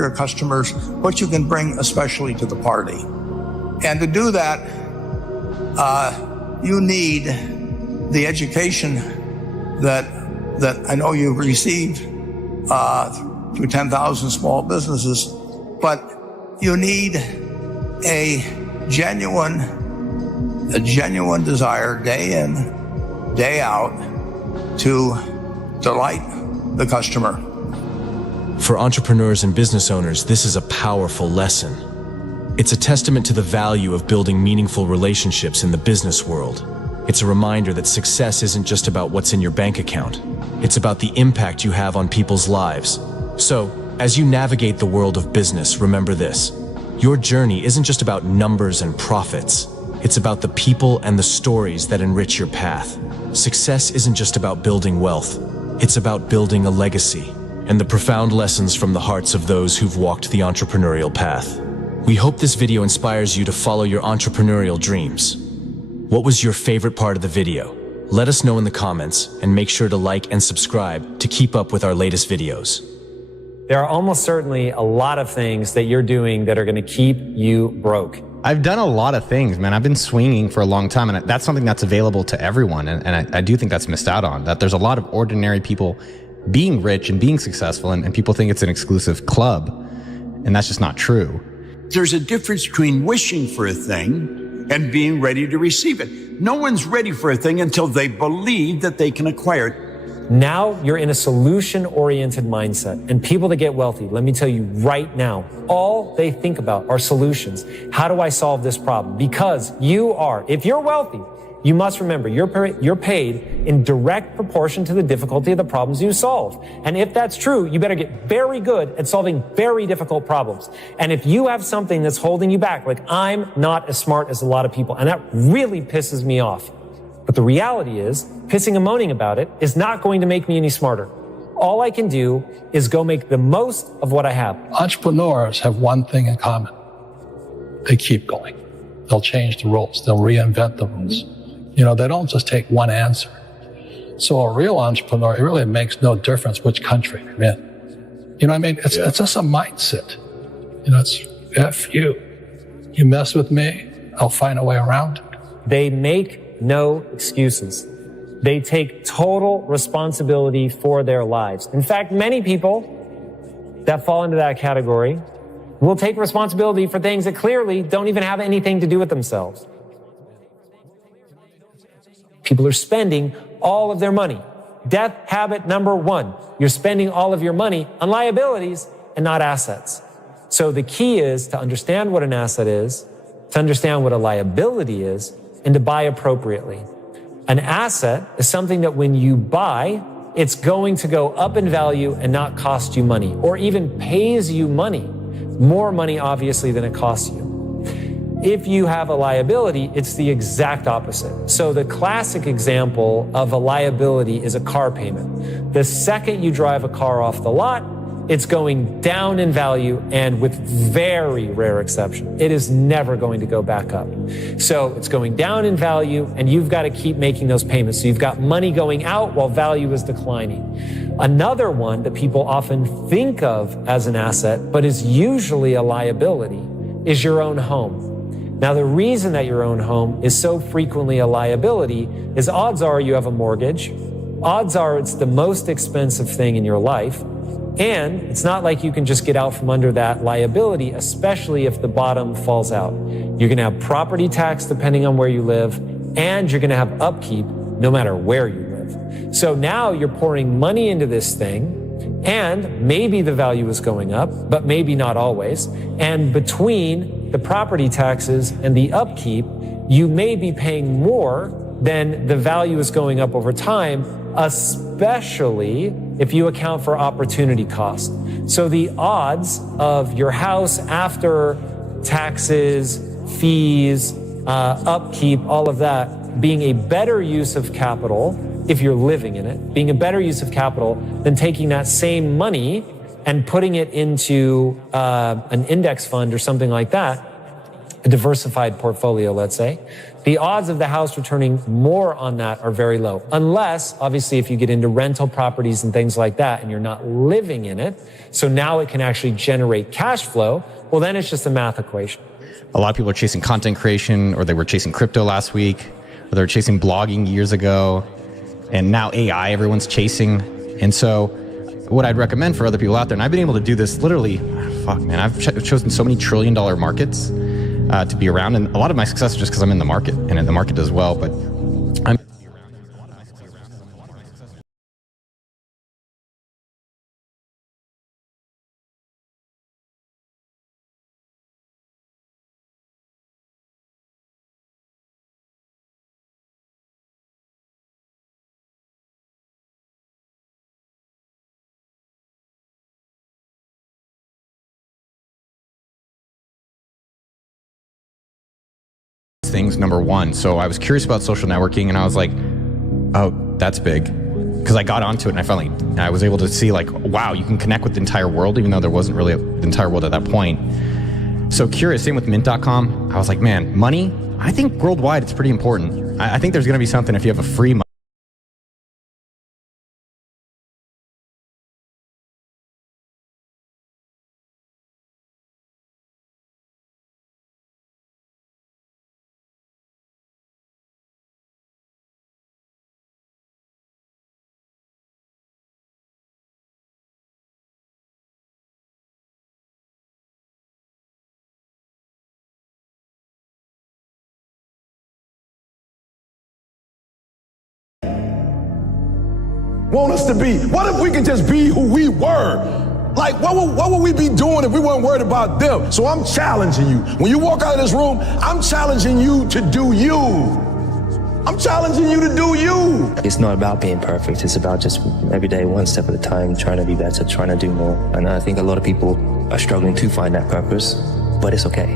your customers what you can bring especially to the party. And to do that, you need the education that I know you've received through 10,000 small businesses, but you need a genuine desire day in, day out to delight the customer. For entrepreneurs and business owners, this is a powerful lesson. It's a testament to the value of building meaningful relationships in the business world. It's a reminder that success isn't just about what's in your bank account. It's about the impact you have on people's lives. So, as you navigate the world of business, remember this. Your journey isn't just about numbers and profits. It's about the people and the stories that enrich your path. Success isn't just about building wealth. It's about building a legacy and the profound lessons from the hearts of those who've walked the entrepreneurial path. We hope this video inspires you to follow your entrepreneurial dreams. What was your favorite part of the video? Let us know in the comments and make sure to like and subscribe to keep up with our latest videos. There are almost certainly a lot of things that you're doing that are going to keep you broke. I've done a lot of things, man. I've been swinging for a long time, and that's something that's available to everyone. And I do think that's missed out on, that there's a lot of ordinary people being rich and being successful, and people think it's an exclusive club. And that's just not true. There's a difference between wishing for a thing and being ready to receive it. No one's ready for a thing until they believe that they can acquire it. Now you're in a solution-oriented mindset. And people that get wealthy, let me tell you right now, all they think about are solutions. How do I solve this problem? Because if you're wealthy, you must remember you're paid in direct proportion to the difficulty of the problems you solve. And if that's true, you better get very good at solving very difficult problems. And if you have something that's holding you back, like I'm not as smart as a lot of people, and that really pisses me off. But the reality is, pissing and moaning about it is not going to make me any smarter. All I can do is go make the most of what I have. Entrepreneurs have one thing in common. They keep going. They'll change the rules. They'll reinvent the rules. They don't just take one answer. So a real entrepreneur, it really makes no difference which country you're in. It's just a mindset. It's F you. You mess with me, I'll find a way around it. They make no excuses. They take total responsibility for their lives. In fact, many people that fall into that category will take responsibility for things that clearly don't even have anything to do with themselves. People are spending all of their money. Death habit number one. You're spending all of your money on liabilities and not assets. So the key is to understand what an asset is, to understand what a liability is, and to buy appropriately. An asset is something that when you buy, it's going to go up in value and not cost you money, or even pays you money. More money, obviously, than it costs you. If you have a liability, it's the exact opposite. So the classic example of a liability is a car payment. The second you drive a car off the lot, it's going down in value, and with very rare exception, it is never going to go back up. So it's going down in value, and you've got to keep making those payments. So you've got money going out while value is declining. Another one that people often think of as an asset, but is usually a liability, is your own home. Now, the reason that your own home is so frequently a liability is odds are you have a mortgage. Odds are it's the most expensive thing in your life. And it's not like you can just get out from under that liability, especially if the bottom falls out. You're going to have property tax depending on where you live, and you're going to have upkeep no matter where you live. So now you're pouring money into this thing, and maybe the value is going up, but maybe not always. And between the property taxes and the upkeep, you may be paying more than the value is going up over time, especially if you account for opportunity cost. So the odds of your house after taxes, fees, upkeep, all of that, being a better use of capital, if you're living in it, being a better use of capital than taking that same money and putting it into an index fund or something like that, a diversified portfolio, let's say, The odds of the house returning more on that are very low, unless, obviously, if you get into rental properties and things like that and you're not living in it, so now it can actually generate cash flow, well, then it's just a math equation. A lot of people are chasing content creation, or they were chasing crypto last week, or they were chasing blogging years ago, and now AI everyone's chasing. And so what I'd recommend for other people out there, and I've been able to do this literally, I've chosen so many trillion-dollar markets to be around, and a lot of my success is just because I'm in the market, and the market does well, but I'm things, number one. So I was curious about social networking, and I was like, oh, that's big. Because I got onto it, and I was able to see, like, wow, you can connect with the entire world, even though there wasn't really the entire world at that point. So curious, same with mint.com. I was like, man, money, I think worldwide it's pretty important. I think there's going to be something if you have a free money. Want us to be? What if we could just be who we were? Like, what would we be doing if we weren't worried about them? So I'm challenging you. When you walk out of this room, I'm challenging you to do you. I'm challenging you to do you. It's not about being perfect. It's about just every day, one step at a time, trying to be better, trying to do more. And I think a lot of people are struggling to find that purpose, but it's okay.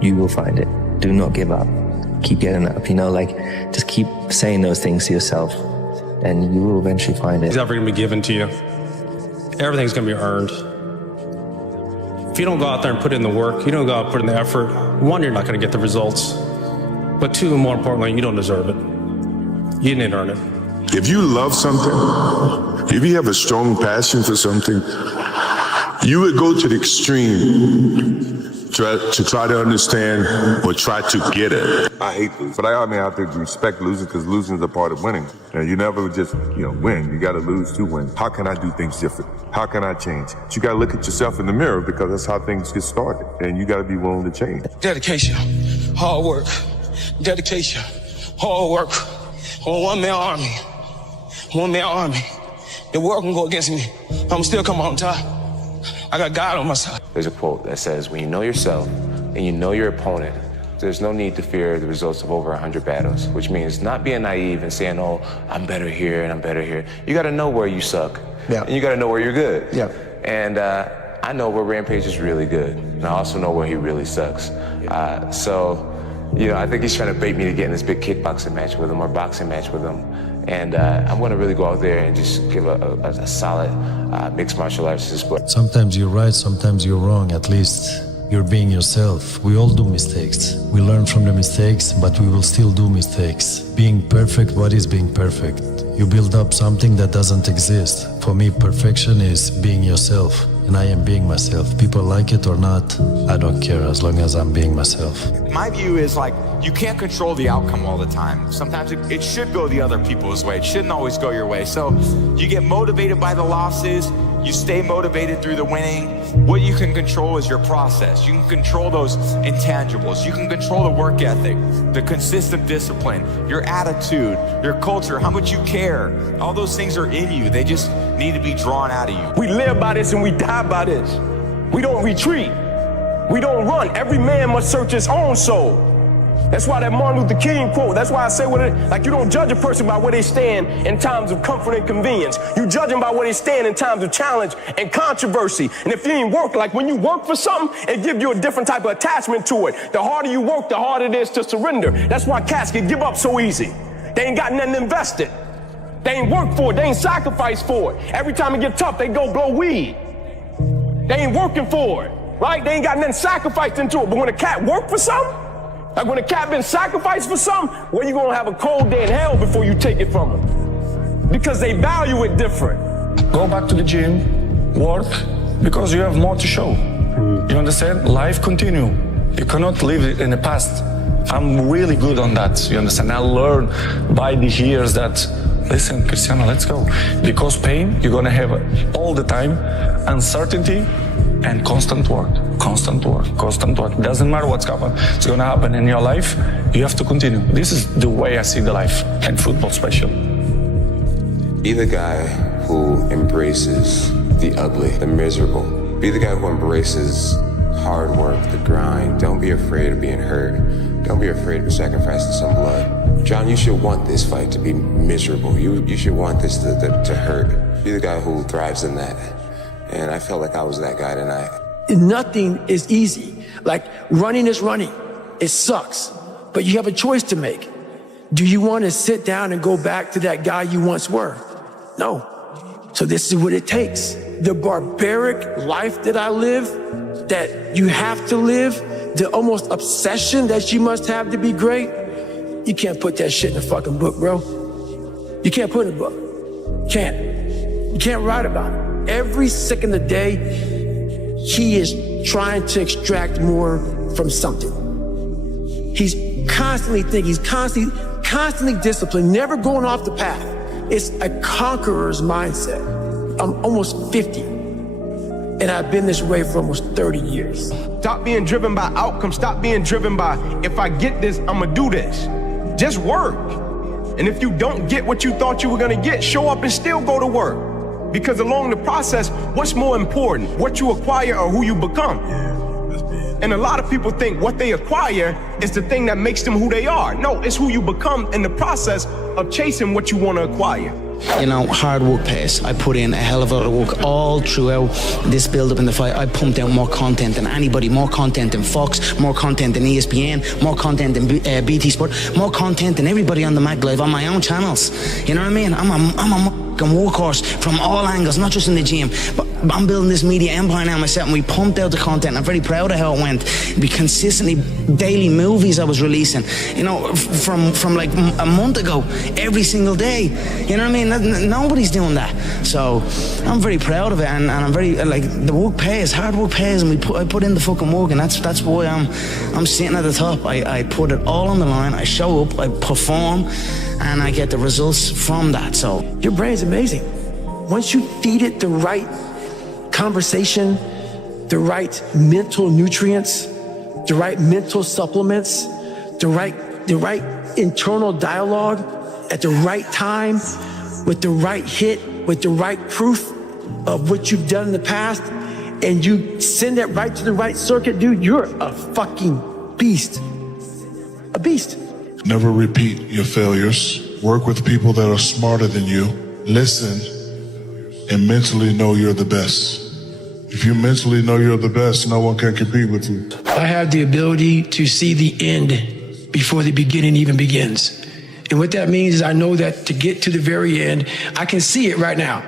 You will find it. Do not give up. Keep getting up, just keep saying those things to yourself, and you will eventually find it. It's never going to be given to you. Everything's going to be earned. If you don't go out there and put in the work, you don't go out and put in the effort, one, you're not going to get the results. But two, more importantly, you don't deserve it. You didn't earn it. If you love something, if you have a strong passion for something, you would go to the extreme to try to understand or try to get it. I hate losing, but I have to respect losing, because losing is a part of winning. And you never just, win. You got to lose to win. How can I do things different? How can I change? But you got to look at yourself in the mirror, because that's how things get started. And you got to be willing to change. Dedication, hard work. Dedication, hard work. One-man army. One-man army. The world can go against me. I'm still come on top. I got God on my side. There's a quote that says, when you know yourself and you know your opponent, there's no need to fear the results of over 100 battles, which means not being naive and saying, oh, I'm better here and I'm better here. You got to know where you suck. Yeah. And you got to know where you're good. Yeah. And I know where Rampage is really good. And I also know where he really sucks. So, I think he's trying to bait me to get in this big kickboxing match with him or boxing match with him. And I'm going to really go out there and just give a solid mixed martial arts sport. Sometimes you're right, sometimes you're wrong. At least you're being yourself. We all do mistakes. We learn from the mistakes, but we will still do mistakes. Being perfect, what is being perfect? You build up something that doesn't exist. For me, perfection is being yourself. And I am being myself. People like it or not, I don't care as long as I'm being myself. My view is you can't control the outcome all the time. Sometimes it should go the other people's way. It shouldn't always go your way. So you get motivated by the losses. You stay motivated through the winning. What you can control is your process. You can control those intangibles. You can control the work ethic, the consistent discipline, your attitude, your culture, how much you care. All those things are in you. They just need to be drawn out of you. We live by this and we die by this. We don't retreat. We don't run. Every man must search his own soul. That's why that Martin Luther King quote, that's why I say you don't judge a person by where they stand in times of comfort and convenience. You judge them by where they stand in times of challenge and controversy. And if you ain't work, when you work for something, it gives you a different type of attachment to it. The harder you work, the harder it is to surrender. That's why cats can give up so easy. They ain't got nothing invested. They ain't worked for it. They ain't sacrificed for it. Every time it get tough, they go blow weed. They ain't working for it, right? They ain't got nothing sacrificed into it. But when a cat work for something, Like when a cat been sacrificed for something, well, you're gonna have a cold day in hell before you take it from them. Because they value it different. Go back to the gym, work, because you have more to show. You understand? Life continue. You cannot live in the past. I'm really good on that. You understand? I learned by the years that, listen, Cristiano, let's go. Because pain, you're gonna have all the time, uncertainty and constant work. Constant work, constant work. Doesn't matter what's it's gonna happen in your life, you have to continue. This is the way I see the life, and football special. Be the guy who embraces the ugly, the miserable. Be the guy who embraces hard work, the grind. Don't be afraid of being hurt. Don't be afraid of sacrificing some blood. John, you should want this fight to be miserable. You should want this to hurt. Be the guy who thrives in that. And I felt like I was that guy tonight. Nothing is easy. Like running is running. It sucks, but you have a choice to make. Do you want to sit down and go back to that guy you once were? No. So this is what it takes. The barbaric life that I live, that you have to live, the almost obsession that you must have to be great, you can't put that shit in a fucking book, bro. You can't put it in a book. You can't write about it. Every second of the day, he is trying to extract more from something. He's constantly thinking, he's constantly disciplined, never going off the path. It's a conqueror's mindset. I'm almost 50, and I've been this way for almost 30 years. Stop being driven by outcomes. Stop being driven by, if I get this, I'm gonna do this. Just work. And if you don't get what you thought you were gonna get, show up and still go to work. Because along the process, what's more important, what you acquire or who you become? And a lot of people think what they acquire is the thing that makes them who they are. No, it's who you become in the process of chasing what you want to acquire. You know, hard work pays. I put in a hell of a lot of work all throughout this build-up in the fight. I pumped out more content than anybody, more content than Fox, more content than ESPN, more content than BT Sport, more content than everybody on the Mag Live on my own channels. You know what I mean? I'm a workhorse from all angles, not just in the gym, but I'm building this media empire now myself, and we pumped out the content. I'm very proud of how it went. We consistently, daily movies I was releasing, you know, from like a month ago, every single day. You know what I mean? Nobody's doing that. So I'm very proud of it, and I'm very, like, the work pays, hard work pays, and I put in the fucking work, and that's why I'm sitting at the top. I put it all on the line. I show up, I perform, and I get the results from that. So your brain's amazing. Once you feed it the right conversation, the right mental nutrients, the right mental supplements, the right internal dialogue at the right time, with the right hit, with the right proof of what you've done in the past, and you send that right to the right circuit, dude, you're a fucking beast. A beast. Never repeat your failures. Work with people that are smarter than you. Listen and mentally know you're the best. If you mentally know you're the best, no one can compete with you. I have the ability to see the end before the beginning even begins. And what that means is I know that to get to the very end, I can see it right now.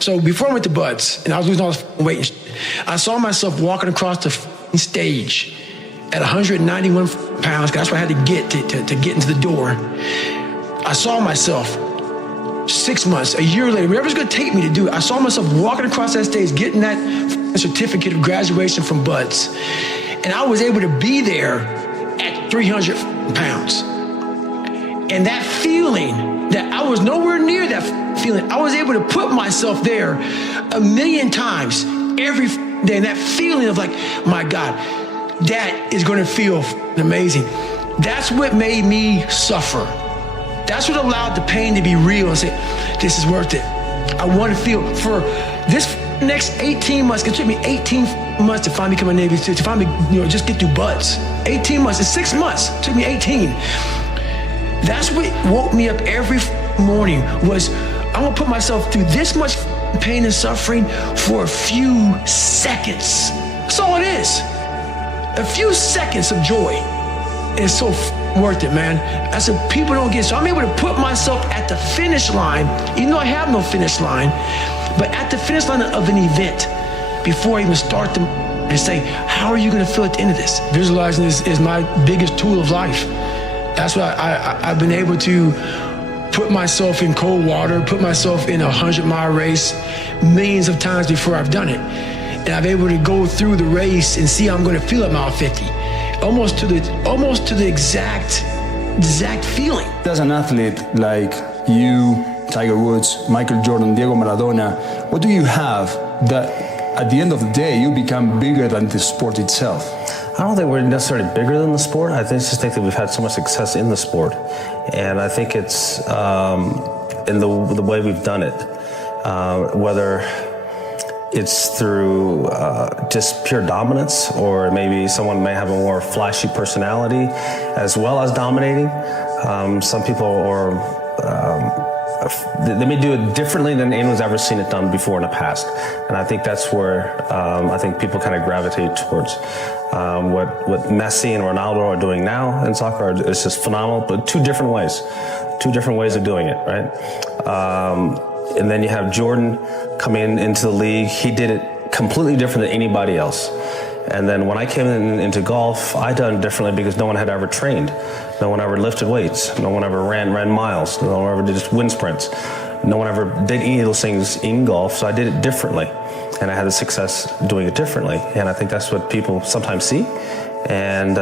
So before I went to Buds and I was losing all this weight and I saw myself walking across the stage at 191 pounds. That's what I had to get to get into the door. I saw myself 6 months, a year later, whatever's gonna take me to do it. I saw myself walking across that stage, getting that certificate of graduation from Buds. And I was able to be there at 300 pounds. And that feeling, that I was nowhere near that feeling, I was able to put myself there 1,000,000 times every day. And that feeling of like, my God, that is gonna feel amazing. That's what made me suffer. That's what allowed the pain to be real and say, this is worth it. I want to feel for this next 18 months. It took me 18 months to finally become a Navy, to finally, just get through Buds. 18 months, it's 6 months. It took me 18. That's what woke me up every morning was, I'm gonna put myself through this much pain and suffering for a few seconds. That's all it is. A few seconds of joy. It's so worth it, man. That's what people don't get. So I'm able to put myself at the finish line, even though I have no finish line, but at the finish line of an event before I even start the and say, how are you going to feel at the end of this? Visualizing is my biggest tool of life. That's why I've been able to put myself in cold water, put myself in a 100-mile race millions of times before I've done it. And I'm able to go through the race and see how I'm going to feel at mile 50. Almost to the exact feeling. As an athlete like you, Tiger Woods, Michael Jordan, Diego Maradona, what do you have that at the end of the day you become bigger than the sport itself? I don't think we're necessarily bigger than the sport. I just think that we've had so much success in the sport. And I think it's in the way we've done it, whether it's through just pure dominance, or maybe someone may have a more flashy personality as well as dominating. Some people they may do it differently than anyone's ever seen it done before in the past. And I think that's where I think people kind of gravitate towards. What Messi and Ronaldo are doing now in soccer is just phenomenal, but two different ways of doing it, right? And then you have Jordan coming into the league. He did it completely different than anybody else. And then when I came into golf, I done it differently because no one had ever trained. No one ever lifted weights. No one ever ran miles. No one ever did just wind sprints. No one ever did any of those things in golf, so I did it differently. And I had the success doing it differently. And I think that's what people sometimes see and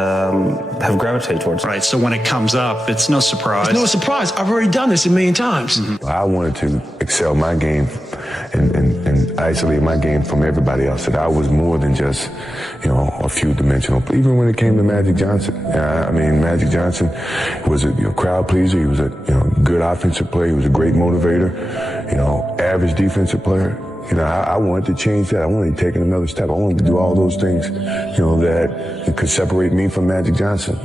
have gravitated towards. Right, so when it comes up, it's no surprise. It's no surprise. I've already done this a million times. Mm-hmm. I wanted to excel my game and isolate my game from everybody else. That I was more than just, a few dimensional. Even when it came to Magic Johnson, Magic Johnson was a crowd pleaser. He was a good offensive player. He was a great motivator. Average defensive player. I wanted to change that. I wanted to take it another step. I wanted to do all those things, that could separate me from Magic Johnson.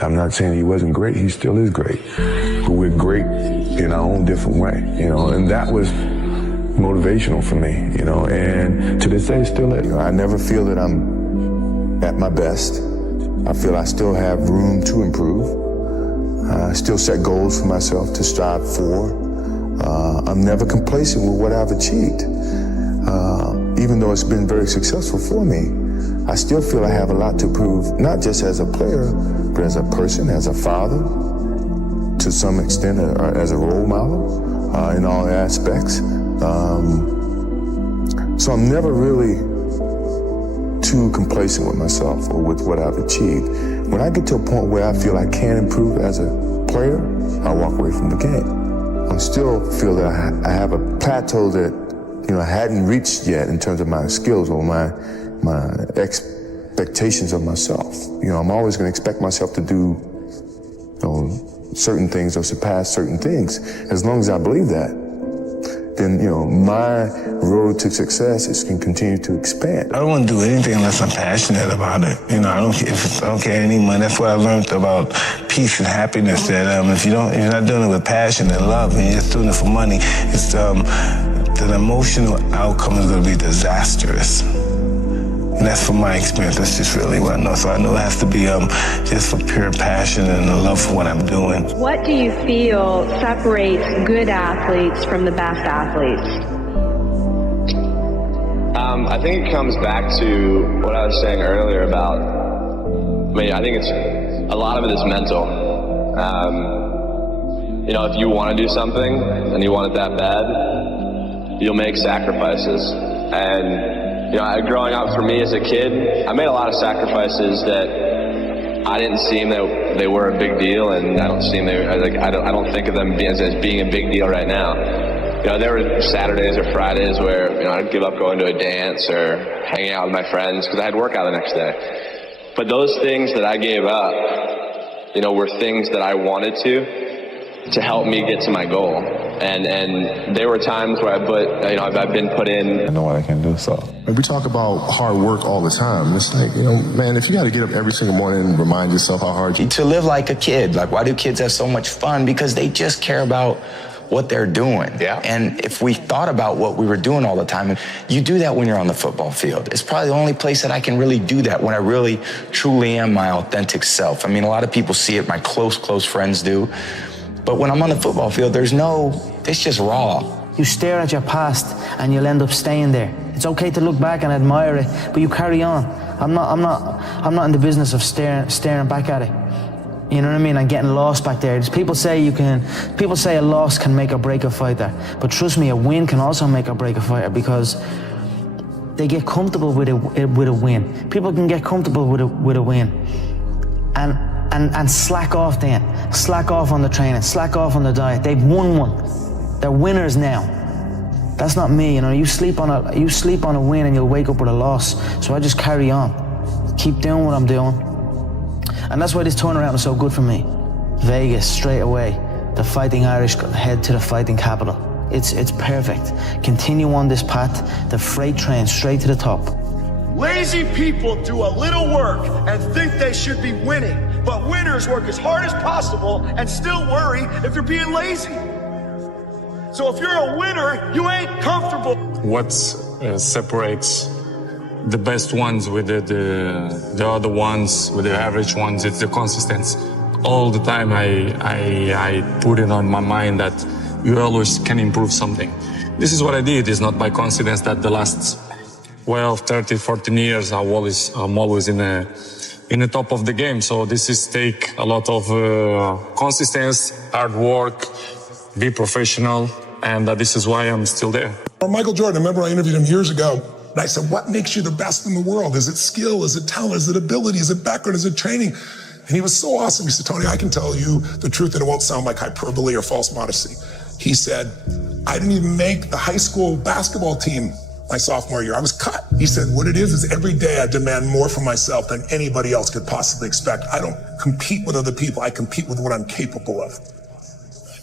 I'm not saying he wasn't great. He still is great. But we're great in our own different way, and that was motivational for me, and to this day, it's still is. I never feel that I'm at my best. I feel I still have room to improve. I still set goals for myself to strive for. I'm never complacent with what I've achieved. Even though it's been very successful for me, I still feel I have a lot to prove, not just as a player, but as a person, as a father, to some extent, as a role model, in all aspects. So I'm never really too complacent with myself or with what I've achieved. When I get to a point where I feel I can improve as a player, I walk away from the game. I still feel that I have a plateau that I hadn't reached yet in terms of my skills or my expectations of myself. I'm always going to expect myself to do certain things or surpass certain things. As long as I believe that, then my road to success can continue to expand. I don't want to do anything unless I'm passionate about it. I don't care any money. That's what I learned about peace and happiness. That if you're not doing it with passion and love, and you're just doing it for money, it's the emotional outcome is going to be disastrous. And that's from my experience. That's just really what I know. So I know it has to be just for pure passion and a love for what I'm doing. What do you feel separates good athletes from the best athletes? I think it comes back to what I was saying earlier about, I think a lot of it is mental. If you want to do something and you want it that bad, you'll make sacrifices. And growing up for me as a kid, I made a lot of sacrifices that I didn't seem that they were a big deal, and I don't think of them as being a big deal right now. There were Saturdays or Fridays where I'd give up going to a dance or hanging out with my friends because I had work out the next day. But those things that I gave up, were things that I wanted to help me get to my goal. And there were times where I've been put in. I know what I can do, so. We talk about hard work all the time. It's like, man, if you got to get up every single morning and remind yourself how hard to live like a kid. Like, why do kids have so much fun? Because they just care about what they're doing. Yeah. And if we thought about what we were doing all the time, and you do that when you're on the football field. It's probably the only place that I can really do that, when I really, truly am my authentic self. A lot of people see it, my close friends do. But when I'm on the football field, it's just raw. You stare at your past and you'll end up staying there. It's okay to look back and admire it, but you carry on. I'm not in the business of staring back at it. You know what I mean? And getting lost back there. People say a loss can make or break a fighter, but trust me, a win can also make or break a fighter, because they get comfortable with a win. People can get comfortable with a win, and slack off then. Slack off on the training. Slack off on the diet. They've won one. They're winners now. That's not me. You know, you sleep on a win and you'll wake up with a loss. So I just carry on, keep doing what I'm doing, and that's why this turnaround is so good for me. Vegas straight away. The Fighting Irish head to the fighting capital. It's perfect. Continue on this path. The freight train straight to the top. Lazy people do a little work and think they should be winning, but winners work as hard as possible and still worry if you're being lazy. So if you're a winner, you ain't comfortable. What separates the best ones with the other ones, with the average ones, it's the consistency. All the time I put it on my mind that you always can improve something. This is what I did. It's not by coincidence that the last 12, 30, 14 years I'm always in the top of the game. So this is take a lot of consistency, hard work, be professional, and this is why I'm still there. Michael Jordan, remember I interviewed him years ago, and I said, what makes you the best in the world? Is it skill? Is it talent? Is it ability? Is it background? Is it training? And he was so awesome. He said, Tony, I can tell you the truth and it won't sound like hyperbole or false modesty. He said, I didn't even make the high school basketball team my sophomore year. I was cut. He said, what it is every day I demand more from myself than anybody else could possibly expect. I don't compete with other people. I compete with what I'm capable of.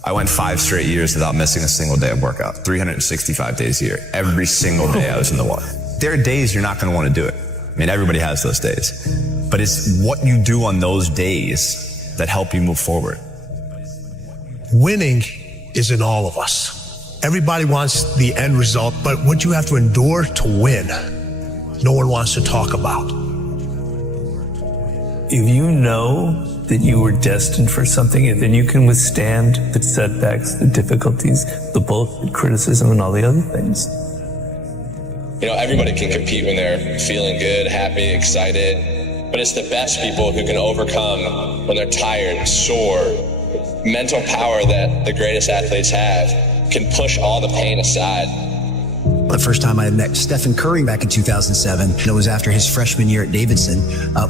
I went 5 straight years without missing a single day of workout, 365 days a year. Every single day I was in the water. There are days you're not going to want to do it. I mean, everybody has those days. But it's what you do on those days that help you move forward. Winning is in all of us. Everybody wants the end result, but what you have to endure to win, no one wants to talk about. If you know that you were destined for something, then you can withstand the setbacks, the difficulties, the bullshit, criticism, and all the other things. You know, everybody can compete when they're feeling good, happy, excited, but it's the best people who can overcome when they're tired, sore. Mental power that the greatest athletes have can push all the pain aside. The first time I had met Stephen Curry back in 2007, it was after his freshman year at Davidson,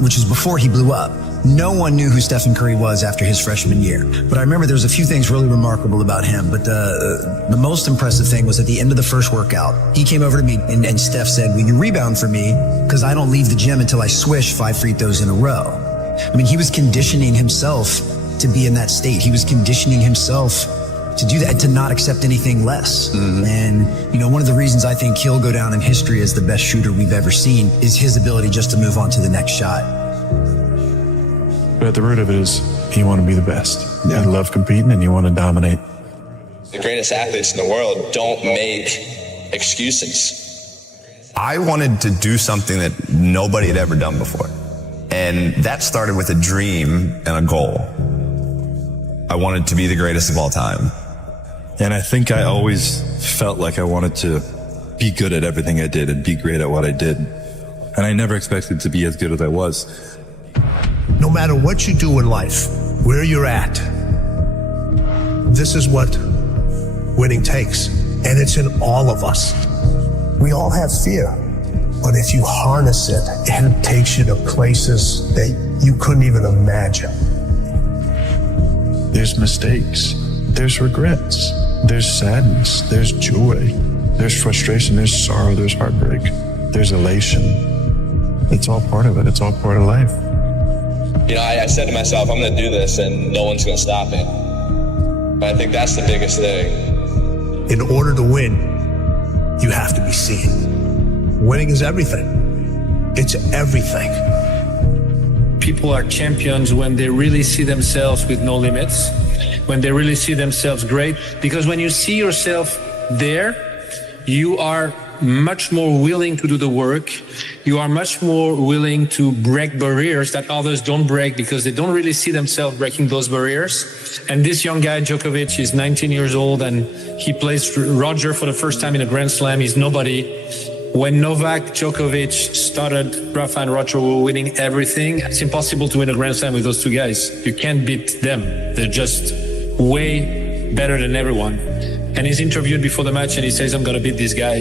which was before he blew up. No one knew who Stephen Curry was after his freshman year. But I remember there was a few things really remarkable about him. But the most impressive thing was at the end of the first workout, he came over to me and Steph said, will you rebound for me? Because I don't leave the gym until I swish 5 free throws in a row. I mean, he was conditioning himself to be in that state. He was conditioning himself to do that, to not accept anything less. Mm-hmm. And, you know, one of the reasons I think he'll go down in history as the best shooter we've ever seen is his ability just to move on to the next shot. But at the root of it is you want to be the best. Yeah. You love competing and you want to dominate. The greatest athletes in the world don't make excuses. I wanted to do something that nobody had ever done before. And that started with a dream and a goal. I wanted to be the greatest of all time. And I think I always felt like I wanted to be good at everything I did and be great at what I did. And I never expected to be as good as I was. No matter what you do in life, where you're at, this is what winning takes. And it's in all of us. We all have fear. But if you harness it, it takes you to places that you couldn't even imagine. There's mistakes, there's regrets, there's sadness, there's joy, there's frustration, there's sorrow, there's heartbreak, there's elation. It's all part of it. It's all part of life. You know, I said to myself, I'm going to do this and no one's going to stop me. But I think that's the biggest thing. In order to win, you have to be seen. Winning is everything. It's everything. People are champions when they really see themselves with no limits, when they really see themselves great. Because when you see yourself there, you are much more willing to do the work. You are much more willing to break barriers that others don't break because they don't really see themselves breaking those barriers. And this young guy, Djokovic, is 19 years old and he plays Roger for the first time in a Grand Slam. He's nobody. When Novak Djokovic started, Rafa and Roger were winning everything. It's impossible to win a Grand Slam with those two guys. You can't beat them. They're just way better than everyone. And he's interviewed before the match and he says, I'm going to beat this guy.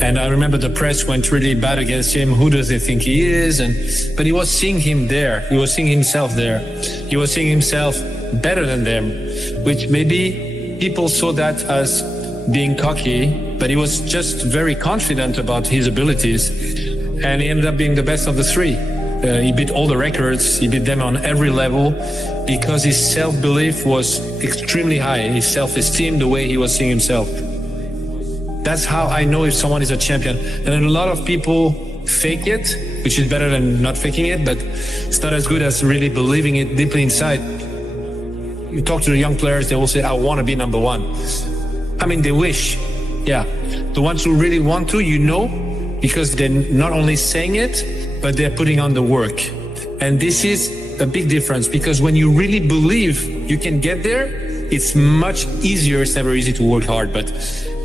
And I remember the press went really bad against him. Who does he think he is? But he was seeing him there. He was seeing himself there. He was seeing himself better than them, which maybe people saw that as being cocky, but he was just very confident about his abilities. And he ended up being the best of the three. He beat all the records. He beat them on every level because his self-belief was extremely high. His self-esteem, the way he was seeing himself. That's how I know if someone is a champion. And then a lot of people fake it, which is better than not faking it, but it's not as good as really believing it deeply inside. You talk to the young players, they will say, I want to be number one. I mean, they wish. Yeah. The ones who really want to, you know, because they're not only saying it, but they're putting on the work. And this is a big difference because when you really believe you can get there, it's much easier. It's never easy to work hard, but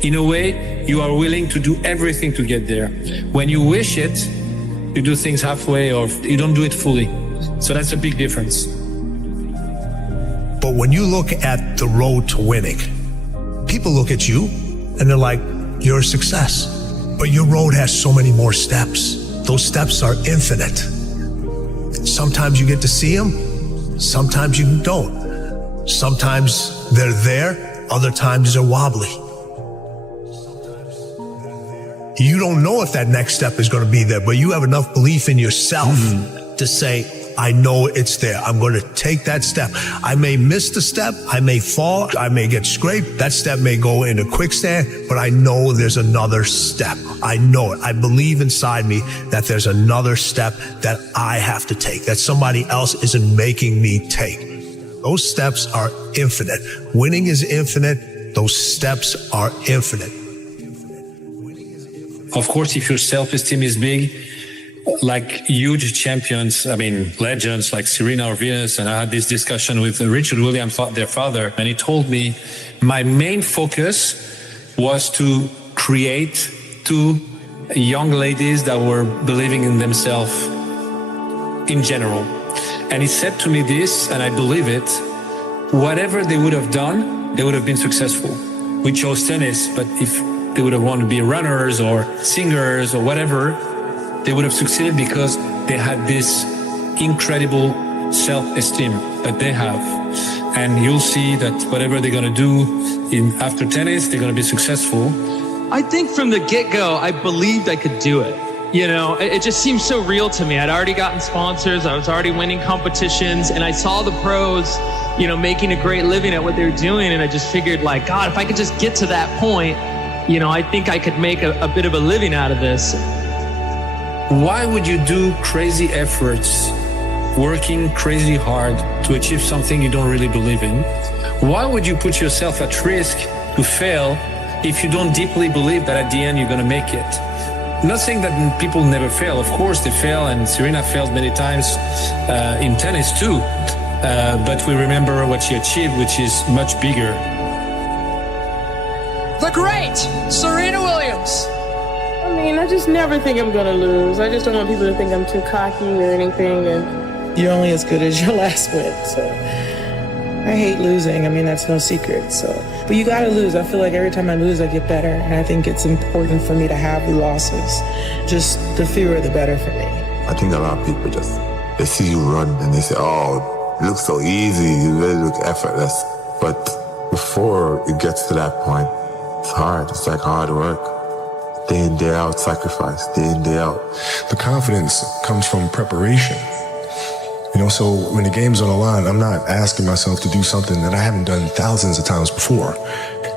in a way, you are willing to do everything to get there. When you wish it, you do things halfway or you don't do it fully. So that's a big difference. But when you look at the road to winning, people look at you and they're like, you're a success. But your road has so many more steps. Those steps are infinite. Sometimes you get to see them, sometimes you don't. Sometimes they're there, other times they're wobbly. You don't know if that next step is going to be there, but you have enough belief in yourself to say, I know it's there. I'm going to take that step. I may miss the step. I may fall. I may get scraped. That step may go in a quicksand, but I know there's another step. I know it. I believe inside me that there's another step that I have to take, that somebody else isn't making me take. Those steps are infinite. Winning is infinite. Those steps are infinite. Of course, if your self-esteem is big, like huge champions, I mean, legends like Serena or Venus, and I had this discussion with Richard Williams, their father, and he told me my main focus was to create two young ladies that were believing in themselves in general. And he said to me this, and I believe it, whatever they would have done, they would have been successful. We chose tennis, but if they would have wanted to be runners or singers or whatever, they would have succeeded because they had this incredible self-esteem that they have. And you'll see that whatever they're going to do after tennis, they're going to be successful. I think from the get-go, I believed I could do it. You know, it just seemed so real to me. I'd already gotten sponsors. I was already winning competitions. And I saw the pros, you know, making a great living at what they were doing. And I just figured, like, God, if I could just get to that point, you know, I think I could make a bit of a living out of this. Why would you do crazy efforts, working crazy hard to achieve something you don't really believe in? Why would you put yourself at risk to fail if you don't deeply believe that at the end you're going to make it? Not saying that people never fail. Of course they fail, and Serena failed many times in tennis too. But we remember what she achieved, which is much bigger. The great Serena Williams. I mean, I just never think I'm gonna lose. I just don't want people to think I'm too cocky or anything, and you're only as good as your last win, so I hate losing. I mean, that's no secret, so. But you gotta lose. I feel like every time I lose, I get better, and I think it's important for me to have the losses. Just the fewer, the better for me. I think a lot of people they see you run and they say, oh, it looks so easy, you really look effortless. But before it gets to that point, it's hard. It's like hard work. Day in, day out, sacrifice, day in, day out. The confidence comes from preparation. You know, so when the game's on the line, I'm not asking myself to do something that I haven't done thousands of times before.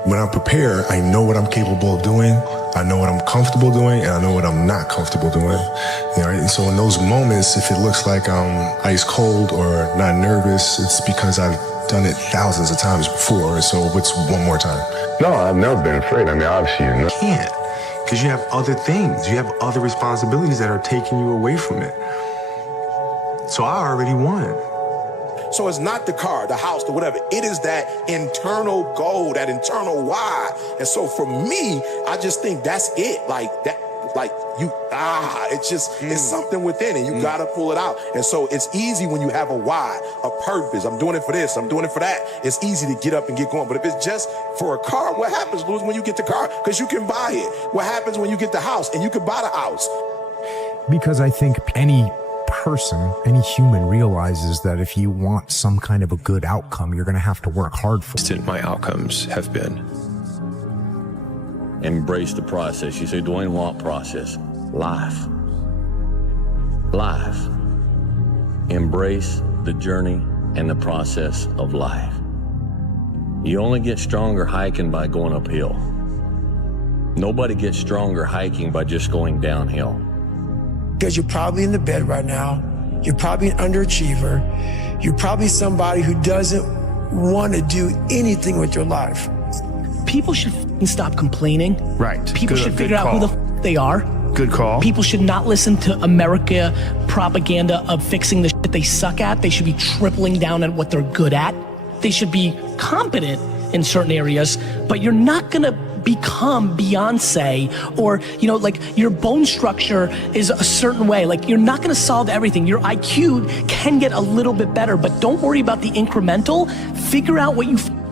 When I prepare, I know what I'm capable of doing, I know what I'm comfortable doing, and I know what I'm not comfortable doing. You know, and so in those moments, if it looks like I'm ice cold or not nervous, it's because I've done it thousands of times before, so what's one more time? No, I've never been afraid. I mean, obviously, you can't. Because you have other things, you have other responsibilities that are taking you away from it. So I already won. So it's not the car, the house, the whatever. It is that internal goal, that internal why. And so for me, I just think that's it. It's something within it. You gotta pull it out. And so it's easy when you have a why, a purpose. I'm doing it for this, I'm doing it for that. It's easy to get up and get going. But if it's just for a car, what happens, Luz, when you get the car? Because you can buy it. What happens when you get the house and you can buy the house? Because I think any person, any human realizes that if you want some kind of a good outcome, you're going to have to work hard for it. My outcomes have been. Embrace the process. You say, Dwayne, what process? Life. Life. Embrace the journey and the process of life. You only get stronger hiking by going uphill. Nobody gets stronger hiking by just going downhill. Because you're probably in the bed right now. You're probably an underachiever. You're probably somebody who doesn't want to do anything with your life. People should stop complaining. Right. People should figure out who the they are. Good call. People should not listen to America propaganda of fixing the shit they suck at. They should be tripling down on what they're good at. They should be competent in certain areas, but you're not gonna become Beyonce or, your bone structure is a certain way. Like, you're not gonna solve everything. Your IQ can get a little bit better, but don't worry about the incremental. Figure out what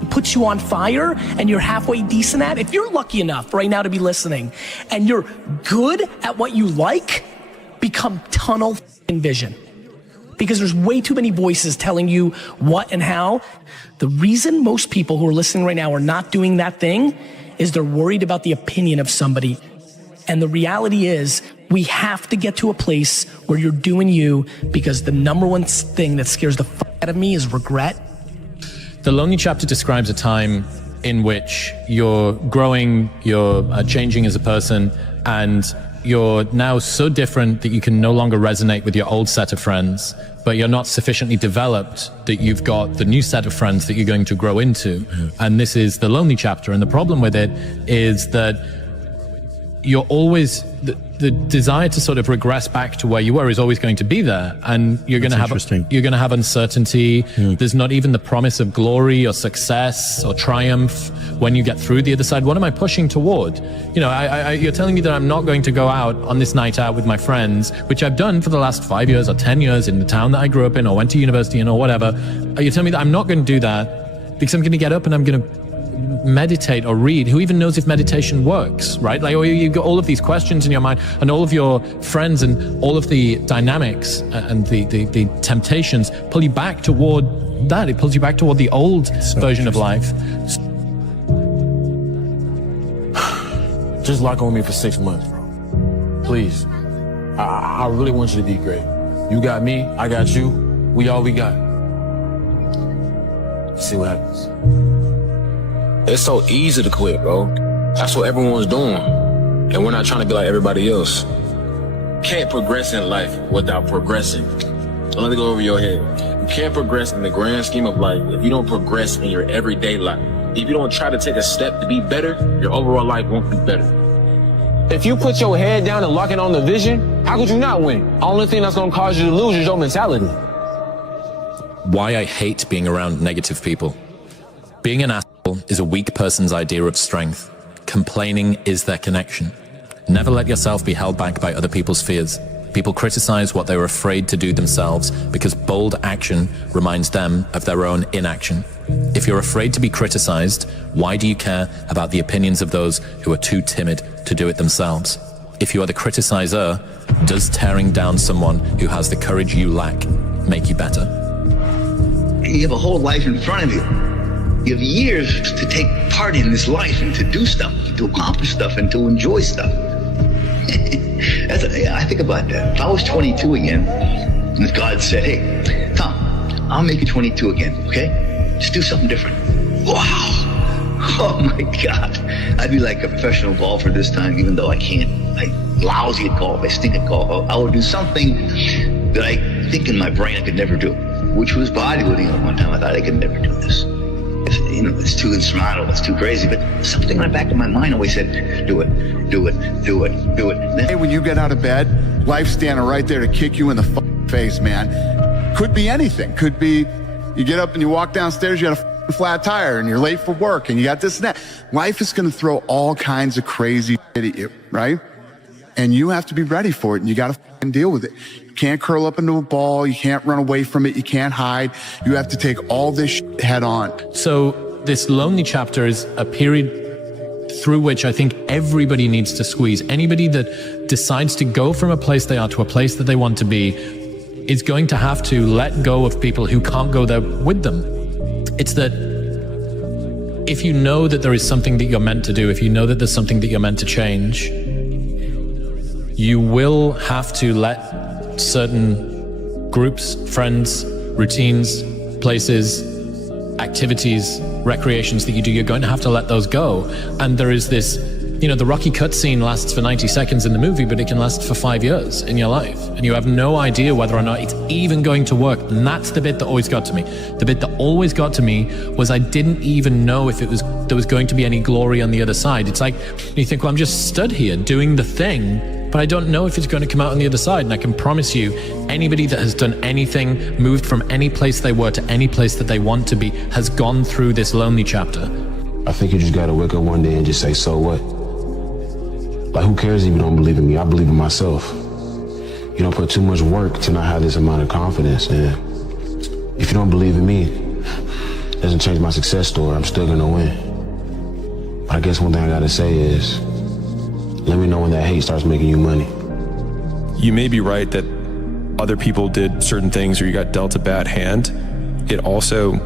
puts you on fire and you're halfway decent at. If you're lucky enough right now to be listening and you're good at what you like, become tunnel vision. Because there's way too many voices telling you what and how. The reason most people who are listening right now are not doing that thing is they're worried about the opinion of somebody. And the reality is we have to get to a place where you're doing you, because the number one thing that scares the fuck out of me is regret. The Lonely Chapter describes a time in which you're growing, you're changing as a person, and you're now so different that you can no longer resonate with your old set of friends, but you're not sufficiently developed that you've got the new set of friends that you're going to grow into. And this is the Lonely Chapter. And the problem with it is that you're always, the desire to sort of regress back to where you were is always going to be there. And you're going to have uncertainty. There's not even the promise of glory or success or triumph when you get through the other side. What am I pushing toward? You're telling me that I'm not going to go out on this night out with my friends, which I've done for the last 5 years or 10 years in the town that I grew up in or went to university in or whatever. You're telling me that I'm not going to do that because I'm going to get up and I'm going to meditate or read. Who even knows if meditation works, right? Like, you've got all of these questions in your mind, and all of your friends and all of the dynamics and the temptations pull you back toward that. It pulls you back toward the old version of life. Just lock on me for 6 months, bro. Please. I really want you to be great. You got me, I got you. We all we got. See what happens. It's so easy to quit, bro. That's what everyone's doing. And we're not trying to be like everybody else. Can't progress in life without progressing. Don't let it go over your head. You can't progress in the grand scheme of life if you don't progress in your everyday life. If you don't try to take a step to be better, your overall life won't be better. If you put your head down and lock in on the vision, how could you not win? Only thing that's gonna cause you to lose is your mentality. Why I hate being around negative people. Being an asshole is a weak person's idea of strength. Complaining is their connection. Never let yourself be held back by other people's fears. People criticize what they were afraid to do themselves because bold action reminds them of their own inaction. If you're afraid to be criticized, why do you care about the opinions of those who are too timid to do it themselves? If you are the criticizer, does tearing down someone who has the courage you lack make you better? You have a whole life in front of you. You have years to take part in this life and to do stuff, to accomplish stuff, and to enjoy stuff. I think about that. If I was 22 again, and God said, hey, Tom, I'll make you 22 again, okay? Just do something different. Wow. Oh my God. I'd be like a professional golfer this time, even though I can't. I'm lousy at golf. I stink at golf. I would do something that I think in my brain I could never do, which was bodybuilding at one time. I thought I could never do this. it's too insurmountable, it's too crazy. But something in the back of my mind always said, do it. Hey, when you get out of bed, life's standing right there to kick you in the face, man. Could be anything. Could be you get up and you walk downstairs, you got a flat tire and you're late for work and you got this and that. Life is going to throw all kinds of crazy shit at you, right? And you have to be ready for it and you got to deal with it. You can't curl up into a ball. You can't run away from it. You can't hide. You have to take all this shit head on. So this lonely chapter is a period through which I think everybody needs to squeeze. Anybody that decides to go from a place they are to a place that they want to be is going to have to let go of people who can't go there with them. It's that if you know that there is something that you're meant to do, if you know that there's something that you're meant to change, you will have to let certain groups, friends, routines, places, activities, recreations that you do, you're going to have to let those go. And there is this, the Rocky cutscene lasts for 90 seconds in the movie, but it can last for 5 years in your life. And you have no idea whether or not it's even going to work. And that's the bit that always got to me. The bit that always got to me was I didn't even know if there was going to be any glory on the other side. It's like, you think, well, I'm just stood here doing the thing, but I don't know if it's going to come out on the other side. And I can promise you, anybody that has done anything, moved from any place they were to any place that they want to be, has gone through this lonely chapter. I think you just got to wake up one day and just say, so what? Like, who cares if you don't believe in me? I believe in myself. You don't put too much work to not have this amount of confidence. And if you don't believe in me, it doesn't change my success story. I'm still going to win. But I guess one thing I got to say is, let me know when that hate starts making you money. You may be right that other people did certain things or you got dealt a bad hand. It also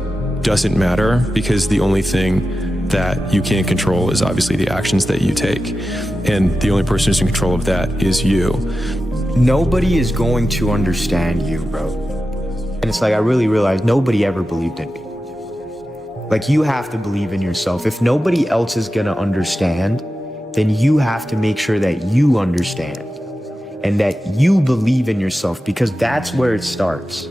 doesn't matter because the only thing that you can't control is obviously the actions that you take. And the only person who's in control of that is you. Nobody is going to understand you, bro. And it's like, I really realized nobody ever believed in me. Like, you have to believe in yourself. If nobody else is gonna understand, then you have to make sure that you understand and that you believe in yourself, because that's where it starts.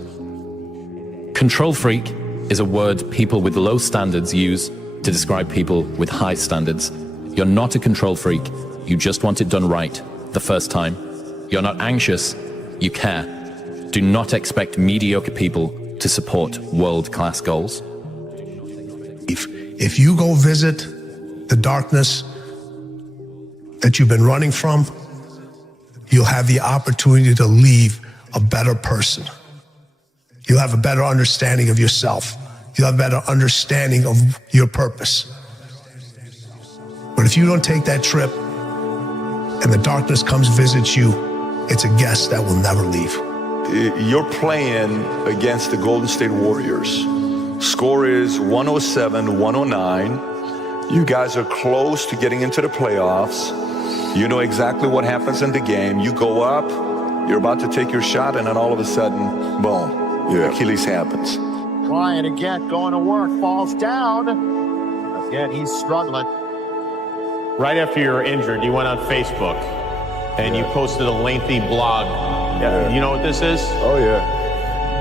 Control freak is a word people with low standards use to describe people with high standards. You're not a control freak. You just want it done right the first time. You're not anxious. You care. Do not expect mediocre people to support world-class goals. If you go visit the darkness that you've been running from, you'll have the opportunity to leave a better person. You'll have a better understanding of yourself. You'll have a better understanding of your purpose. But if you don't take that trip and the darkness comes visit you, it's a guest that will never leave. You're playing against the Golden State Warriors. Score is 107-109. You guys are close to getting into the playoffs. You know exactly what happens in the game. You go up, you're about to take your shot, and then all of a sudden, boom, Achilles happens. Ryan again going to work, falls down. Again, he's struggling. Right after you were injured, you went on Facebook and you posted a lengthy blog. You know what this is? Oh, yeah.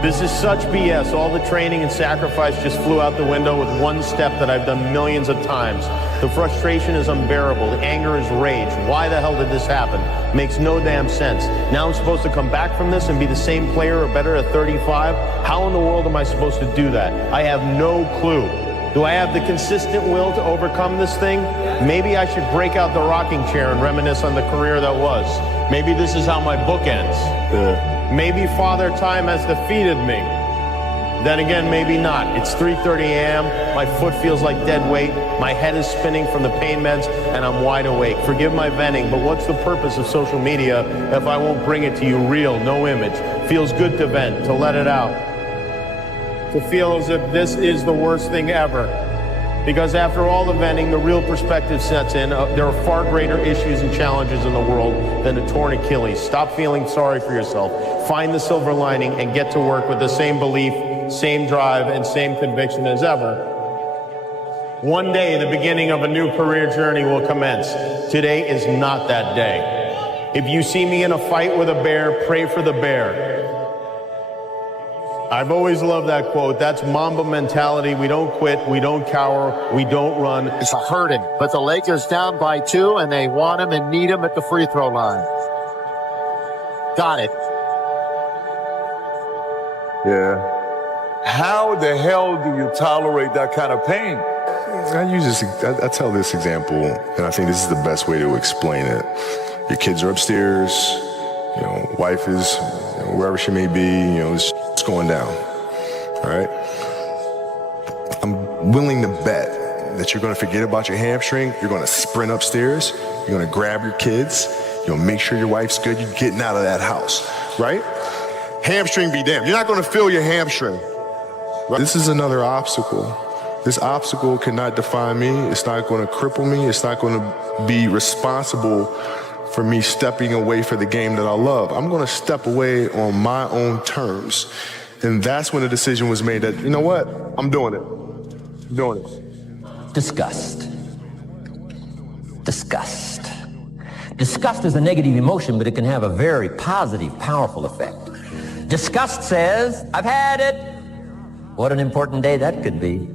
This is such BS. All the training and sacrifice just flew out the window with one step that I've done millions of times. The frustration is unbearable. The anger is rage. Why the hell did this happen? Makes no damn sense. Now I'm supposed to come back from this and be the same player or better at 35? How in the world am I supposed to do that? I have no clue. Do I have the consistent will to overcome this thing? Maybe I should break out the rocking chair and reminisce on the career that was. Maybe this is how my book ends. Maybe Father Time has defeated me. Then again, maybe not. It's 3:30 a.m. My foot feels like dead weight. My head is spinning from the pain meds, and I'm wide awake. Forgive my venting, but what's the purpose of social media if I won't bring it to you real, no image? Feels good to vent, to let it out. To feel as if this is the worst thing ever. Because after all the venting, the real perspective sets in. There are far greater issues and challenges in the world than a torn Achilles. Stop feeling sorry for yourself. Find the silver lining and get to work with the same belief, same drive, and same conviction as ever. One day, the beginning of a new career journey will commence. Today is not that day. If you see me in a fight with a bear, pray for the bear. I've always loved that quote. That's Mamba mentality. We don't quit. We don't cower. We don't run. It's a hurting, but the Lakers down by 2, and they want him and need him at the free throw line. Got it. Yeah. How the hell do you tolerate that kind of pain? I tell this example, and I think this is the best way to explain it. Your kids are upstairs, wife is wherever she may be, it's going down. All right? I'm willing to bet that you're going to forget about your hamstring. You're going to sprint upstairs. You're going to grab your kids. You'll make sure your wife's good. You're getting out of that house, right? Hamstring be damned. You're not going to feel your hamstring. Right? This is another obstacle. This obstacle cannot define me. It's not going to cripple me. It's not going to be responsible for me stepping away for the game that I love. I'm going to step away on my own terms. And that's when the decision was made that, you know what? I'm doing it. I'm doing it. Disgust. Disgust. Disgust is a negative emotion, but it can have a very positive, powerful effect. Disgust says, I've had it. What an important day that could be.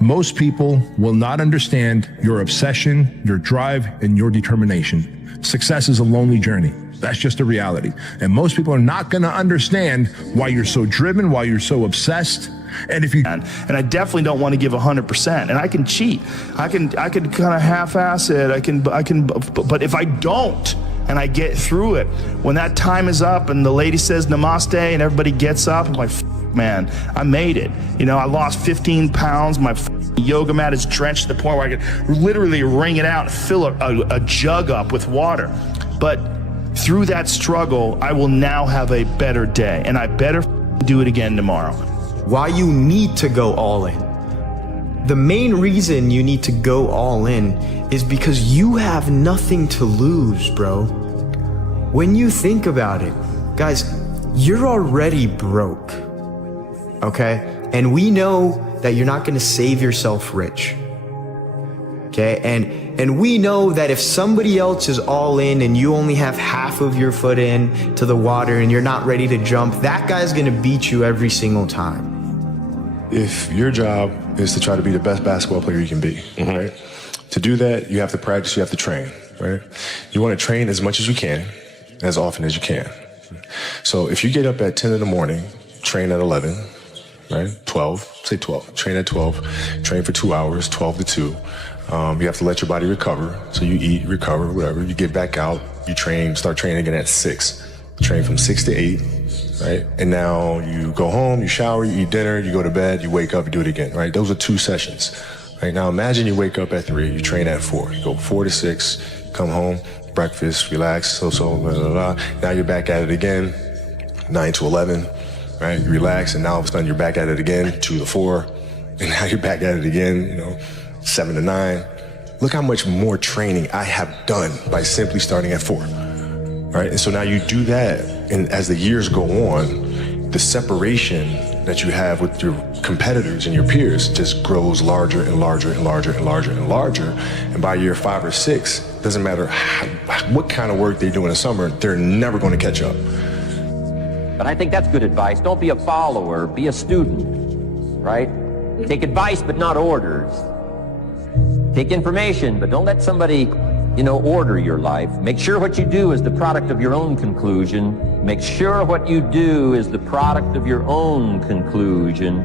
Most people will not understand your obsession, your drive, and your determination. Success is a lonely journey. That's just a reality. And most people are not going to understand why you're so driven, why you're so obsessed. And if you and I definitely don't want to give 100%. And I can cheat. I can kind of half-ass it. I can. But if I don't, and I get through it, when that time is up and the lady says namaste and everybody gets up, I'm like, man, I made it. I lost 15 pounds. My yoga mat is drenched to the point where I could literally wring it out and fill a jug up with water. But through that struggle, I will now have a better day, and I better do it again tomorrow. Why you need to go all in. The main reason you need to go all in is because you have nothing to lose, bro. When you think about it, guys, you're already broke, okay? And we know that you're not gonna save yourself rich, okay? And we know that if somebody else is all in and you only have half of your foot in to the water and you're not ready to jump, that guy's gonna beat you every single time. If your job is to try to be the best basketball player you can be, right? To do that, you have to practice, you have to train, right? You want to train as much as you can, as often as you can. So if you get up at 10 in the morning, train at 11, right? 12, say 12, train at 12, train for 2 hours, 12 to 2. You have to let your body recover. So you eat, recover, whatever. You get back out, you train, start training again at 6. Train from 6 to 8, right? And now you go home, you shower, you eat dinner, you go to bed, you wake up, you do it again, right? Those are 2 sessions, right? Now imagine you wake up at 3, you train at 4, you go 4 to 6, come home, breakfast, relax, blah, blah, blah. Now you're back at it again, 9 to 11, right? You relax, and now all of a sudden you're back at it again, 2 to 4, and now you're back at it again, 7 to 9. Look how much more training I have done by simply starting at 4. Right? And so now you do that, and as the years go on, the separation that you have with your competitors and your peers just grows larger and larger and larger and larger and larger. And by year 5 or 6, doesn't matter what kind of work they do in the summer, they're never going to catch up. But I think that's good advice. Don't be a follower, be a student, right? Take advice, but not orders. Take information, but don't let somebody order your life. Make sure what you do is the product of your own conclusion. Make sure what you do is the product of your own conclusion.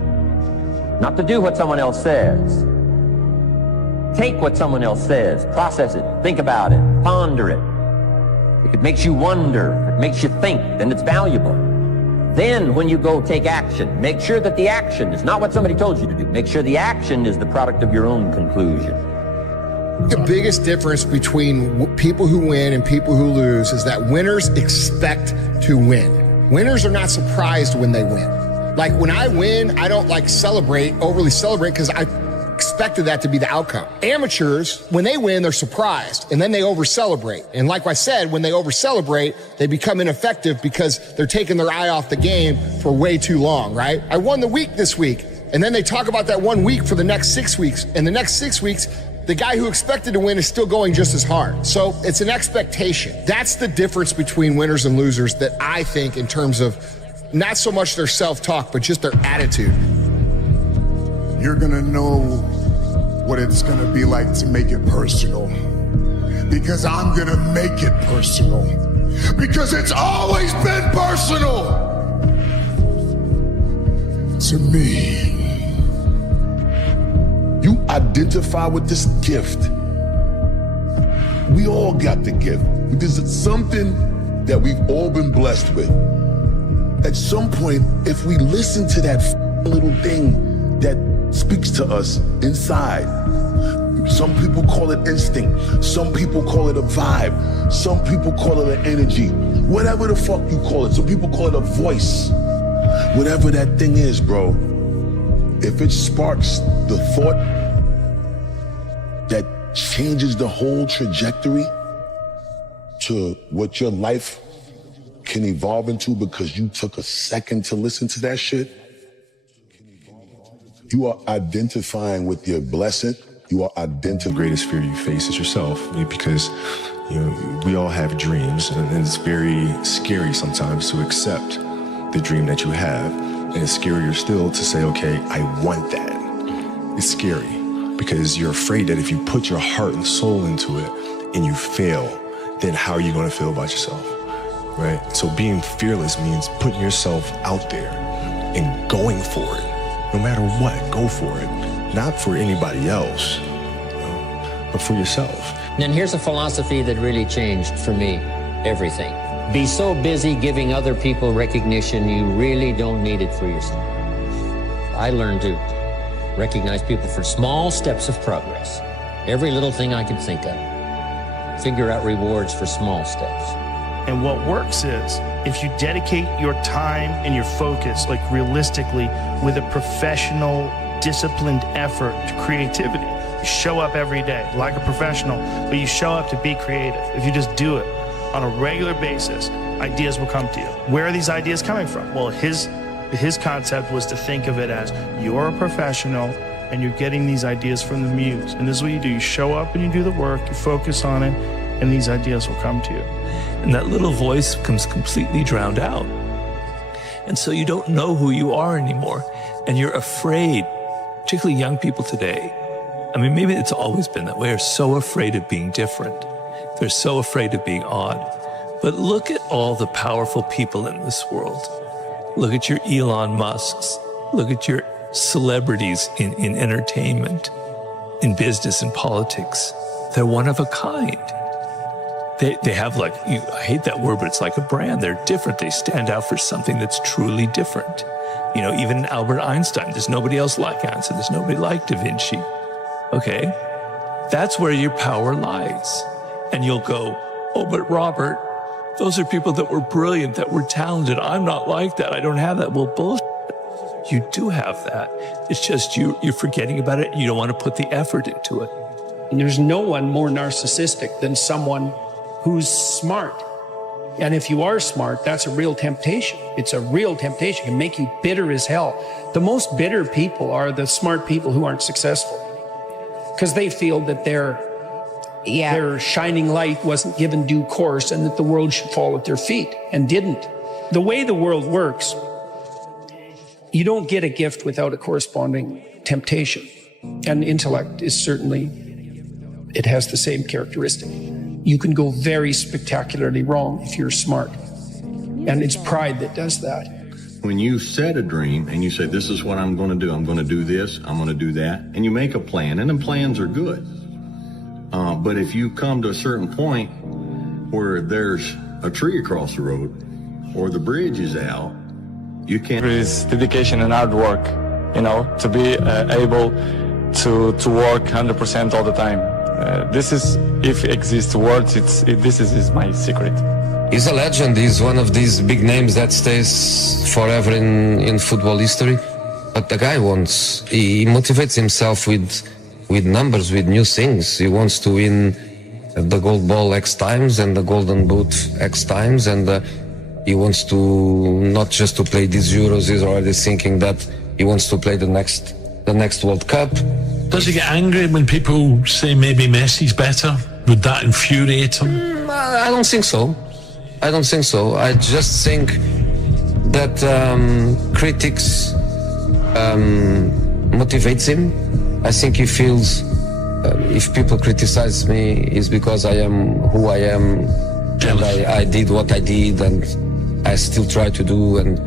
Not to do what someone else says. Take what someone else says, process it, think about it, ponder it. If it makes you wonder, if it makes you think, then it's valuable. Then when you go take action, make sure that the action is not what somebody told you to do. Make sure the action is the product of your own conclusion. The biggest difference between people who win and people who lose is that winners expect to win. Winners are not surprised when they win. Like when I win, I don't overly celebrate because I expected that to be the outcome. Amateurs, when they win, they're surprised and then they over-celebrate. And like I said, when they over-celebrate, they become ineffective because they're taking their eye off the game for way too long, right? I won the week this week. And then they talk about that 1 week for the next 6 weeks. And the next 6 weeks, the guy who expected to win is still going just as hard. So it's an expectation. That's the difference between winners and losers that I think in terms of not so much their self-talk, but just their attitude. You're gonna know what it's gonna be like to make it personal. Because I'm gonna make it personal. Because it's always been personal to me. You identify with this gift. We all got the gift. Because it's something that we've all been blessed with. At some point, if we listen to that little thing that speaks to us inside, some people call it instinct, some people call it a vibe, some people call it an energy, whatever the fuck you call it. Some people call it a voice. Whatever that thing is, bro, if it sparks the thought that changes the whole trajectory to what your life can evolve into because you took a second to listen to that shit, you are identifying with your blessing. You are identifying. The greatest fear you face is yourself, because we all have dreams, and it's very scary sometimes to accept the dream that you have, and it's scarier still to say, okay, I want that. It's scary because you're afraid that if you put your heart and soul into it and you fail, then how are you going to feel about yourself, right? So being fearless means putting yourself out there and going for it. No matter what, go for it. Not for anybody else, but for yourself. And here's a philosophy that really changed for me everything. Be so busy giving other people recognition, you really don't need it for yourself. I learned to recognize people for small steps of progress. Every little thing I could think of. Figure out rewards for small steps. And what works is, if you dedicate your time and your focus, like realistically, with a professional, disciplined effort to creativity, you show up every day like a professional, but you show up to be creative. If you just do it on a regular basis, ideas will come to you. Where are these ideas coming from? Well, his concept was to think of it as you're a professional and you're getting these ideas from the muse. And this is what you do. You show up and you do the work, you focus on it, and these ideas will come to you. And that little voice becomes completely drowned out. And so you don't know who you are anymore. And you're afraid, particularly young people today. I mean, maybe it's always been that way, are so afraid of being different. They're so afraid of being odd. But look at all the powerful people in this world. Look at your Elon Musks. Look at your celebrities in entertainment, in business and politics. They're one of a kind. They have I hate that word, but it's like a brand. They're different. They stand out for something that's truly different. Even Albert Einstein, there's nobody else like Einstein. There's nobody like Da Vinci. Okay? That's where your power lies. And you'll go, oh, but Robert, those are people that were brilliant, that were talented. I'm not like that. I don't have that. Well, bullshit. You do have that. It's just you're forgetting about it and you don't want to put the effort into it. And there's no one more narcissistic than someone who's smart. And if you are smart, that's a real temptation. It's a real temptation. It can make you bitter as hell. The most bitter people are the smart people who aren't successful, because they feel that their shining light wasn't given due course and that the world should fall at their feet, and didn't. The way the world works, you don't get a gift without a corresponding temptation. And intellect is certainly, it has the same characteristic. You can go very spectacularly wrong if you're smart. And it's pride that does that. When you set a dream and you say, this is what I'm going to do this, I'm going to do that, and you make a plan, and then plans are good. But if you come to a certain point where there's a tree across the road or the bridge is out, you can't. There is dedication and hard work, to be able to work 100% all the time. This is, if it exists words, this is my secret. He's a legend. He's one of these big names that stays forever in football history. But the guy he motivates himself with numbers, with new things. He wants to win the gold ball X times and the golden boot X times, and he wants to not just to play these Euros. He's already thinking that he wants to play the next World Cup. Does he get angry when people say maybe Messi's better? Would that infuriate him? I don't think so. I just think that critics motivates him. I think he feels if people criticize me is because I am who I am, and I did what I did, and I still try to do, and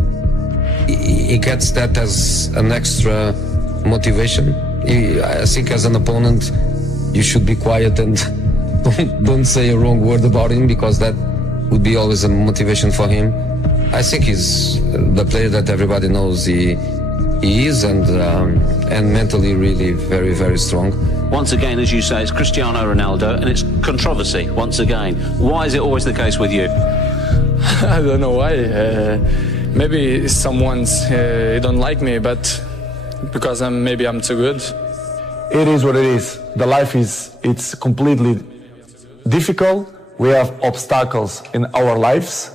he gets that as an extra motivation. I think as an opponent, you should be quiet and don't say a wrong word about him, because that would be always a motivation for him. I think he's the player that everybody knows he is, and mentally really very, very strong. Once again, as you say, it's Cristiano Ronaldo, and it's controversy once again. Why is it always the case with you? I don't know why. Maybe someone's don't like me, but because maybe I'm too good. It is what it is. The life it's completely difficult. We have obstacles in our lives,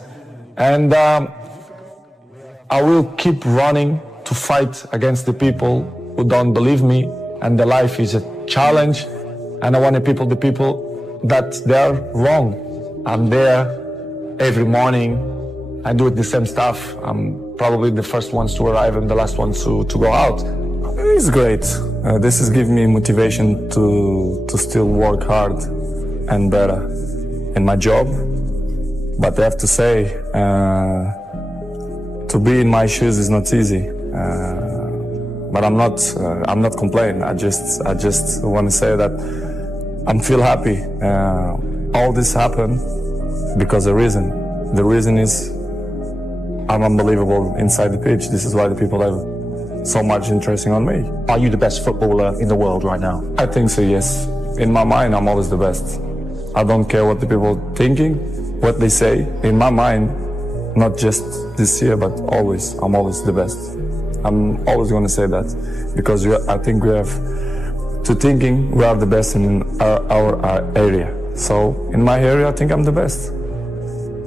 and I will keep running to fight against the people who don't believe me. And the life is a challenge, and I want the people that they're wrong. I'm there every morning. I do the same stuff. I'm probably the first ones to arrive and the last ones to go out. It's great. This is giving me motivation to still work hard and better in my job. But I have to say, to be in my shoes is not easy. But I'm not complaining. I just want to say that I'm feel happy. All this happened because of reason. The reason is I'm unbelievable inside the pitch. This is why the people have so much interest on me. Are you the best footballer in the world right now? I think so, yes. In my mind, I'm always the best. I don't care what the people thinking, what they say. In my mind, not just this year, but always, I'm always the best. I'm always going to say that, because I think we have to thinking we are the best in our area. So in my area, I think I'm the best.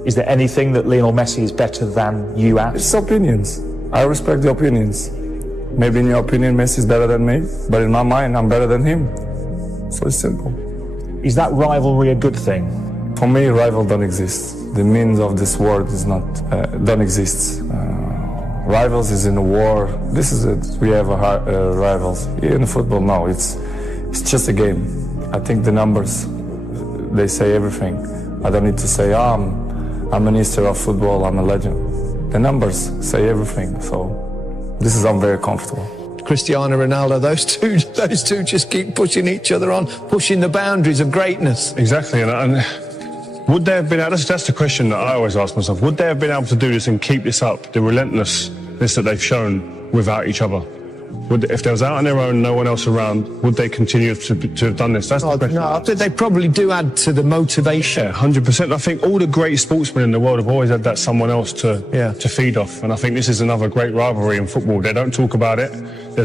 Is there anything that Lionel Messi is better than you at? It's opinions. I respect the opinions. Maybe in your opinion, Messi is better than me, but in my mind, I'm better than him. So it's simple. Is that rivalry a good thing? For me, rival don't exist. The meaning of this word is not don't exist. Rivals is in a war. This is it. We have rivals. In football, no. It's just a game. I think the numbers, they say everything. I don't need to say, I'm a minister of football, I'm a legend. The numbers say everything. So this is, I'm very comfortable. Cristiano Ronaldo, those two just keep pushing each other on, pushing the boundaries of greatness. Exactly, and would they have been able, that's the question that I always ask myself, would they have been able to do this and keep this up, the relentlessness that they've shown without each other? If they was out on their own, no one else around, would they continue to have done this? That's the question. No, I think they probably do add to the motivation. Yeah, 100%. I think all the great sportsmen in the world have always had that someone else to feed off. And I think this is another great rivalry in football. They don't talk about it.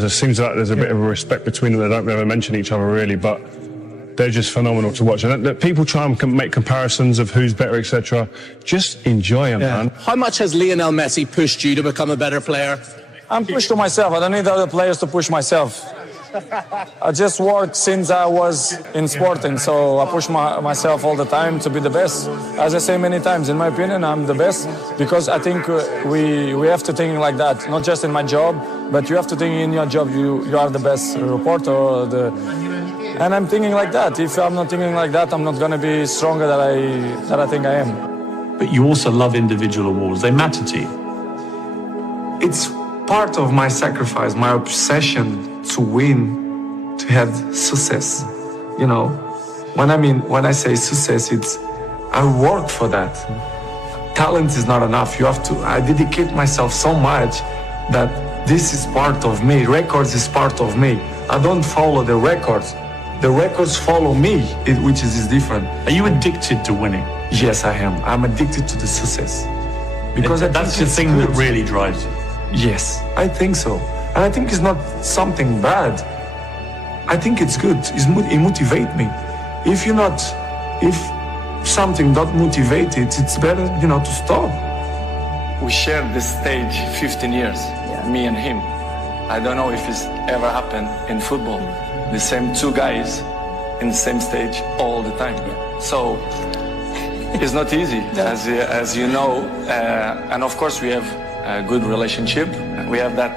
Seems like there's a bit of a respect between them. They don't ever mention each other really, but they're just phenomenal to watch. And that people try and make comparisons of who's better, etc. Just enjoy them, man. How much has Lionel Messi pushed you to become a better player? I'm pushed to myself. I don't need other players to push myself. I just work since I was in sporting, so I push myself all the time to be the best. As I say many times, in my opinion, I'm the best because I think we have to think like that, not just in my job, but you have to think in your job you are the best reporter. And I'm thinking like that. If I'm not thinking like that, I'm not going to be stronger than I think I am. But you also love individual awards. They matter to you. It's part of my sacrifice, my obsession to win, to have success. You know, when I say success, it's I work for that. Talent is not enough. I dedicate myself so much that this is part of me. Records is part of me. I don't follow the records. The records follow me, which is different. Are you addicted to winning? Yes, I am. I'm addicted to the success. Because that's the thing that really drives you. Yes, I think so. And I think it's not something bad. I think it's good. It motivates me. If something don't motivate it, it's better, to stop. We shared this stage 15 years, me and him. I don't know if it's ever happened in football. The same two guys in the same stage all the time. So it's not easy, as you know. And of course we have a good relationship. We have that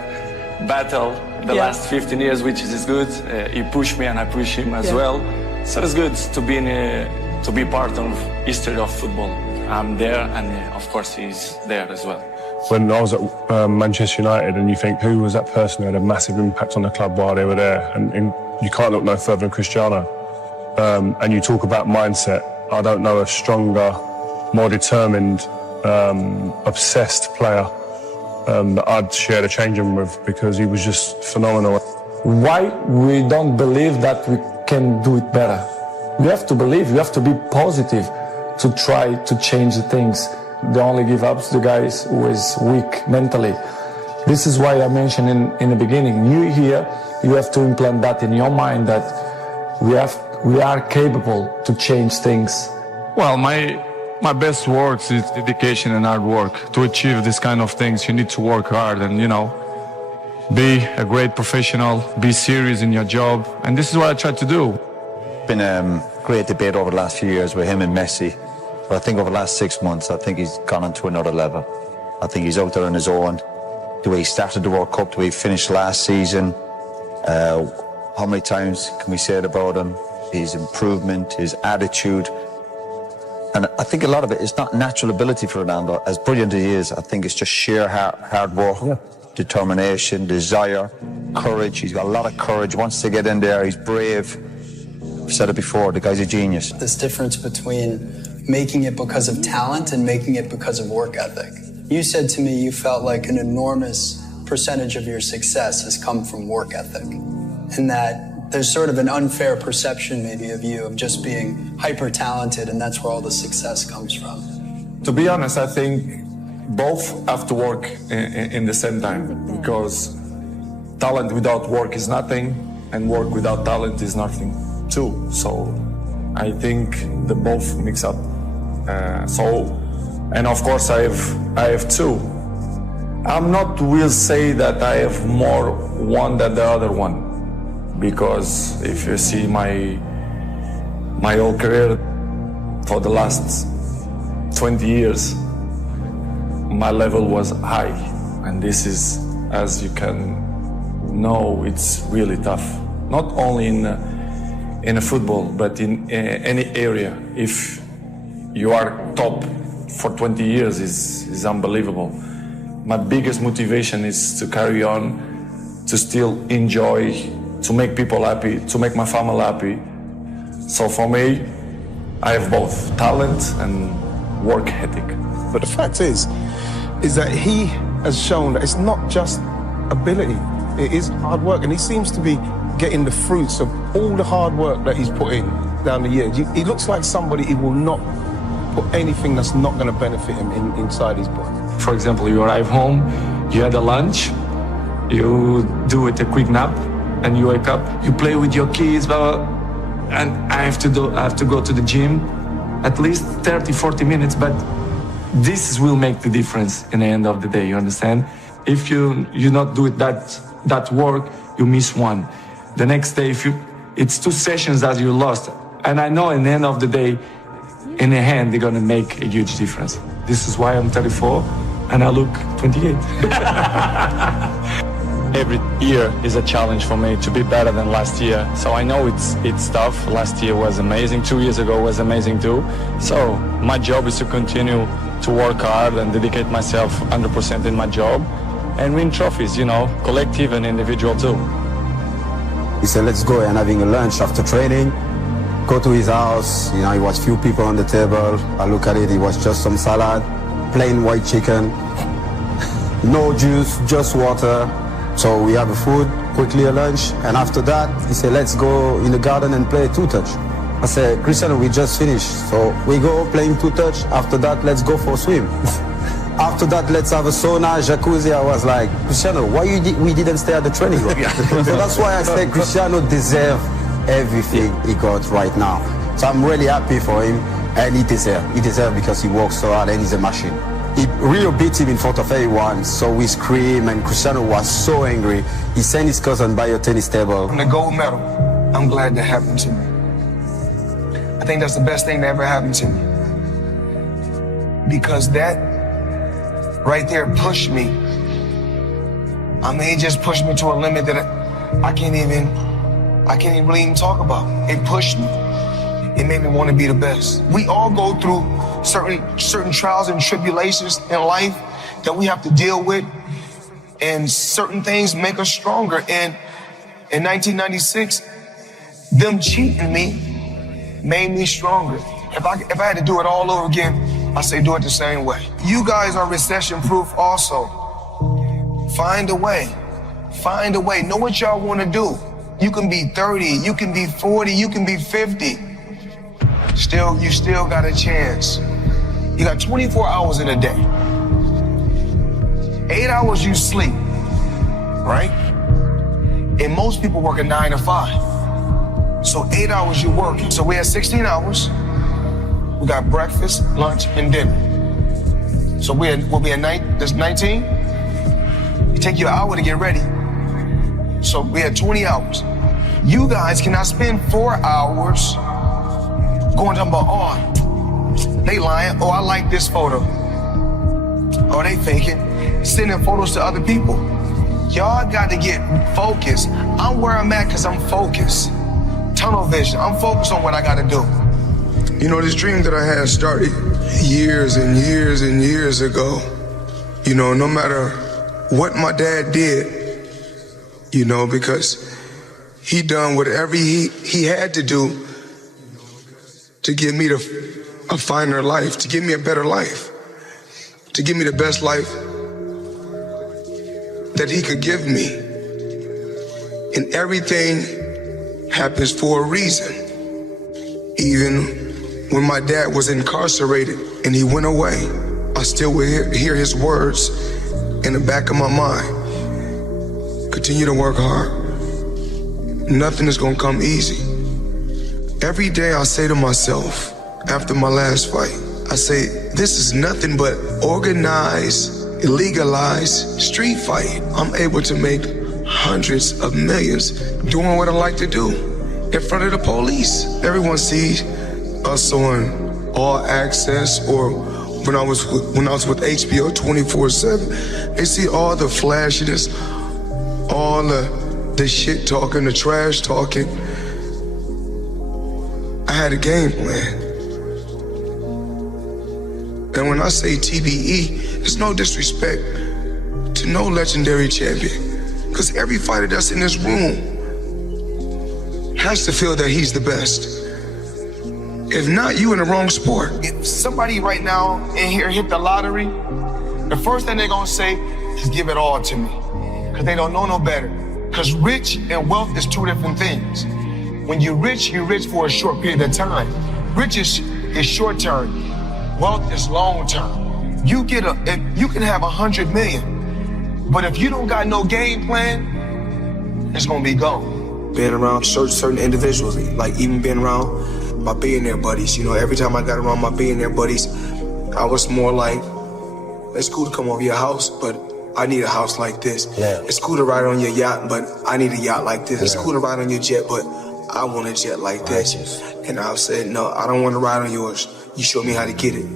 battle the last 15 years, which is good. He pushed me and I push him as well. So it's good to be part of history of football. I'm there, and of course he's there as well. When I was at Manchester United, and you think, who was that person who had a massive impact on the club while they were there? And you can't look no further than Cristiano. And you talk about mindset. I don't know a stronger, more determined, obsessed player that I'd share the changing room with, because he was just phenomenal. Why we don't believe that we can do it better? You have to believe, you have to be positive to try to change the things. The only give up to the guys who is weak mentally. This is why I mentioned in the beginning, you here, you have to implant that in your mind that we are capable to change things. Well, my best words is dedication and hard work. To achieve this kind of things, you need to work hard and, be a great professional, be serious in your job. And this is what I try to do. Been a great debate over the last few years with him and Messi. But I think over the last 6 months, I think he's gone on to another level. I think he's out there on his own. The way he started the World Cup, the way he finished last season. How many times can we say it about him? His improvement, his attitude. And I think a lot of it is not natural ability for Ronaldo. As brilliant as he is, I think it's just sheer hard work, determination, desire, courage. He's got a lot of courage, wants to get in there, he's brave. I've said it before, the guy's a genius. This difference between making it because of talent and making it because of work ethic. You said to me you felt like an enormous percentage of your success has come from work ethic, and that there's sort of an unfair perception maybe of you of just being hyper talented, and that's where all the success comes from. To be honest, I think both have to work in the same time, because talent without work is nothing, and work without talent is nothing too. So I think the both mix up. And of course I have two. I'm not will say that I have more one than the other one, because if you see my whole career for the last 20 years, my level was high, and this is, as you can know, it's really tough. Not only in a football, but in any area. If you are top for 20 years is unbelievable. My biggest motivation is to carry on, to still enjoy, to make people happy, to make my family happy. So for me, I have both talent and work ethic. But the fact is that he has shown that it's not just ability, it is hard work, and he seems to be getting the fruits of all the hard work that he's put in down the years. He looks like somebody who will not put anything that's not going to benefit him inside his body. For example, you arrive home, you had a lunch, you do it a quick nap, and you wake up, you play with your kids, blah, blah, and I have to go to the gym at least 30-40 minutes, but this will make the difference in the end of the day, you understand? If you not do it that work, you miss one. The next day, it's 2 sessions that you lost, and I know in the end of the day, in the hand, they're gonna make a huge difference. This is why I'm 34 and I look 28. Every year is a challenge for me to be better than last year. So I know it's tough. Last year was amazing. 2 years ago was amazing too. So my job is to continue to work hard and dedicate myself 100% in my job and win trophies, collective and individual too. He said, let's go and having a lunch after training. Go to his house, he was few people on the table. I look at it, it was just some salad, plain white chicken, no juice, just water. So we have a food, quickly a lunch, and after that, he said, let's go in the garden and play two-touch. I said, Cristiano, we just finished. So we go playing two-touch, after that, let's go for a swim. After that, let's have a sauna, jacuzzi. I was like, Cristiano, why we didn't stay at the training room? So that's why I said Cristiano deserves everything he got right now. So I'm really happy for him, and he deserves because he works so hard and he's a machine. He really beat him in front of everyone, so we scream, and Cristiano was so angry. He sent his cousin by a tennis table. The gold medal, I'm glad that happened to me. I think that's the best thing that ever happened to me. Because that right there pushed me. I mean, it just pushed me to a limit that I can't even really even talk about. It pushed me. It made me want to be the best. We all go through certain trials and tribulations in life that we have to deal with, and certain things make us stronger. And in 1996, them cheating me made me stronger. If I had to do it all over again, I say do it the same way. You guys are recession-proof also. Find a way. Find a way. Know what y'all want to do. You can be 30, you can be 40, you can be 50. You still got a chance. You got 24 hours in a day. 8 hours you sleep, right? And most people work a 9 to 5. So 8 hours you working. So we had 16 hours. We got breakfast, lunch, and dinner. So we'll be at night, that's 19. It take you an hour to get ready. So we had 20 hours. You guys cannot spend 4 hours going talking about, oh, they lying. Oh, I like this photo. Oh, they faking. Sending photos to other people. Y'all got to get focused. I'm where I'm at because I'm focused. Tunnel vision. I'm focused on what I got to do. You know, this dream that I had started years and years and years ago. You know, no matter what my dad did, you know, because he done whatever he had to do to give me a finer life, to give me a better life, to give me the best life that he could give me. And everything happens for a reason. Even when my dad was incarcerated and he went away, I still would hear his words in the back of my mind. Continue to work hard. Nothing is gonna come easy. Every day I say to myself, after my last fight, I say, this is nothing but organized, legalized street fight. I'm able to make hundreds of millions doing what I like to do in front of the police. Everyone sees us on All Access, or when I was with HBO 24/7, they see all the flashiness, all the shit talking, the trash talking. I had a game plan. And when I say TBE, it's no disrespect to no legendary champion, because every fighter that's in this room has to feel that he's the best. If not, you in the wrong sport. If somebody right now in here hit the lottery, the first thing they're gonna say is give it all to me, because they don't know no better. Because rich and wealth is two different things. When you're rich for a short period of time. Rich is short term. Wealth is long term. You can have 100 million, but if you don't got no game plan, it's gonna be gone. Being around certain individuals, like even being around my billionaire buddies, you know, every time I got around my billionaire buddies, I was more like, it's cool to come over your house, but I need a house like this. Yeah. It's cool to ride on your yacht, but I need a yacht like this. Yeah. It's cool to ride on your jet, but I want a jet like this. And I said, no, I don't want to ride on yours. You show me how to get it.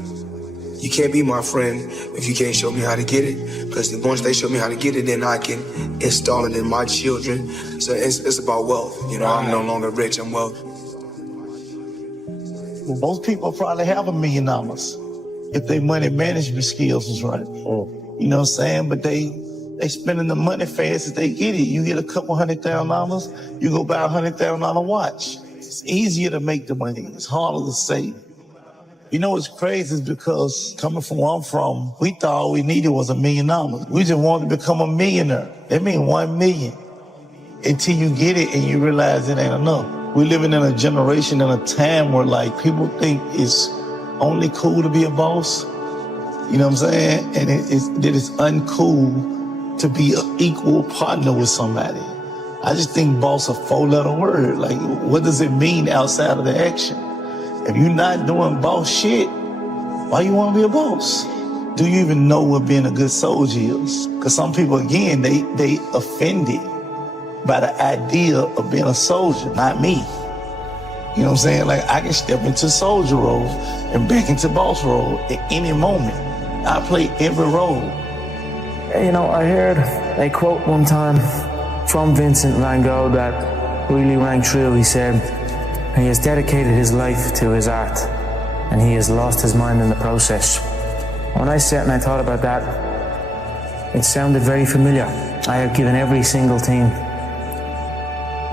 You can't be my friend if you can't show me how to get it. Because once they show me how to get it, then I can install it in my children. So it's about wealth. You know, I'm no longer rich, I'm wealthy. Well, most people probably have $1 million if their money management skills was right. You know what I'm saying? But they spending the money fast as they get it. You get a couple $100,000, you go buy a $100,000 watch. It's easier to make the money. It's harder to save. You know what's crazy is because coming from where I'm from, we thought all we needed was $1 million. We just wanted to become a millionaire. That means 1 million. Until you get it and you realize it ain't enough. We're living in a generation and a time where like people think it's only cool to be a boss. You know what I'm saying? And that it's uncool to be an equal partner with somebody. I just think boss a 4-letter word. Like, what does it mean outside of the action? If you're not doing boss shit, why you want to be a boss? Do you even know what being a good soldier is? Because some people, again, they offended by the idea of being a soldier, not me. You know what I'm saying? Like, I can step into soldier role and back into boss role at any moment. I play every role. You know, I heard a quote one time from Vincent van Gogh that really rang true. He said, he has dedicated his life to his art and he has lost his mind in the process. When I sat and I thought about that, it sounded very familiar. I have given every single thing,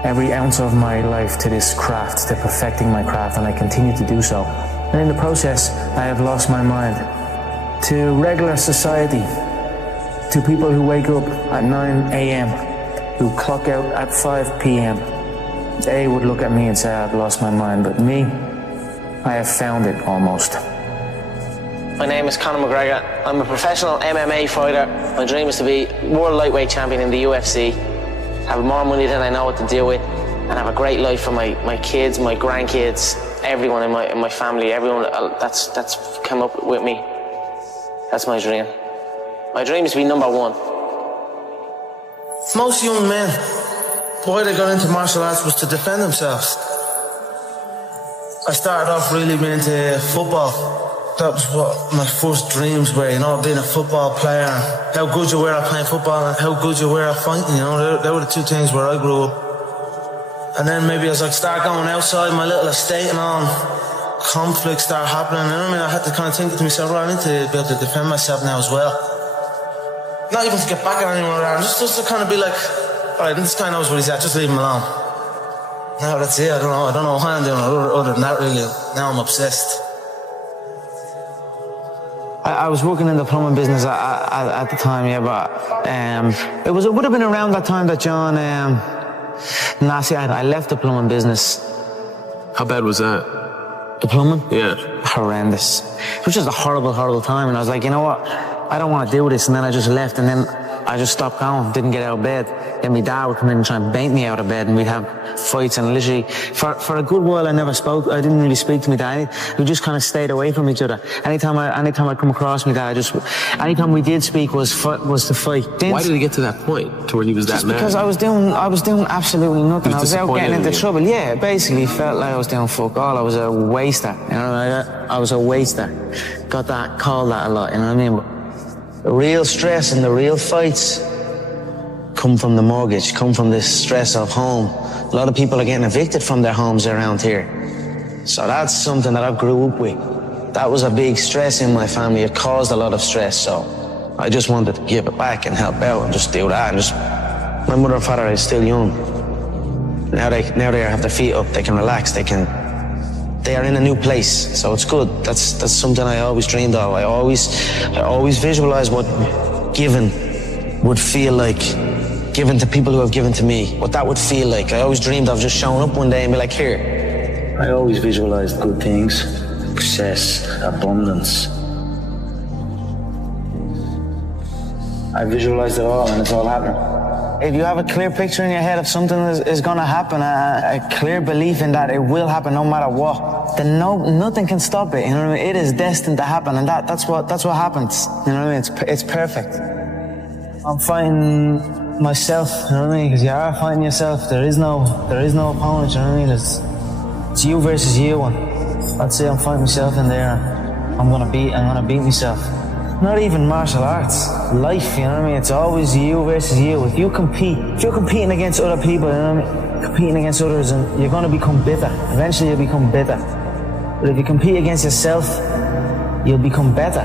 every ounce of my life to this craft, to perfecting my craft, and I continue to do so. And in the process, I have lost my mind to regular society, to people who wake up at 9 a.m., who clock out at 5 p.m. They would look at me and say, I've lost my mind, but me, I have found it almost. My name is Conor McGregor. I'm a professional MMA fighter. My dream is to be world lightweight champion in the UFC, have more money than I know what to do with, and have a great life for my kids, my grandkids, everyone in my family, everyone that's come up with me. That's my dream. My dream is to be number one. Most young men, why they got into martial arts was to defend themselves. I started off really being into football. That was what my first dreams were, you know, being a football player. How good you were at playing football and how good you were at fighting, you know, they were the two things where I grew up. And then maybe as I start going outside my little estate and all, conflicts start happening. And I mean, I had to kind of think to myself, right, I need to be able to defend myself now as well. Not even to get back at anyone around, just to kind of be like, all right, this guy knows what he's at, just leave him alone. Now that's it, I don't know why I'm doing it other than that really. Now I'm obsessed. I was working in the plumbing business at the time, yeah, but it would have been around that time that John, I left the plumbing business. How bad was that? The plumbing? Yeah. Horrendous. It was just a horrible, horrible time, and I was like, you know what, I don't want to do this, and then I just left, and then I just stopped going, didn't get out of bed. Then my dad would come in and try and bait me out of bed, and we'd have fights, and literally, for a good while I didn't really speak to my dad. We just kind of stayed away from each other. Anytime I come across my dad, anytime we did speak was to fight. Why did it get to that point, to where he was that mad? Because I was doing absolutely nothing. I was out getting into trouble. Yeah, it basically felt like I was doing fuck all. I was a waster, you know, I was a waster. Got that, called that a lot, you know what I mean? But the real stress and the real fights come from the mortgage, come from this stress of home. A lot of people are getting evicted from their homes around here. So that's something that I grew up with. That was a big stress in my family. It caused a lot of stress. So I just wanted to give it back and help out and just do that. And my mother and father are still young. Now they have their feet up, they can relax, they are in a new place, so it's good. That's something I always dreamed of. I always visualized what giving would feel like, given to people who have given to me, what that would feel like. I always dreamed of just showing up one day and be like, here. I always visualized good things, success, abundance. I visualized it all and it's all happening. If you have a clear picture in your head of something is going to happen, a clear belief in that it will happen no matter what, then nothing can stop it. You know what I mean? It is destined to happen, and that's what happens. You know what I mean? It's perfect. I'm fighting myself. You know what I mean? Because you are fighting yourself. There is no opponent. You know what I mean? It's you versus you, and that's it. I'm fighting myself in there. I'm gonna beat myself. Not even martial arts, life, you know what I mean? It's always you versus you. If you're competing against other people, you know what I mean? Competing against others, and you're gonna become bitter. Eventually you'll become bitter. But if you compete against yourself, you'll become better.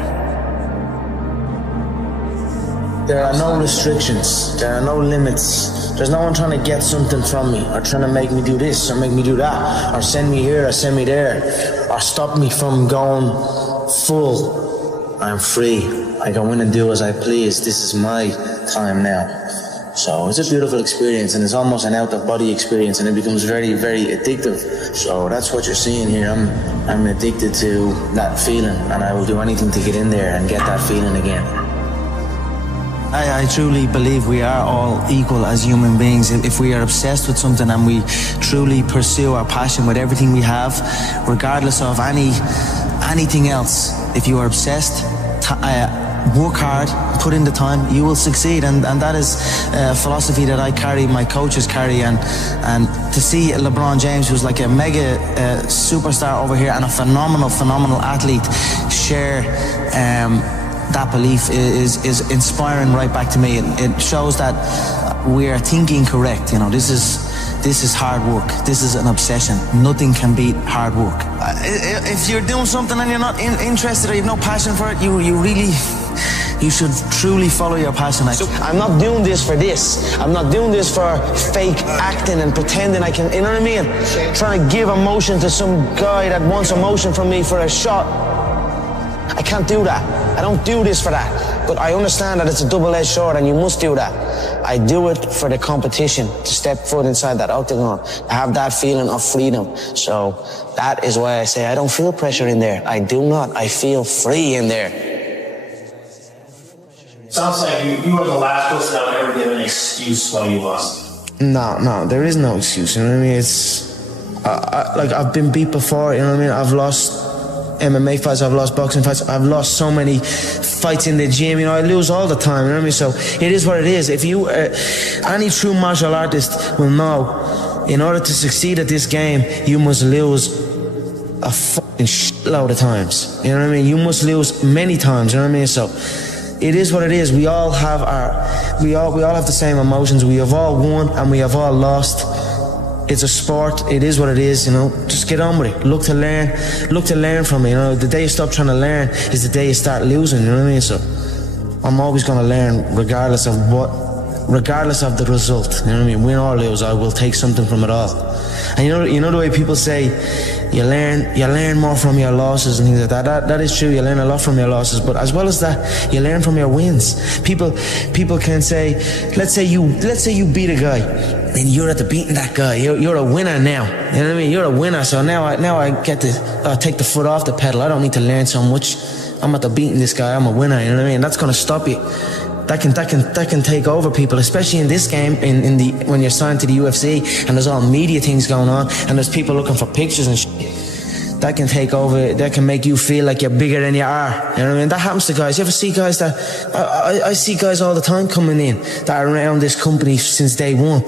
There are no restrictions, there are no limits. There's no one trying to get something from me, or trying to make me do this, or make me do that, or send me here, or send me there, or stop me from going full. I'm free. I go in and do as I please. This is my time now. So it's a beautiful experience, and it's almost an out-of-body experience, and it becomes very, very addictive. So that's what you're seeing here. I'm addicted to that feeling, and I will do anything to get in there and get that feeling again. I truly believe we are all equal as human beings. If we are obsessed with something and we truly pursue our passion with everything we have, regardless of anything else, if you are obsessed, work hard, put in the time, you will succeed. And that is a philosophy that I carry, my coaches carry. And to see LeBron James, who's like a mega superstar over here and a phenomenal athlete, share that belief is inspiring right back to me. It shows that we are thinking correct. You know, this is hard work. This is an obsession. Nothing can beat hard work. If you're doing something and you're not interested or you have no passion for it, you should truly follow your passion. I'm not doing this for this. I'm not doing this for fake acting and pretending I can, you know what I mean? Trying to give emotion to some guy that wants emotion from me for a shot. I can't do that. I don't do this for that. But I understand that it's a double-edged sword and you must do that. I do it for the competition, to step foot inside that octagon, to have that feeling of freedom. So that is why I say I don't feel pressure in there. I do not. I feel free in there. Sounds like you were the last person that would ever give an excuse why you lost. No, there is no excuse. You know what I mean? It's like I've been beat before. You know what I mean? I've lost MMA fights. I've lost boxing fights. I've lost so many fights in the gym. You know, I lose all the time. You know what I mean? So it is what it is. If you, any true martial artist will know, in order to succeed at this game, you must lose a fucking shitload of times. You know what I mean? You must lose many times. You know what I mean? So it is what it is. We all have we all have the same emotions. We have all won and we have all lost. It's a sport. It is what it is. You know, just get on with it. Look to learn from it. You know, the day you stop trying to learn is the day you start losing. You know what I mean? So I'm always going to learn regardless of the result. You know what I mean? Win or lose, I will take something from it all. And you know the way people say you learn more from your losses and things like that. That is true. You learn a lot from your losses, but as well as that, you learn from your wins. People can say, let's say you beat a guy, and you're at the beating that guy. You're a winner now. You know what I mean? You're a winner. So now I get to take the foot off the pedal. I don't need to learn so much. I'm at the beating this guy. I'm a winner. You know what I mean? That's gonna stop you. That can take over people, especially in this game, when you're signed to the UFC and there's all media things going on and there's people looking for pictures and shit. That can take over. That can make you feel like you're bigger than you are. You know what I mean? That happens to guys. You ever see guys that I see guys all the time coming in that are around this company since day one.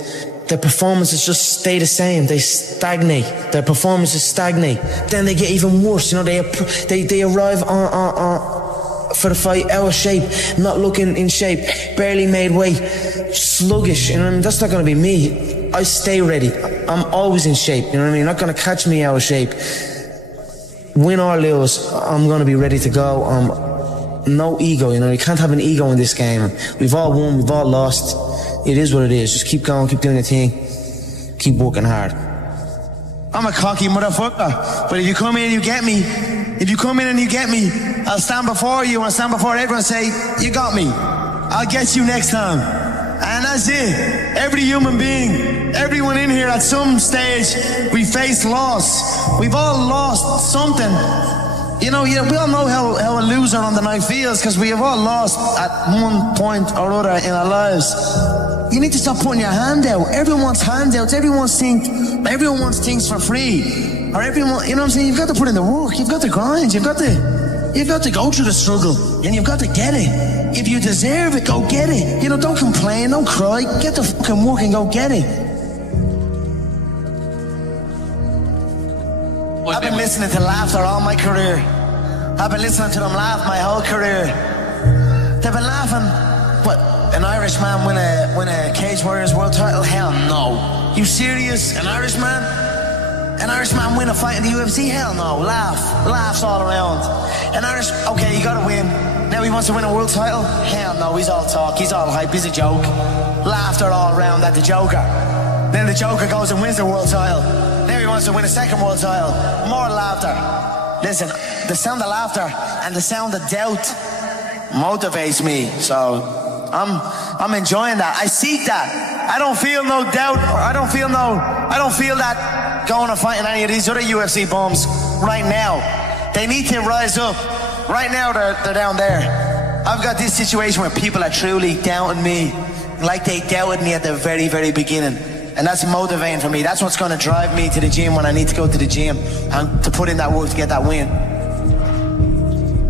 Their performances just stay the same. They stagnate. Their performances stagnate. Then they get even worse. You know, they arrive on for the fight out of shape, not looking in shape, barely made weight, sluggish. You know what I mean? That's not going to be me. I stay ready. I'm always in shape. You know what I mean? You're not going to catch me out of shape. Win or lose, I'm going to be ready to go. No ego. You know, you can't have an ego in this game. We've all won. We've all lost. It is what it is. Just keep going. Keep doing your thing. Keep working hard. I'm a cocky motherfucker, but if you come in and you get me, I'll stand before you and I'll stand before everyone and say, you got me. I'll get you next time. And that's it. Every human being, everyone in here at some stage, we face loss. We've all lost something. You know, we all know how a loser on the night feels because we have all lost at one point or other in our lives. You need to stop putting your hand out. Everyone wants handouts. Everyone wants things for free. Or everyone, you know what I'm saying? You've got to put in the work. You've got to grind. You've got to go through the struggle. And you've got to get it. If you deserve it, go get it. You know, don't complain. Don't cry. Get the fucking work and go get it. I've been listening to laughter all my career. I've been listening to them laugh my whole career. They've been laughing. What? An Irishman win a Cage Warriors world title? Hell no. You serious? An Irishman win a fight in the UFC? Hell no. Laughs all around. Okay, you gotta win. Now he wants to win a world title? Hell no, he's all talk, he's all hype, he's a joke. Laughter all around at the Joker. Then the Joker goes and wins the world title. Now he wants to win a second world title. More laughter. Listen, the sound of laughter and the sound of doubt motivates me. So I'm enjoying that. I seek that. I don't feel no doubt. I don't feel that going and fighting any of these other UFC bums right now. They need to rise up. Right now they're down there. I've got this situation where people are truly doubting me like they doubted me at the very, very beginning. And that's motivating for me. That's what's going to drive me to the gym when I need to go to the gym and to put in that work to get that win.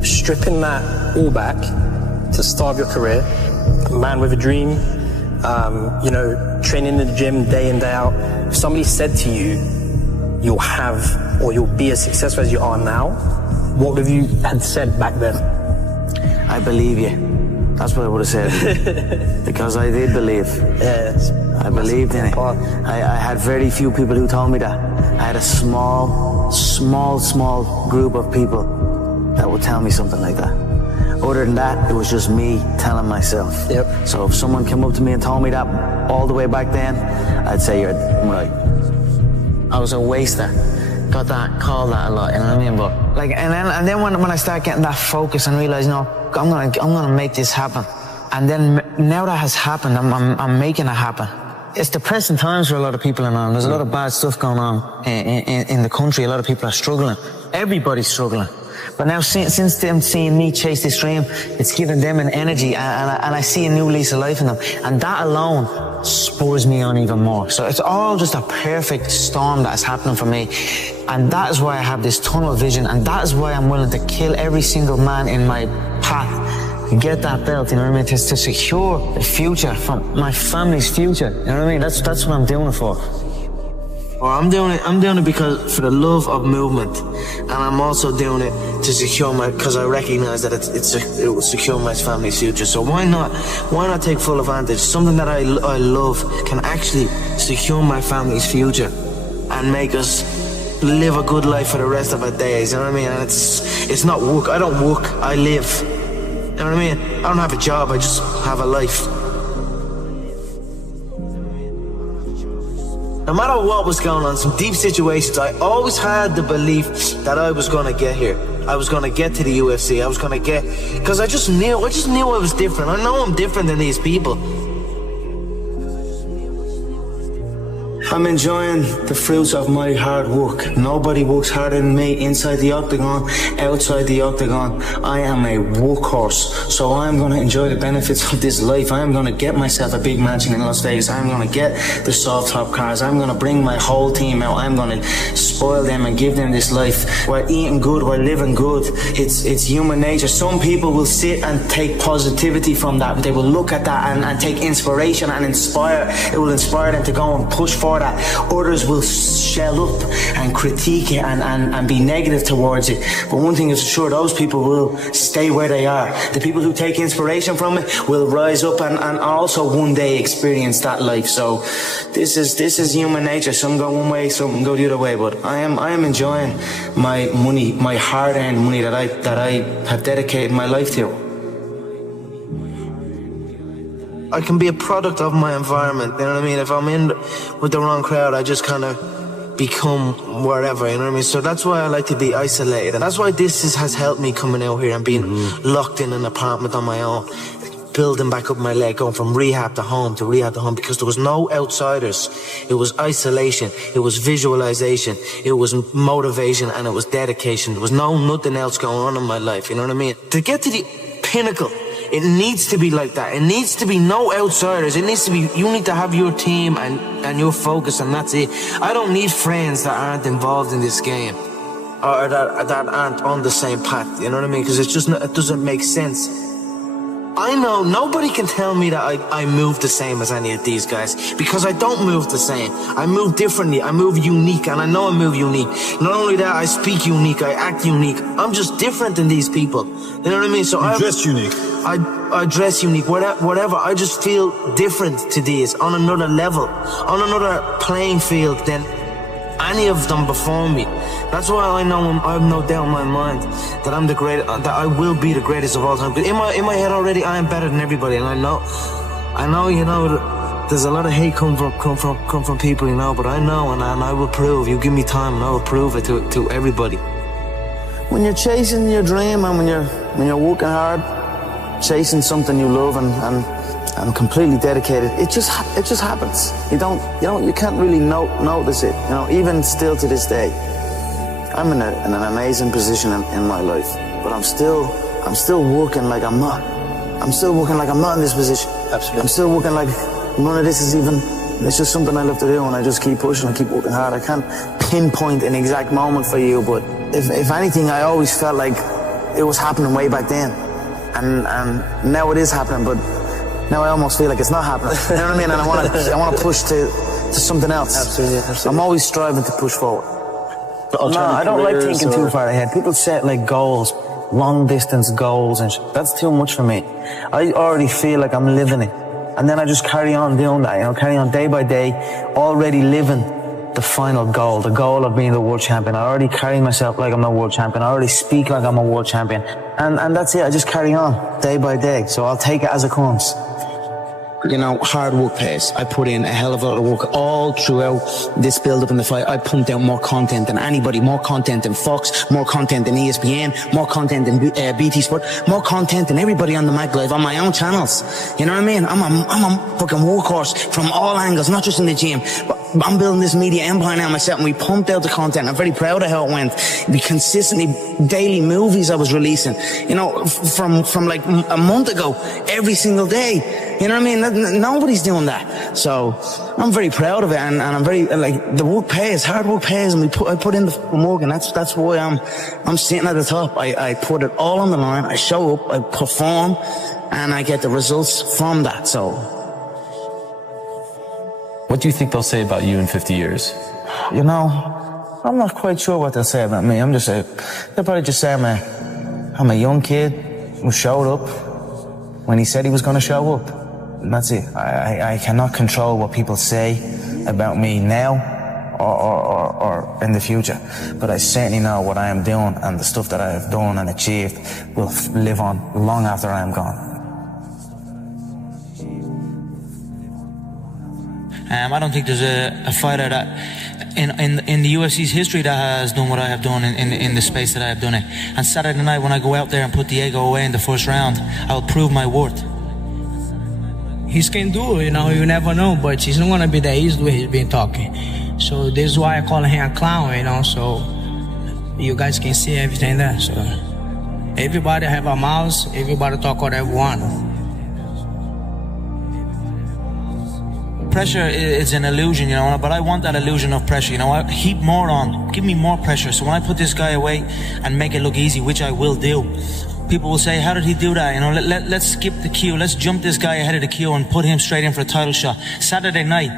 Stripping that all back to start your career, a man with a dream, training in the gym day in, day out. If somebody said to you, you'll have or you'll be as successful as you are now, what would you had said back then? I believe you. That's what I would have said. Because I did believe. Yes. I believed in it. I had very few people who told me that. I had a small group of people that would tell me something like that. Other than that, it was just me telling myself. Yep. So if someone came up to me and told me that all the way back then, I'd say you're right. I was a waster. Got that, called that a lot, you know what I mean? But like, and then when I start getting that focus and realize, you know, I'm gonna make this happen. And then now that has happened, I'm making it happen. It's depressing times for a lot of people in Ireland. There's a lot of bad stuff going on in the country. A lot of people are struggling. Everybody's struggling. But now, since them seeing me chase this dream, it's giving them an energy, and I see a new lease of life in them. And that alone spurs me on even more. So it's all just a perfect storm that's happening for me. And that is why I have this tunnel vision, and that is why I'm willing to kill every single man in my path and get that belt, you know what I mean? To secure the future from my family's future, you know what I mean? That's what I'm doing it for. Well, I'm doing it because for the love of movement, and I'm also doing it to secure because I recognize that it will secure my family's future. So why not take full advantage? Something that I love can actually secure my family's future and make us live a good life for the rest of our days. You know what I mean? And it's not work. I don't work. I live. You know what I mean? I don't have a job. I just have a life. No matter what was going on, some deep situations, I always had the belief that I was going to get here. I was going to get to the UFC. I was going to get... Because I just knew I was different. I know I'm different than these people. I'm enjoying the fruits of my hard work. Nobody works harder than me inside the octagon, outside the octagon. I am a workhorse, so I'm going to enjoy the benefits of this life. I'm going to get myself a big mansion in Las Vegas. I'm going to get the soft top cars. I'm going to bring my whole team out. I'm going to spoil them and give them this life. We're eating good, we're living good. It's human nature. Some people will sit and take positivity from that. They will look at that and take inspiration and inspire. It will inspire them to go and push for that. Others will shell up and critique it and be negative towards it. But one thing is for sure, those people will stay where they are. The people who take inspiration from it will rise up and also one day experience that life. So this is human nature. Some go one way, some go the other way. But I am enjoying my money, my hard-earned money that I have dedicated my life to. I can be a product of my environment, you know what I mean? If I'm in with the wrong crowd, I just kind of become wherever, you know what I mean? So that's why I like to be isolated. And that's why this has helped me coming out here and being locked in an apartment on my own, building back up my leg, going from rehab to home, because there was no outsiders. It was isolation, it was visualization, it was motivation, and it was dedication. There was nothing else going on in my life, you know what I mean? To get to the pinnacle, it needs to be like that. It needs to be no outsiders. It needs to be, you need to have your team and your focus, and that's it. I don't need friends that aren't involved in this game or that aren't on the same path, you know what I mean? Because it doesn't make sense. I know nobody can tell me that I move the same as any of these guys, because I don't move the same. I move differently. I move unique, and I know I move unique. Not only that, I speak unique. I act unique. I'm just different than these people. You know what I mean? So I dress unique. I dress unique. Whatever. I just feel different to these on another level, on another playing field than any of them before me. That's why I know I have no doubt in my mind that I'm the great, that I will be the greatest of all time. But in my head already, I am better than everybody, and I know, you know, there's a lot of hate come from people, you know. But I know, and I will prove. You give me time, and I will prove it to everybody. When you're chasing your dream, and when you're working hard, chasing something you love, and completely dedicated, it just happens. You can't really notice it, you know. Even still to this day, I'm in an amazing position in my life, but I'm still working like I'm not. I'm still working like I'm not in this position. Absolutely. I'm still working like none of this is even. It's just something I love to do, and I just keep pushing and keep working hard. I can't pinpoint an exact moment for you, but if anything, I always felt like it was happening way back then, and now it is happening, but now I almost feel like it's not happening. You know what I mean? And I want to push to something else. Absolutely. I'm always striving to push forward. No, I don't like thinking too far ahead. People set like goals long distance goals and that's too much for me. I already feel like I'm living it. And then I just carry on doing that, carry on day by day, already living the final goal, the goal of being the world champion. I already carry myself like I'm a world champion. I already speak like I'm a world champion. And that's it. I just carry on day by day. So I'll take it as it comes. Hard work pays. I put in a hell of a lot of work all throughout this build-up in the fight. I pumped out more content than anybody, more content than Fox, more content than ESPN, more content than BT Sport, more content than everybody on the Mag Live on my own channels. You know what I mean? I'm a fucking workhorse from all angles, not just in the gym. But I'm building this media empire now myself, and we pumped out the content. I'm very proud of how it went. We consistently, daily movies I was releasing, from like a month ago, every single day. You know what I mean? Nobody's doing that. So I'm very proud of it, and I'm very, the work pays, hard work pays, and I put in the work, and that's why I'm sitting at the top. I put it all on the line. I show up, I perform, and I get the results from that. So what do you think they'll say about you in 50 years? I'm not quite sure what they'll say about me. They'll probably just say I'm a young kid who showed up when he said he was going to show up. And that's it. I cannot control what people say about me now or in the future. But I certainly know what I am doing, and the stuff that I have done and achieved will live on long after I am gone. I don't think there's a fighter that in the UFC's history that has done what I have done in the space that I have done it. And Saturday night when I go out there and put Diego away in the first round, I'll prove my worth. He can do it, you never know, but he's not gonna be that easy the way he's been talking. So this is why I call him a clown, so you guys can see everything there. So everybody have a mouth, everybody talk whatever they want. Pressure is an illusion, but I want that illusion of pressure, heap more on, give me more pressure. So when I put this guy away and make it look easy, which I will do, people will say, how did he do that? Let's skip the queue. Let's jump this guy ahead of the queue and put him straight in for a title shot. Saturday night,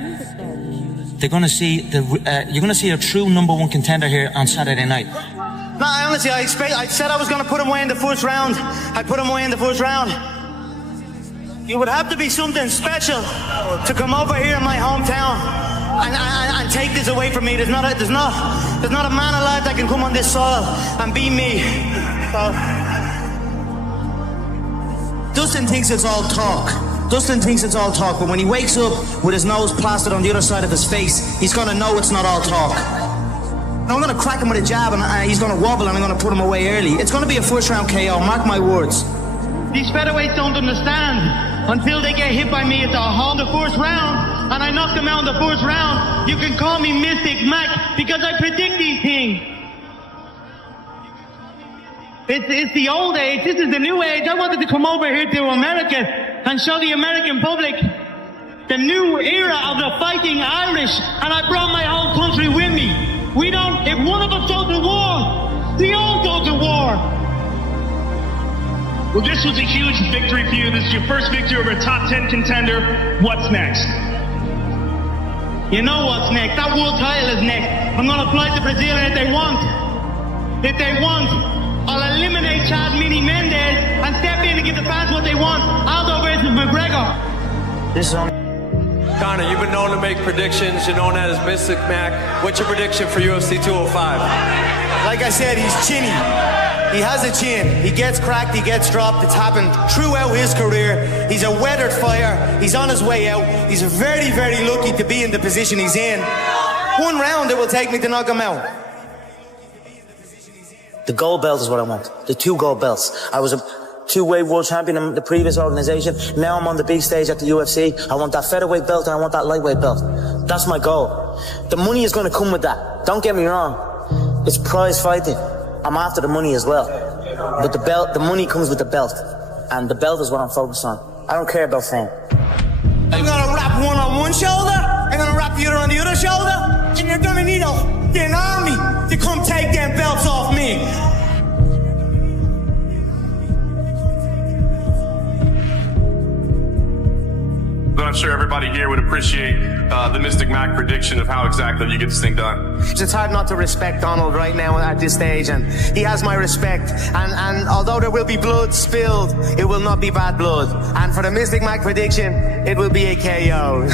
you're going to see a true #1 contender here on Saturday night. No, honestly, I said I was going to put him away in the first round. I put him away in the first round. It would have to be something special to come over here in my hometown and take this away from me. There's not a man alive that can come on this soil and beat me. So, Dustin thinks it's all talk. But when he wakes up with his nose plastered on the other side of his face, he's gonna know it's not all talk. I'm gonna crack him with a jab and he's gonna wobble and I'm gonna put him away early. It's gonna be a first round KO, mark my words. These featherweights don't understand. Until they get hit by me, it's all the first round, and I knock them out in the first round. You can call me Mystic Mac because I predict these things. It's the old age. This is the new age. I wanted to come over here to America and show the American public the new era of the fighting Irish, and I brought my whole country with me. If one of us goes to war, we all go to war. Well, this was a huge victory for you. This is your first victory over a top 10 contender. What's next? You know what's next. That world title is next. I'm going to fly to Brazil, and if they want, I'll eliminate Chad Mini Mendes and step in and give the fans what they want. Aldo versus McGregor. Conor, you've been known to make predictions. You're known as Mystic Mac. What's your prediction for UFC 205? Like I said, he's chinny. He has a chin. He gets cracked, he gets dropped. It's happened throughout his career. He's a weathered fire. He's on his way out. He's very, very lucky to be in the position he's in. One round it will take me to knock him out. The gold belt is what I want. The 2 gold belts. I was a 2-weight world champion in the previous organization. Now I'm on the big stage at the UFC. I want that featherweight belt and I want that lightweight belt. That's my goal. The money is going to come with that. Don't get me wrong. It's prize fighting. I'm after the money as well. But the money comes with the belt. And the belt is what I'm focused on. I don't care about fame. I'm gonna wrap one on one shoulder, I'm gonna wrap the other on the other shoulder, and you're gonna need an army to come take them belts off me. But I'm sure everybody here would appreciate the Mystic Mac prediction of how exactly you get this thing done. It's hard not to respect Donald right now at this stage, and he has my respect. And although there will be blood spilled, it will not be bad blood. And for the Mystic Mac prediction, it will be a KO.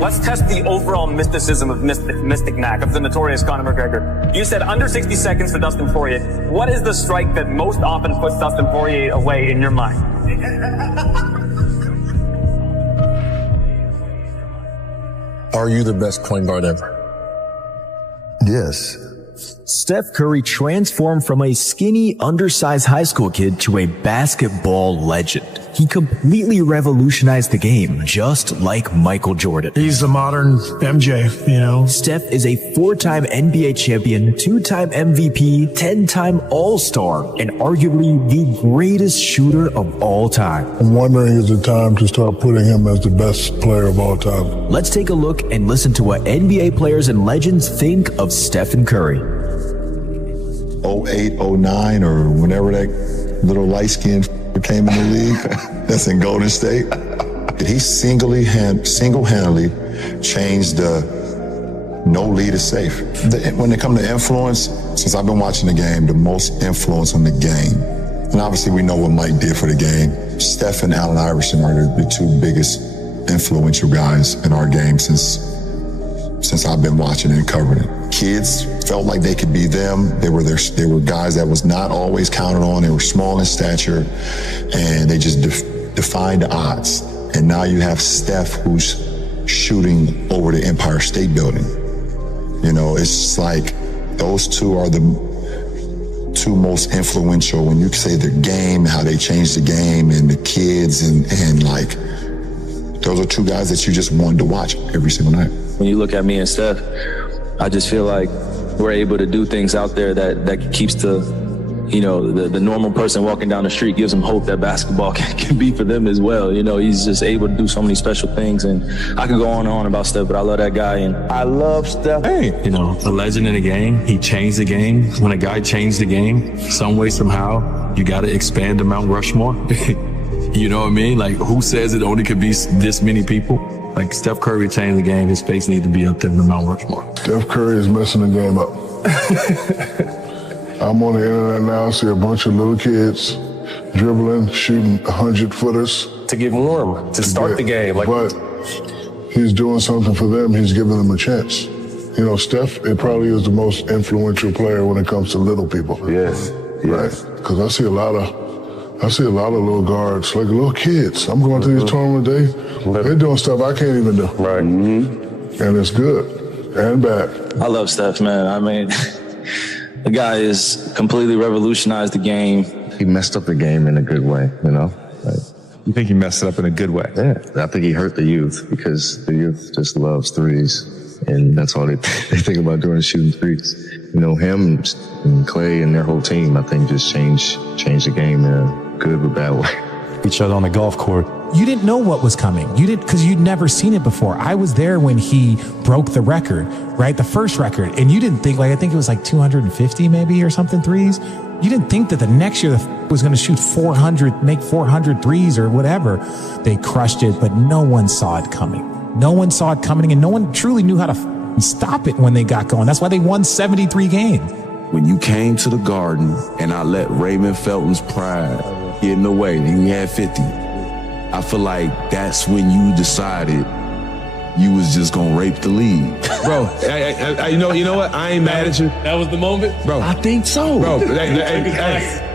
Let's test the overall mysticism of Mystic Mac, of the notorious Conor McGregor. You said under 60 seconds for Dustin Poirier. What is the strike that most often puts Dustin Poirier away in your mind? Are you the best point guard ever? Yes. Steph Curry transformed from a skinny, undersized high school kid to a basketball legend. He completely revolutionized the game, just like Michael Jordan. He's the modern MJ, you know. Steph is a 4-time NBA champion, 2-time MVP, 10-time All-Star, and arguably the greatest shooter of all time. I'm wondering, is it time to start putting him as the best player of all time? Let's take a look and listen to what NBA players and legends think of Stephen Curry. 08, 09, or whenever that little light-skinned came in the league, that's in Golden State. He single-handedly changed the no lead is safe. When it comes to influence, since I've been watching the game, the most influence on the game, and obviously we know what Mike did for the game, Steph and Allen Iverson are the two biggest influential guys in our game since I've been watching and covering it. Kids felt like they could be them. They were guys that was not always counted on. They were small in stature, and they just defied the odds. And now you have Steph, who's shooting over the Empire State Building. You know, it's just like those two are the two most influential when you say their game, how they changed the game, and the kids, and like those are two guys that you just wanted to watch every single night. When you look at me and Steph, I just feel like we're able to do things out there that keeps the normal person walking down the street, gives them hope that basketball can be for them as well. You know, he's just able to do so many special things, and I can go on and on about Steph, but I love that guy, and I love Steph. Hey, you know, a legend in the game. He changed the game. When a guy changed the game, some way, somehow, you got to expand the Mount Rushmore. You know what I mean? Like, who says it only could be this many people? Like, Steph Curry changed the game. His face needs to be up there in the Mount Rushmore. Steph Curry is messing the game up. I'm on the internet now, see a bunch of little kids dribbling, shooting 100-footers. To get warm, to start the game. But he's doing something for them. He's giving them a chance. You know, Steph, it probably is the most influential player when it comes to little people. Yes. Right? Because I see a lot of little guards, like little kids. I'm going to these tournaments, they're doing stuff I can't even do. Right. Mm-hmm. And it's good and bad. I love Steph, man. I mean, the guy has completely revolutionized the game. He messed up the game in a good way, you know? You think he messed it up in a good way? Yeah. I think he hurt the youth because the youth just loves threes. And that's all they think about doing is shooting threes. You know, him and Clay and their whole team, I think, just changed the game in a good or bad way. Each other on the golf court. You didn't know what was coming. You didn't, because you'd never seen it before. I was there when he broke the record, right? The first record. And you didn't think, like, I think it was like 250 maybe or something threes. You didn't think that the next year was going to shoot 400, make 400 threes or whatever. They crushed it, but no one saw it coming. No one saw it coming, and no one truly knew how to stop it when they got going. That's why they won 73 games. When you came to the Garden and I let Raymond Felton's pride get in the way, and he had 50, I feel like that's when you decided you was just gonna rape the league. Bro, you know what? I ain't mad at you. That was the moment? Bro, I think so. Bro,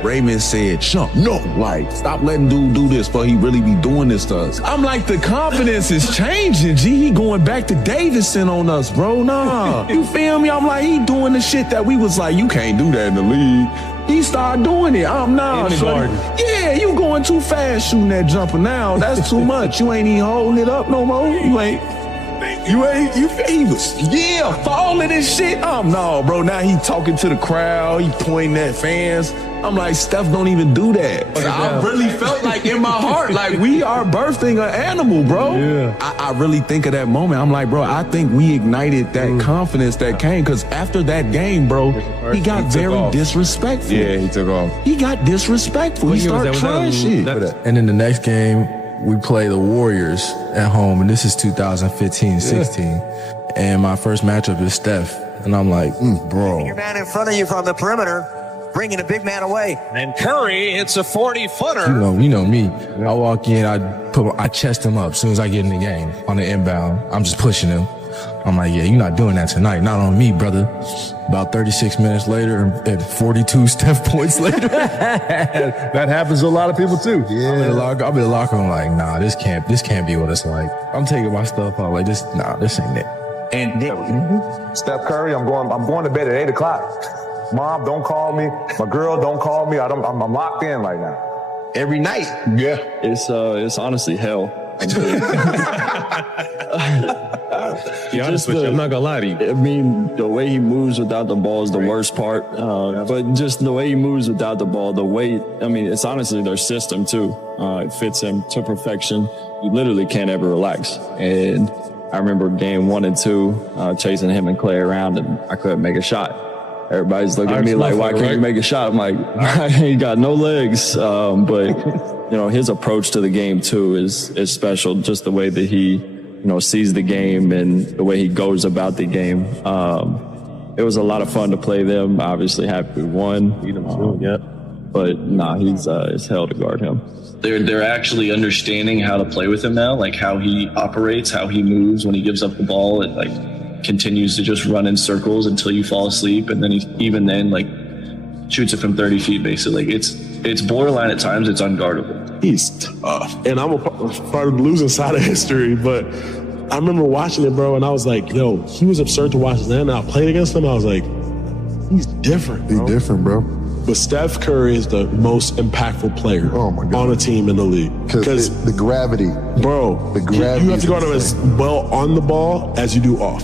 Raymond said, "Chump, no, like, stop letting dude do this, but he really be doing this to us." I'm like, the confidence is changing, G. He going back to Davidson on us, bro. Nah. You feel me? I'm like, he doing the shit that we was like, you can't do that in the league. He started doing it. I'm now. Yeah, you going too fast shooting that jumper now. That's too much. You ain't even holding it up no more. He was falling and shit. No, bro. Now he talking to the crowd. He pointing at fans. I'm like, Steph don't even do that. I really felt like in my heart, like we are birthing an animal, bro. Yeah. I really think of that moment. I'm like, bro, I think we ignited that confidence that came, because after that game, bro, he got very disrespectful. Yeah, he took off. He got disrespectful. He started trying shit. And then the next game, we play the Warriors at home, and this is 2015-16. And my first matchup is Steph. And I'm like, bro. Your man in front of you from the perimeter, bringing a big man away. And Curry hits a 40-footer. You know me. I walk in, I chest him up as soon as I get in the game on the inbound. I'm just pushing him. I'm like, yeah, you're not doing that tonight. Not on me, brother. About 36 minutes later and 42 Steph points later. That happens to a lot of people too. Yeah. I'll be in the locker room like, nah, this can't be what it's like. I'm taking my stuff out like this ain't it. And Steph Curry, I'm going to bed at 8 o'clock. Mom, don't call me. My girl, don't call me. I'm locked in right now. every night. Yeah. It's honestly hell. Be honest with you, I'm not gonna lie to you. I mean, the way he moves without the ball is the worst part. But just the way he moves without the ball, the weight, I mean, it's honestly their system too. It fits him to perfection. You literally can't ever relax. And I remember game 1 and 2, chasing him and Clay around, and I couldn't make a shot. Everybody's looking at me like, why can't you make a shot? I'm like, I ain't got no legs. But, you know, his approach to the game too is special. Just the way that he, you know, sees the game and the way he goes about the game. It was a lot of fun to play them. Obviously happy we won. But nah, it's hell to guard him. They're actually understanding how to play with him now, like how he operates, how he moves when he gives up the ball, and like continues to just run in circles until you fall asleep, and then he shoots it from 30 feet basically. It's borderline at times. It's unguardable. He's tough, and I'm a part of the losing side of history, but I remember watching it, bro, and I was like, yo, he was absurd to watch. And then I played against him, I was like, he's different, bro. He's different, bro. But Steph Curry is the most impactful player on a team in the league. Because the gravity. Bro, the gravity. You have to guard him as well on the ball as you do off.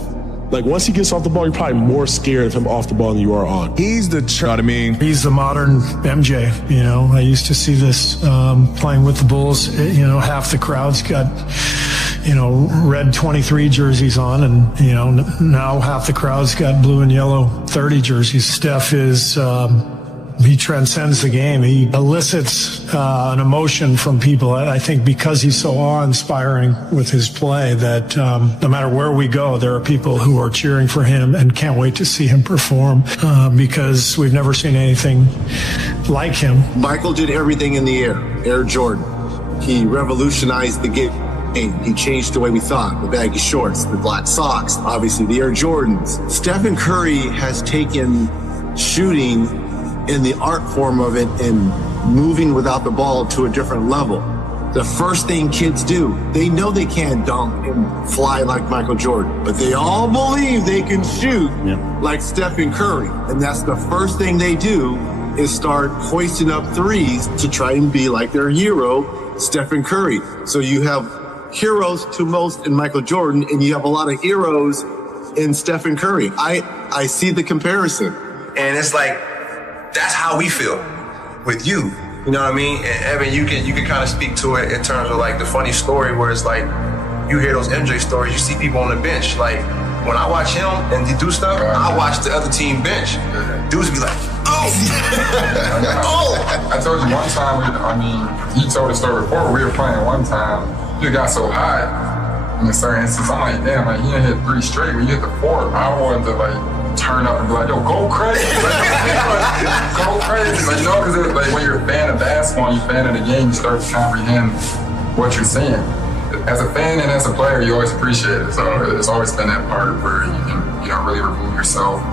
Like, once he gets off the ball, you're probably more scared of him off the ball than you are on. He's the, you know what I mean? He's the modern MJ, you know. I used to see this playing with the Bulls. You know, half the crowd's got, you know, red 23 jerseys on, and, you know, now half the crowd's got blue and yellow 30 jerseys. Steph is... he transcends the game. He elicits an emotion from people. I think because he's so awe-inspiring with his play that no matter where we go, there are people who are cheering for him and can't wait to see him perform because we've never seen anything like him. Michael did everything in the Air Jordan. He revolutionized the game. He changed the way we thought. The baggy shorts, the black socks, obviously the Air Jordans. Stephen Curry has taken shooting in the art form of it and moving without the ball to a different level. The first thing kids do, they know they can't dunk and fly like Michael Jordan, but they all believe they can shoot like Stephen Curry. And that's the first thing they do is start hoisting up threes to try and be like their hero, Stephen Curry. So you have heroes to most in Michael Jordan, and you have a lot of heroes in Stephen Curry. I see the comparison. And it's like, that's how we feel with you. You know what I mean? And Evan, you can kind of speak to it in terms of like the funny story where it's like, you hear those MJ stories, you see people on the bench. Like, when I watch him and he do stuff, I watch the other team bench. Dudes be like, oh! I told you one time, he told the story before, we were playing one time, you got so hot in a certain instance, I'm like, damn, like, you didn't hit 3 straight, when you hit the 4th, I wanted to like, turn up and be like, yo, go crazy. Go crazy. Like, you know, because like, when you're a fan of basketball, you're a fan of the game, you start to comprehend what you're seeing. As a fan and as a player, you always appreciate it. So it's always been that part where you can, you know, really remove yourself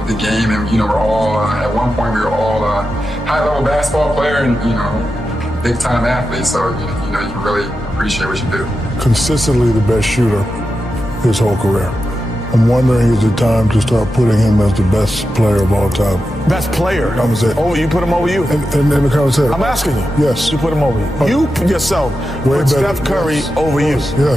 with the game. And, you know, we're all, at one point, we were all high-level basketball player and, you know, big-time athletes. So, you know, you really appreciate what you do. Consistently the best shooter his whole career. I'm wondering, is it time to start putting him as the best player of all time? Best player? I'm saying. Oh, you put him over you? In the conversation. I'm asking you. Yes. You put him over you. You yourself Way put better. Steph Curry over you. Yeah,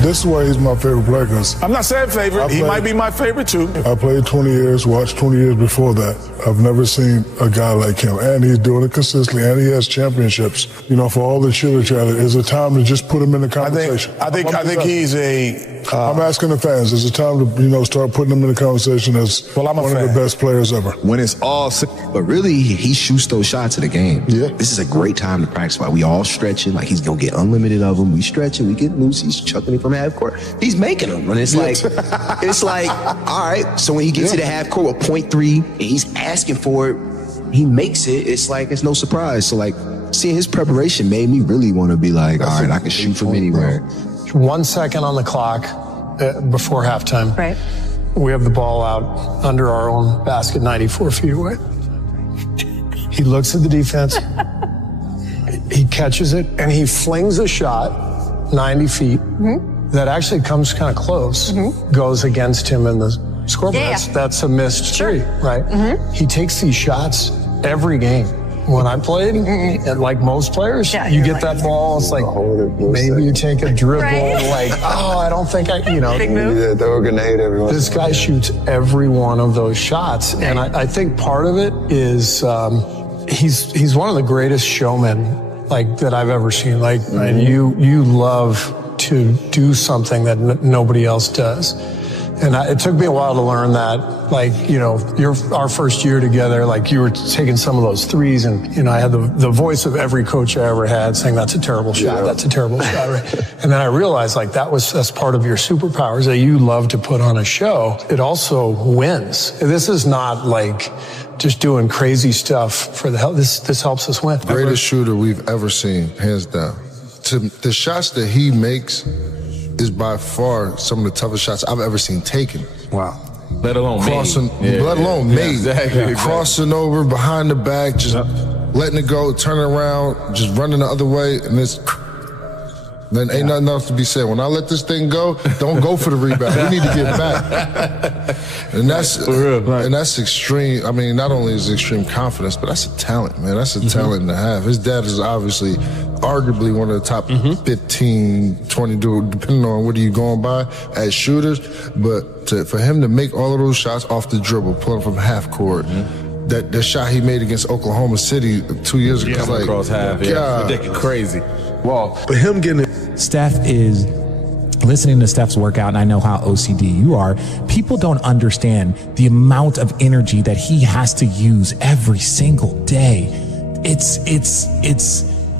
This is why he's my favorite player, because I'm not saying favorite. He might be my favorite too. I played 20 years, watched 20 years before that. I've never seen a guy like him, and he's doing it consistently, and he has championships. You know, for all the chitter chatter, is it time to just put him in the conversation? I think he's a. I'm asking the fans, is it time to start putting him in the conversation as one of the best players ever? When it's all, but really he shoots those shots of the game. Yeah, this is a great time to practice. While we all stretching, like he's gonna get unlimited of them. We stretching, we get loose. He's chucking it from half court. He's making them, and it's like, all right. So when he gets to the half court with 0.3, and he's asking for it, he makes it. It's like it's no surprise. So like seeing his preparation made me really want to be like, all right, I can shoot from anywhere. 1 second on the clock before halftime. Right. We have the ball out under our own basket, 94 feet away. He looks at the defense. He catches it, and he flings a shot 90 feet that actually comes kind of close, goes against him in the scoreboard. Yeah. That's a missed three, right? He takes these shots every game. When I played, and like most players, you get that ball, it's like, maybe you take a dribble, like, oh, I don't think Big move. Yeah, throw a grenade everyone. This guy shoots every one of those shots. And I think part of it is he's one of the greatest showmen like that I've ever seen. Like, and you love to do something that nobody else does. And it took me a while to learn that, like, our first year together, like you were taking some of those threes, and I had the voice of every coach I ever had saying, that's a terrible shot, that's a terrible shot, right? And then I realized, like, that's part of your superpowers that you love to put on a show. It also wins. This is not like just doing crazy stuff for the hell. This helps us win. Greatest shooter we've ever seen, hands down. The shots that he makes is by far some of the toughest shots I've ever seen taken. Wow. Let alone crossing, made. let alone made. Exactly. Crossing over behind the back, just letting it go, turning around, just running the other way, and then ain't nothing else to be said. When I let this thing go, don't go for the rebound. We need to get back. And that's extreme. I mean, not only is it extreme confidence, but that's a talent, man. That's a talent to have. His dad is obviously arguably one of the top 15, 20, depending on what are you going by as shooters. But for him to make all of those shots off the dribble, pulling from half court, that shot he made against Oklahoma City 2 years ago, like, across half, ridiculous, crazy. Well, but him getting Steph is listening to Steph's workout, and I know how OCD you are. People don't understand the amount of energy that he has to use every single day. It's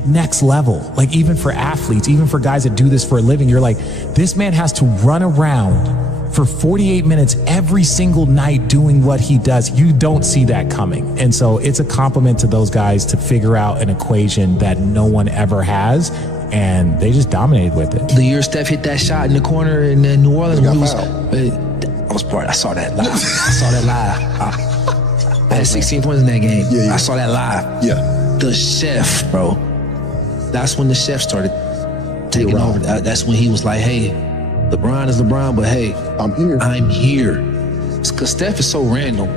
next level. Like, even for athletes, even for guys that do this for a living, you're like, this man has to run around for 48 minutes every single night doing what he does. You don't see that coming. And so it's a compliment to those guys to figure out an equation that no one ever has. And they just dominated with it. The year Steph hit that shot in the corner in New Orleans, I saw that live. I had 16 points in that game. I saw that live. The chef, bro. That's when the chef started taking over. That's when he was like, hey, LeBron is LeBron, but hey, I'm here. It's because Steph is so random.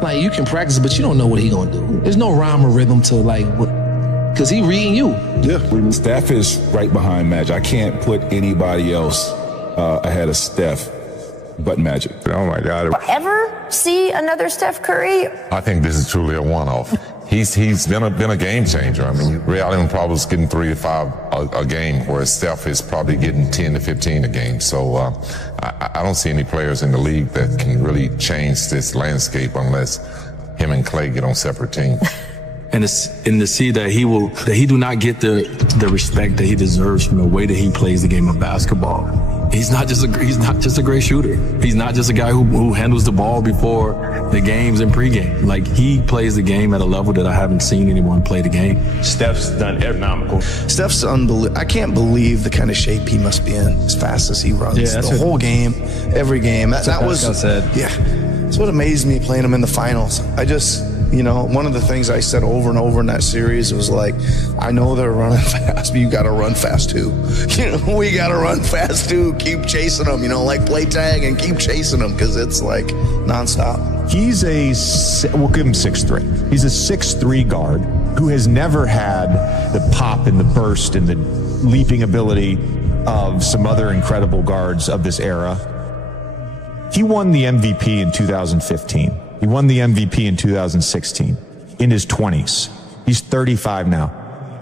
Like, you can practice, but you don't know what he gonna do. There's no rhyme or rhythm to, like, what, because he reading you. Steph is right behind Magic. I can't put anybody else ahead of Steph but Magic. Oh my God. Ever see another Steph Curry? I think this is truly a one-off. He's been a game changer. I mean, Ray Allen probably is getting 3 to 5 a game, whereas Steph is probably getting 10 to 15 a game. So I don't see any players in the league that can really change this landscape unless him and Clay get on separate teams. And to see that he do not get the respect that he deserves from the way that he plays the game of basketball. He's not just a great shooter. He's not just a guy who handles the ball before the games and pregame. Like, he plays the game at a level that I haven't seen anyone play the game. Steph's done economical. Steph's unbelievable. I can't believe the kind of shape he must be in as fast as he runs. The whole game, every game. That was said. Yeah. That's what amazed me playing him in the finals. One of the things I said over and over in that series was like, I know they're running fast, but you got to run fast too. We got to run fast too. Keep chasing them, like play tag and keep chasing them because it's like nonstop. We'll give him 6'3". He's a 6'3" guard who has never had the pop and the burst and the leaping ability of some other incredible guards of this era. He won the MVP in 2015. He won the MVP in 2016, in his 20s. He's 35 now.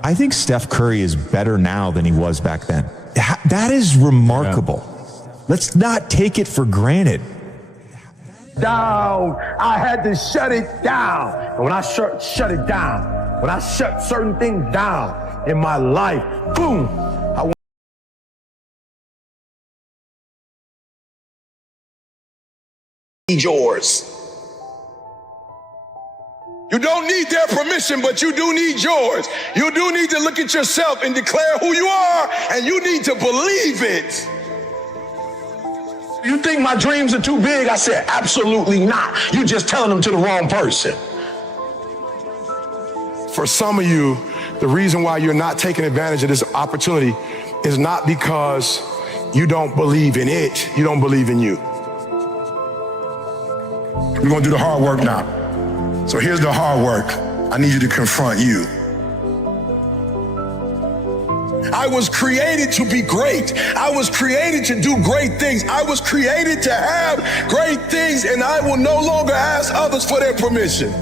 I think Steph Curry is better now than he was back then. That is remarkable. Yeah. Let's not take it for granted. Down. I had to shut it down. And when I shut it down, when I shut certain things down in my life, boom, I need yours. You don't need their permission, but you do need yours. You do need to look at yourself and declare who you are, and you need to believe it. You think my dreams are too big? I said, absolutely not. You just telling them to the wrong person. For some of you, the reason why you're not taking advantage of this opportunity is not because you don't believe in it, you don't believe in you. We're gonna do the hard work now. So here's the hard work. I need you to confront you. I was created to be great. I was created to do great things. I was created to have great things, and I will no longer ask others for their permission.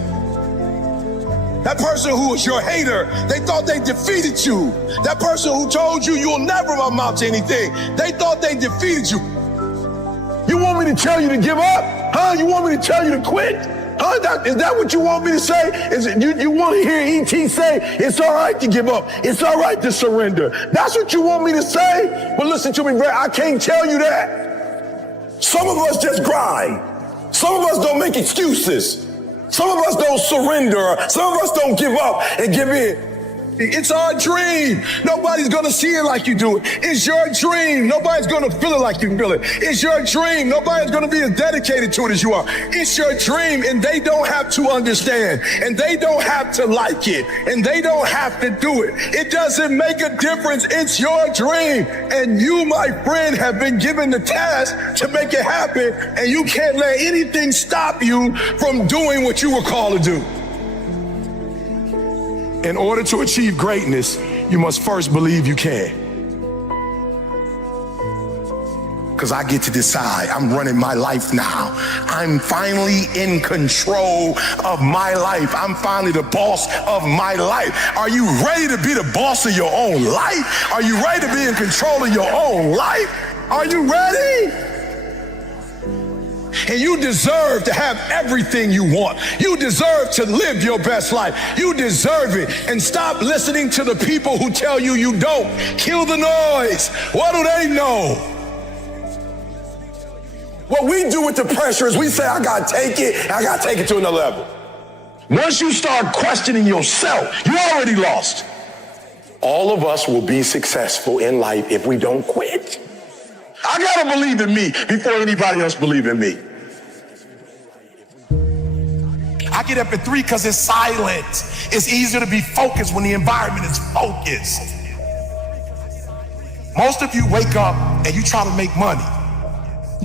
That person who was your hater, they thought they defeated you. That person who told you you'll never amount to anything, they thought they defeated you. You want me to tell you to give up? Huh? You want me to tell you to quit? Huh? Is that what you want me to say? Is it, you want to hear E.T. say, it's all right to give up. It's all right to surrender. That's what you want me to say? But listen to me, Brad, I can't tell you that. Some of us just grind. Some of us don't make excuses. Some of us don't surrender. Some of us don't give up and give in. It's our dream. Nobody's gonna see it like you do it. It's your dream. Nobody's gonna feel it like you can feel it. It's your dream. Nobody's gonna be as dedicated to it as you are. It's your dream, and they don't have to understand, and they don't have to like it, and they don't have to do it. It doesn't make a difference. It's your dream, and you, my friend, have been given the task to make it happen, and you can't let anything stop you from doing what you were called to do. In order to achieve greatness, you must first believe you can. Because I get to decide. I'm running my life now. I'm finally in control of my life. I'm finally the boss of my life. Are you ready to be the boss of your own life? Are you ready to be in control of your own life? Are you ready? And you deserve to have everything you want. You deserve to live your best life. You deserve it. And stop listening to the people who tell you you don't. Kill the noise. What do they know? What we do with the pressure is we say, I gotta take it, I gotta take it to another level. Once you start questioning yourself, you already lost. All of us will be successful in life if we don't quit. I gotta believe in me before anybody else believe in me. I get up at 3 because it's silent. It's easier to be focused when the environment is focused. Most of you wake up and you try to make money.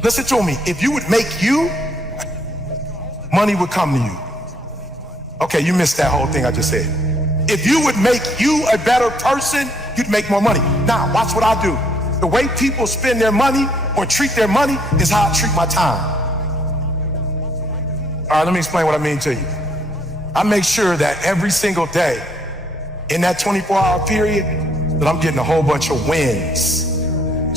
Listen to me. If you would make you, money would come to you. Okay, you missed that whole thing I just said. If you would make you a better person, you'd make more money. Now, watch what I do. The way people spend their money or treat their money is how I treat my time. All right, let me explain what I mean to you. I make sure that every single day in that 24-hour period that I'm getting a whole bunch of wins.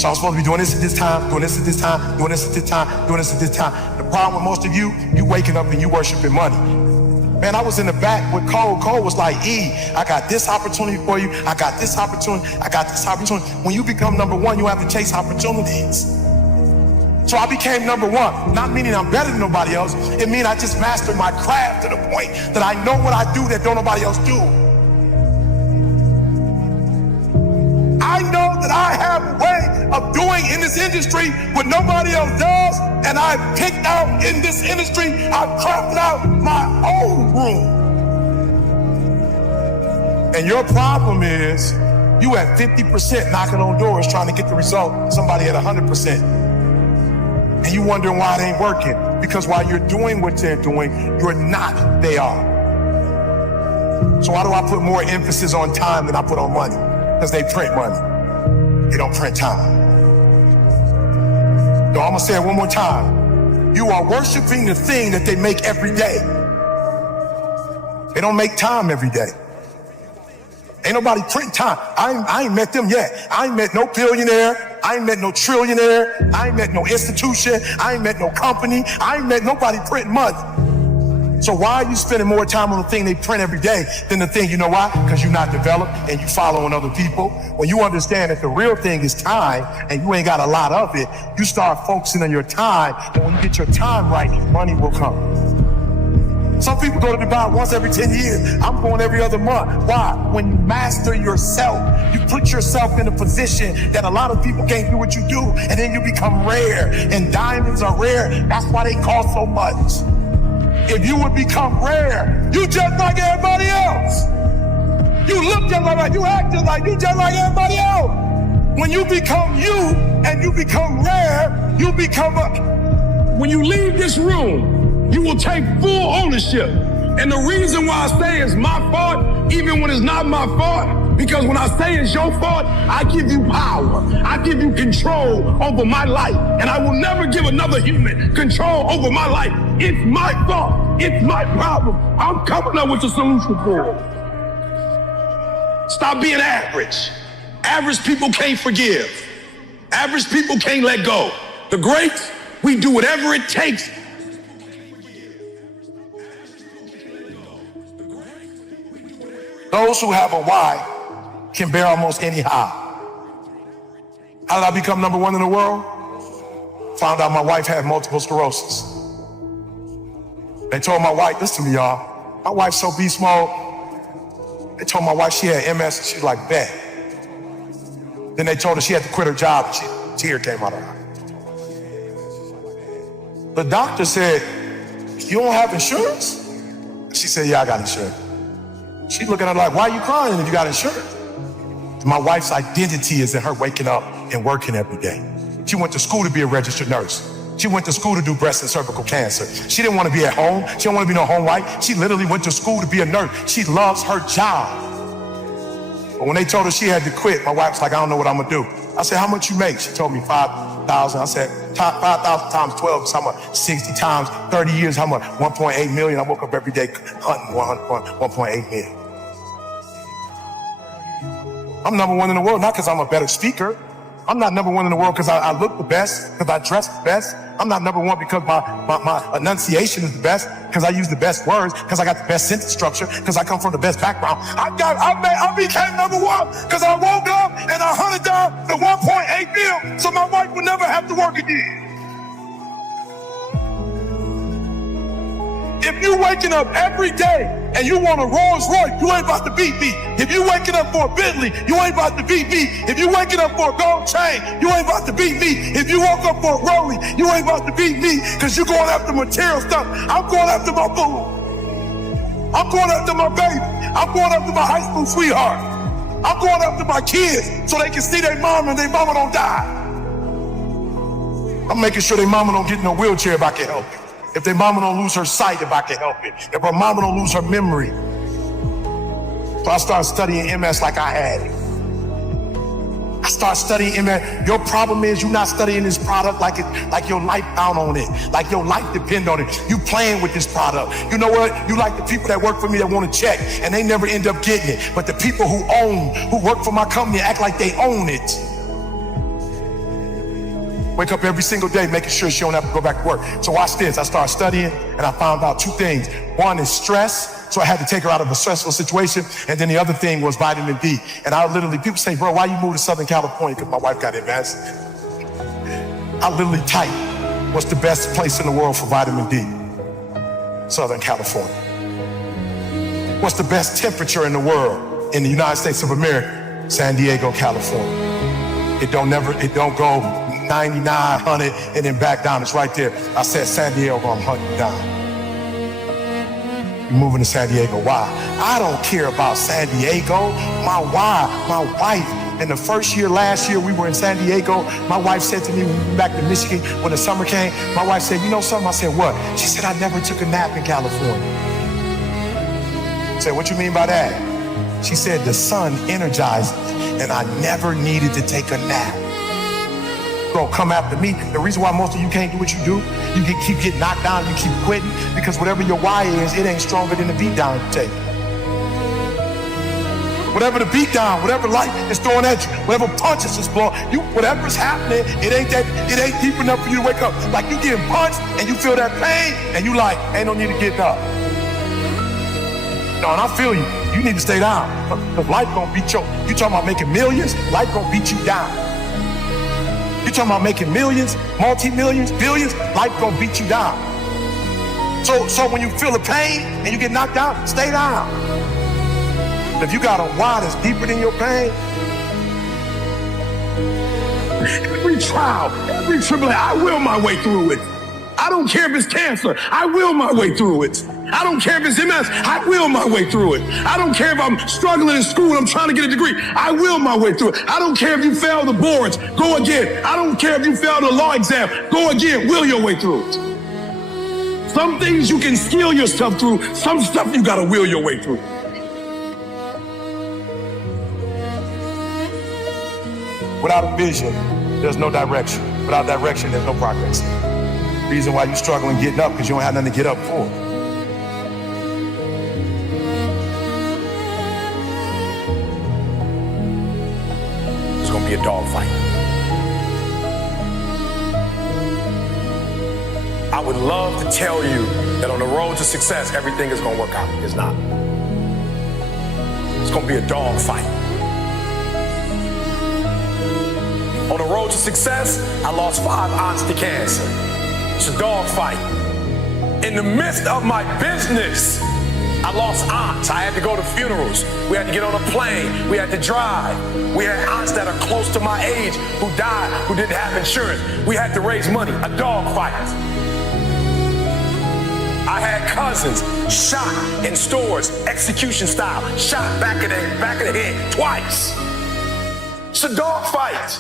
So I'm supposed to be doing this at this time, doing this at this time, doing this at this time, doing this at this time. The problem with most of you, you waking up and you worshiping money. Man, I was in the back with Cole. Cole was like, E, I got this opportunity for you. I got this opportunity. I got this opportunity. When you become number one, you have to chase opportunities. So I became number one, not meaning I'm better than nobody else. It means I just mastered my craft to the point that I know what I do that don't nobody else do. I know that I have a way of doing in this industry what nobody else does, and I've picked out in this industry, I've crafted out my own room. And your problem is you at 50% knocking on doors trying to get the result, somebody at 100%. And you wondering why it ain't working. Because while you're doing what they're doing, you're not, they are. So why do I put more emphasis on time than I put on money? Because they print money. they don't print time. So I'm gonna say it one more time. You are worshiping the thing that they make every day. They don't make time every day. Ain't nobody print time. I ain't met them yet. I ain't met no billionaire. I ain't met no trillionaire. I ain't met no institution. I ain't met no company. I ain't met nobody printing money. So why are you spending more time on the thing they print every day than the thing, you know why? Because you're not developed and you following other people. When you understand that the real thing is time and you ain't got a lot of it, you start focusing on your time. And when you get your time right, money will come. Some people go to Dubai once every 10 years. I'm going every other month. Why? When you master yourself, you put yourself in a position that a lot of people can't do what you do, and then you become rare. And diamonds are rare. That's why they cost so much. If you would become rare, you just like everybody else. You look just like, you act just like, you just like everybody else. When you become you and you become rare, you become When you leave this room, you will take full ownership. And the reason why I say it's my fault, even when it's not my fault, because when I say it's your fault, I give you power. I give you control over my life. And I will never give another human control over my life. It's my fault. It's my problem. I'm coming up with a solution for it. Stop being average. Average people can't forgive. Average people can't let go. The greats, we do whatever it takes. Those who have a why can bear almost any high. How did I become number one in the world? Found out my wife had multiple sclerosis. They told my wife, listen to me, y'all. My wife's so beast mode. They told my wife she had MS, and she's like, bet. Then they told her she had to quit her job, and tear came out of her. The doctor said, you don't have insurance? She said, yeah, I got insurance. She's looking at her like, why are you crying if you got insurance? My wife's identity is in her waking up and working every day. She went to school to be a registered nurse. She went to school to do breast and cervical cancer. She didn't want to be at home. She didn't want to be no home wife. She literally went to school to be a nurse. She loves her job. But when they told her she had to quit, my wife's like, I don't know what I'm gonna do. I said, how much you make? She told me 5,000. I said, 5,000 times 12 is how much? 60 times 30 years, how much? 1.8 million. I woke up every day hunting 1.8 million. I'm number one in the world, not because I'm a better speaker. I'm not number one in the world because I look the best, because I dress the best. I'm not number one because my enunciation is the best, because I use the best words, because I got the best sentence structure, because I come from the best background. I became number one because I woke up and I hunted down the 1.8 mil so my wife would never have to work again. If you waking up every day and you want a Rolls Royce, you ain't about to beat me. If you waking up for a Bentley, you ain't about to beat me. If you waking up for a gold chain, you ain't about to beat me. If you woke up for a Rollie, you ain't about to beat me because you're going after material stuff. I'm going after my boo. I'm going after my baby. I'm going after my high school sweetheart. I'm going after my kids so they can see their mom and their mama don't die. I'm making sure their mama don't get in a wheelchair if I can help it. If their mama don't lose her sight, if I can help it. If her mama don't lose her memory. So I started studying MS like I had it. I started studying MS. Your problem is you're not studying this product like your life down on it, like your life depend on it. You playing with this product. You know what? You like the people that work for me that want to check and they never end up getting it. But the people who work for my company act like they own it. Wake up every single day making sure she don't have to go back to work. So watch this. I started studying and I found out two things. One is stress. So I had to take her out of a stressful situation. And then the other thing was vitamin D. And I literally, people say, bro, why you moved to Southern California? Because my wife got advanced. I literally typed, what's the best place in the world for vitamin D? Southern California. What's the best temperature in the world in the United States of America? San Diego, California. It don't go 99, 100, and then back down. It's right there. I said, San Diego, I'm hunting down. You're moving to San Diego. Why? I don't care about San Diego. My wife, in the first year, last year, we were in San Diego. My wife said to me when we went back to Michigan, when the summer came, my wife said, you know something? I said, what? She said, I never took a nap in California. I said, what you mean by that? She said the sun energized me and I never needed to take a nap. Gonna come after me. The reason why most of you can't do what you do, you keep getting knocked down, you keep quitting, because whatever your why is, it ain't stronger than the beat down you take. Whatever the beat down, whatever light is throwing at you, whatever punches is blowing, whatever's happening, it ain't deep enough for you to wake up. Like you getting punched and you feel that pain and you like, ain't no need to get up. No, and I feel you. You need to stay down. Because life gonna beat you. You talking about making millions, life gonna beat you down. You talking about making millions, multi-millions, billions, life gonna beat you down. So when you feel the pain and you get knocked out, stay down. If you got a why that's deeper than your pain, every trial, every tribulation, I will my way through it. I don't care if it's cancer, I will my way through it. I don't care if it's MS, I will my way through it. I don't care if I'm struggling in school and I'm trying to get a degree, I will my way through it. I don't care if you fail the boards, go again. I don't care if you fail the law exam, go again, will your way through it. Some things you can skill yourself through, some stuff you gotta will your way through. Without a vision, there's no direction. Without direction, there's no progress. Reason why you're struggling getting up, because you don't have nothing to get up for. It's gonna be a dogfight. I would love to tell you that on the road to success, everything is gonna work out. It's not. It's gonna be a dogfight. On the road to success, I lost 5 aunts to cancer. It's a dog fight. In the midst of my business, I lost aunts. I had to go to funerals. We had to get on a plane. We had to drive. We had aunts that are close to my age who died, who didn't have insurance. We had to raise money. A dog fight. I had cousins shot in stores, execution style, shot back of the head twice. It's a dog fight.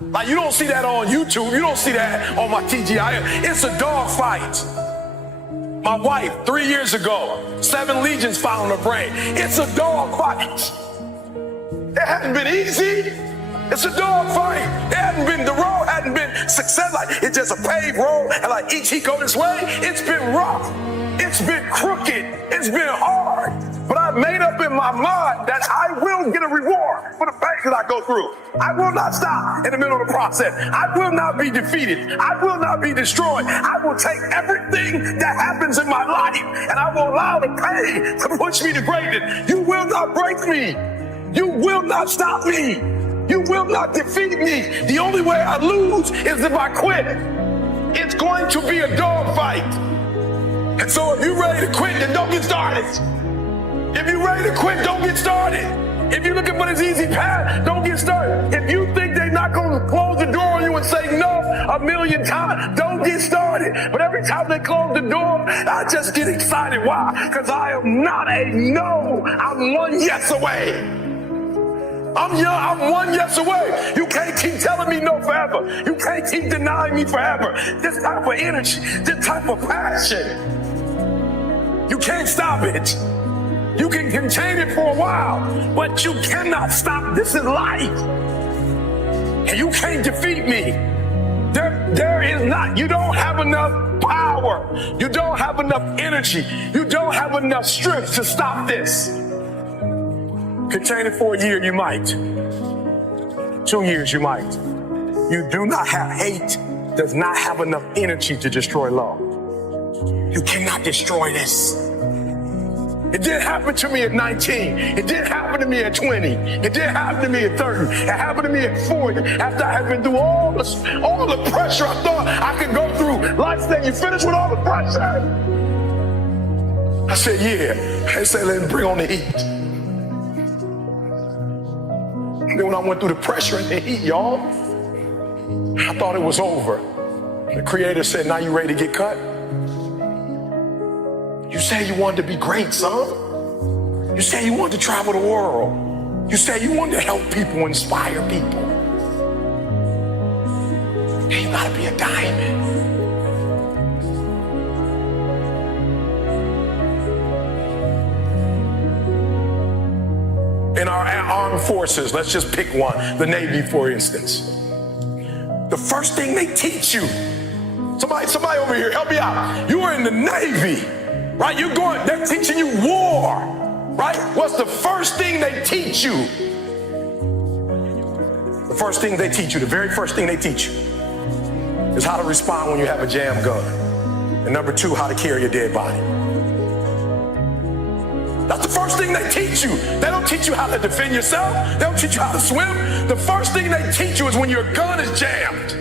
Like, you don't see that on YouTube. You don't see that on my TGI. It's a dog fight. My wife, 3 years ago, 7 legions found her brain. It's a dog fight. It hasn't been easy. It's a dog fight. The road hadn't been success. Like, it's just a paved road, and like each he go this way. It's been rough. It's been crooked. It's been hard. But I've made up in my mind that I will get a reward for the pain that I go through. I will not stop in the middle of the process. I will not be defeated. I will not be destroyed. I will take everything that happens in my life and I will allow the pain to push me to greatness. You will not break me. You will not stop me. You will not defeat me. The only way I lose is if I quit. It's going to be a dog fight. And so if you're ready to quit, then don't get started. If you're ready to quit, don't get started. If you're looking for this easy path, don't get started. If you think they're not going to close the door on you and say no 1,000,000 times, don't get started. But every time they close the door, I just get excited. Why? Because I am not a no. I'm 1 yes away. I'm young, I'm 1 yes away. You can't keep telling me no forever. You can't keep denying me forever. This type of energy, this type of passion, you can't stop it. You can contain it for a while, but you cannot stop. This is life. And you can't defeat me. There is not. You don't have enough power. You don't have enough energy. You don't have enough strength to stop this. Contain it for a year, you might. 2 years, you might. You do not have hate, does not have enough energy to destroy love. You cannot destroy this. It didn't happen to me at 19. It didn't happen to me at 20. It didn't happen to me at 30. It happened to me at 40. After I had been through all the pressure I thought I could go through. Life said, you finished with all the pressure? I said, yeah. They said, let's bring on the heat. And then when I went through the pressure and the heat, y'all, I thought it was over. The Creator said, now you ready to get cut? You say you wanted to be great, son. You say you wanted to travel the world. You say you wanted to help people, inspire people. Hey, you gotta be a diamond. armed forces, let's just pick one, the Navy, for instance. The first thing they teach you, somebody over here, help me out. You are in the Navy, right? They're teaching you war, right? What's the first thing they teach you? The first thing they teach you, the very first thing they teach you is how to respond when you have a jam gun. And number 2, how to carry a dead body. That's the first thing they teach you. They don't teach you how to defend yourself. They don't teach you how to swim. The first thing they teach you is when your gun is jammed.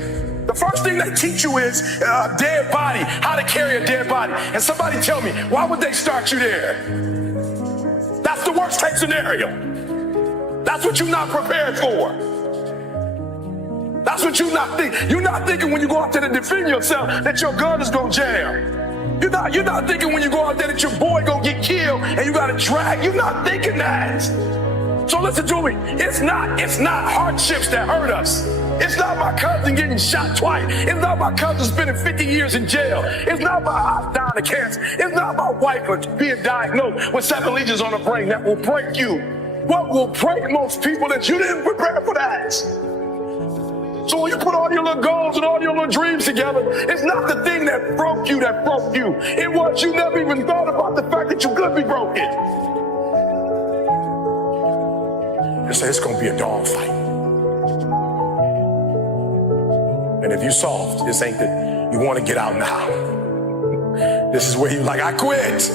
The first thing they teach you is a dead body, how to carry a dead body. And somebody tell me, why would they start you there? That's the worst case scenario. That's what you're not prepared for. That's what you're not thinking. You're not thinking when you go out there to defend yourself that your gun is gonna jam. You're not thinking when you go out there that your boy gonna get killed and you gotta drag. You're not thinking that. So listen to me. It's not hardships that hurt us. It's not my cousin getting shot twice. It's not my cousin spending 50 years in jail. It's not my aunt dying of cancer. It's not my wife being diagnosed with 7 lesions on her brain that will break you. What will break most people is you didn't prepare for that. So when you put all your little goals and all your little dreams together, it's not the thing that broke you. It was you never even thought about the fact that you could be broken. You say it's gonna be a dog fight. And if you soft, this ain't that you wanna get out now. This is where you like, I quit.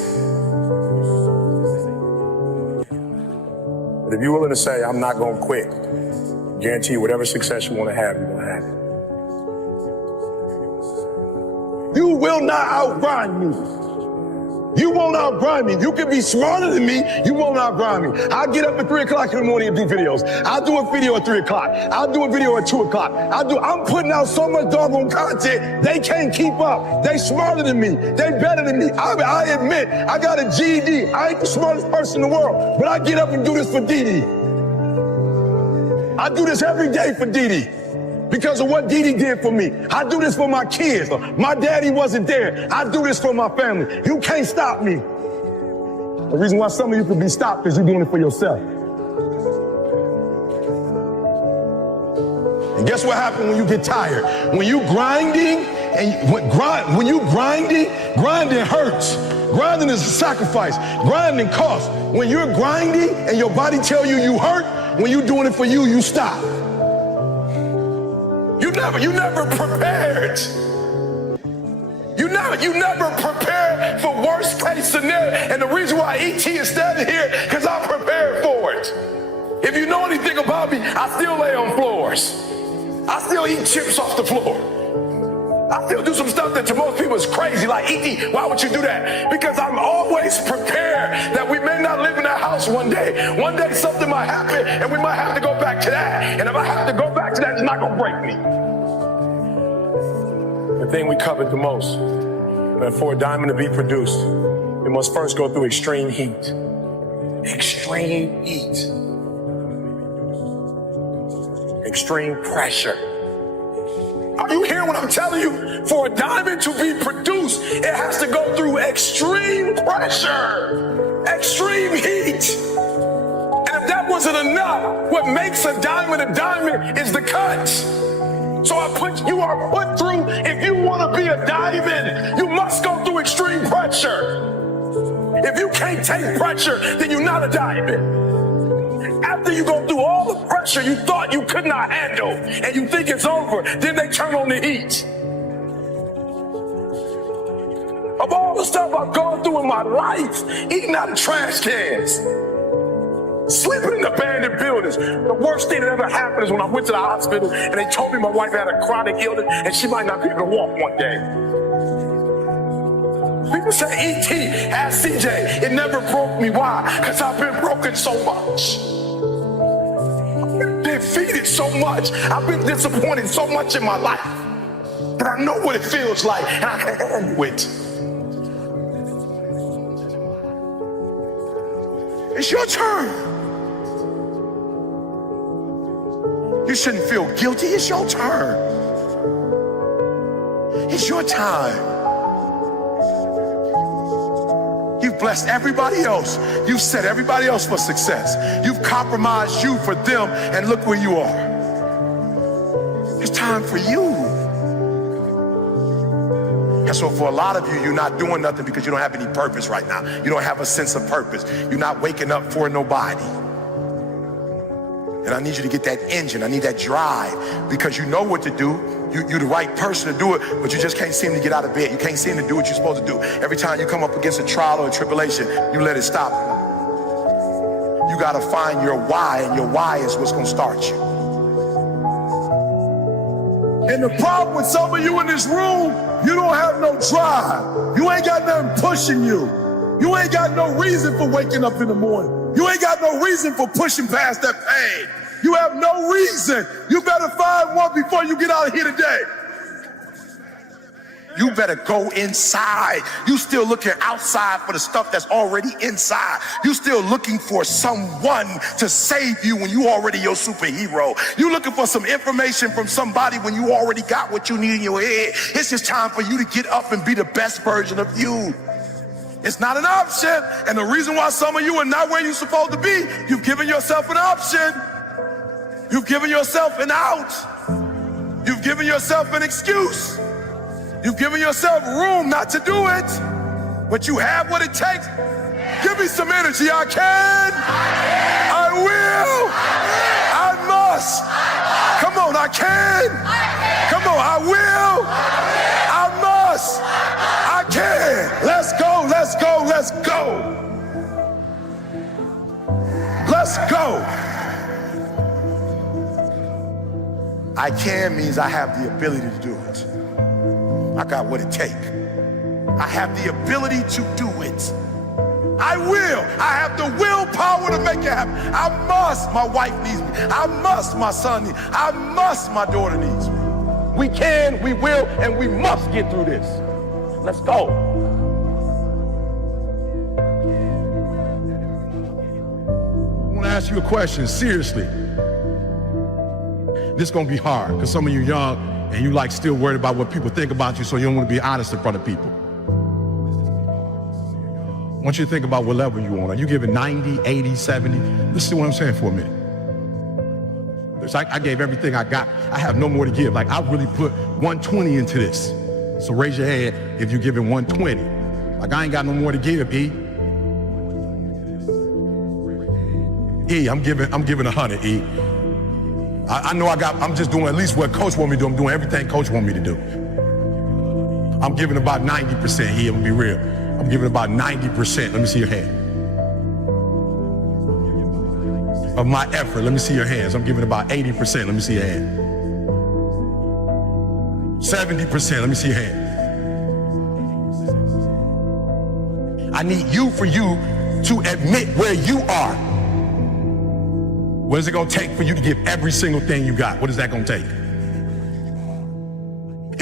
But if you're willing to say, I'm not gonna quit, guarantee you whatever success you want to have, you're going to have it. You will not outgrind me. You won't outgrind me. You can be smarter than me. You won't outgrind me. I'll get up at 3 o'clock in the morning and do videos. I'll do a video at 3 o'clock. I'll do a video at 2 o'clock. I'm putting out so much doggone content, they can't keep up. They smarter than me. They better than me. I admit, I got a GED. I ain't the smartest person in the world, but I get up and do this for Dee. I do this every day for Dee because of what Dee did for me. I do this for my kids. My daddy wasn't there. I do this for my family. You can't stop me. The reason why some of you can be stopped is you're doing it for yourself. And guess what happens when you get tired? When you grinding, grinding hurts. Grinding is a sacrifice. Grinding costs. When you're grinding and your body tell you hurt, when you're doing it for you, you stop. You never prepared. You never prepared for worst case scenario. And the reason why E.T. is standing here, because I prepared for it. If you know anything about me, I still lay on floors. I still eat chips off the floor. I still do some stuff that to most people is crazy, like E.T., why would you do that? Because I'm always prepared that we may not live in that house one day. One day something might happen and we might have to go back to that. And if I have to go back to that, it's not gonna break me. The thing we covered the most, that for a diamond to be produced, it must first go through extreme heat. Extreme heat. Extreme pressure. Are you hearing what I'm telling you? For a diamond to be produced, it has to go through extreme pressure, extreme heat. And if that wasn't enough, what makes a diamond is the cut. So you are put through, if you want to be a diamond, you must go through extreme pressure. If you can't take pressure, then you're not a diamond. After you go through all the pressure you thought you could not handle and you think it's over, then they turn on the heat. Of all the stuff I've gone through in my life, eating out of trash cans, sleeping in abandoned buildings, the worst thing that ever happened is when I went to the hospital and they told me my wife had a chronic illness and she might not be able to walk one day. People say, E.T., ask CJ, it never broke me. Why? Because I've been broken so much. Defeated so much. I've been disappointed so much in my life that I know what it feels like and I can handle it. It's your turn. You shouldn't feel guilty. It's your turn. It's your time. You've blessed everybody else. You've set everybody else for success. You've compromised you for them, and look where you are. It's time for you. And so for a lot of you, you're not doing nothing because you don't have any purpose right now. You don't have a sense of purpose. You're not waking up for nobody. And I need you to get that engine. I need that drive, because you know what to do. You're the right person to do it, but you just can't seem to get out of bed. You can't seem to do what you're supposed to do. Every time you come up against a trial or a tribulation, you let it stop you. You gotta find your why, and your why is what's gonna start you. And the problem with some of you in this room, you don't have no drive. You ain't got nothing pushing you. You ain't got no reason for waking up in the morning. You ain't got no reason for pushing past that pain. You have no reason. You better find one before you get out of here today. You better go inside. You still looking outside for the stuff that's already inside. You still looking for someone to save you when you already your superhero. You looking for some information from somebody when you already got what you need in your head. It's just time for you to get up and be the best version of you. It's not an option. And the reason why some of you are not where you're supposed to be, you've given yourself an option. You've given yourself an out. You've given yourself an excuse. You've given yourself room not to do it, but you have what it takes. Give me some energy. I can. I will. I must. Come on, I can. Come on, I will. I must. I can. Let's go, let's go, let's go. Let's go. I can means I have the ability to do it. I got what it takes. I have the ability to do it. I will. I have the willpower to make it happen. I must. My wife needs me. I must. My son needs me. I must. My daughter needs me. We can, we will, and we must get through this. Let's go. I want to ask you a question, seriously. This is going to be hard, because some of you young, and you like still worried about what people think about you, so you don't want to be honest in front of people. I want you to think about what level you on. Are you giving 90, 80, 70? Listen to what I'm saying for a minute. I gave everything I got. I have no more to give. Like, I really put 120 into this. So raise your hand if you're giving 120. Like, I ain't got no more to give, E. E, I'm giving 100, E. I know I'm just doing at least what Coach want me to do. I'm doing everything Coach want me to do. I'm giving about 90% here, I'm gonna be real. I'm giving about 90%, let me see your hand. Of my effort, let me see your hands. I'm giving about 80%, let me see your hand. 70%, let me see your hand. I need you for you to admit where you are. What is it gonna take for you to give every single thing you got? What is that gonna take?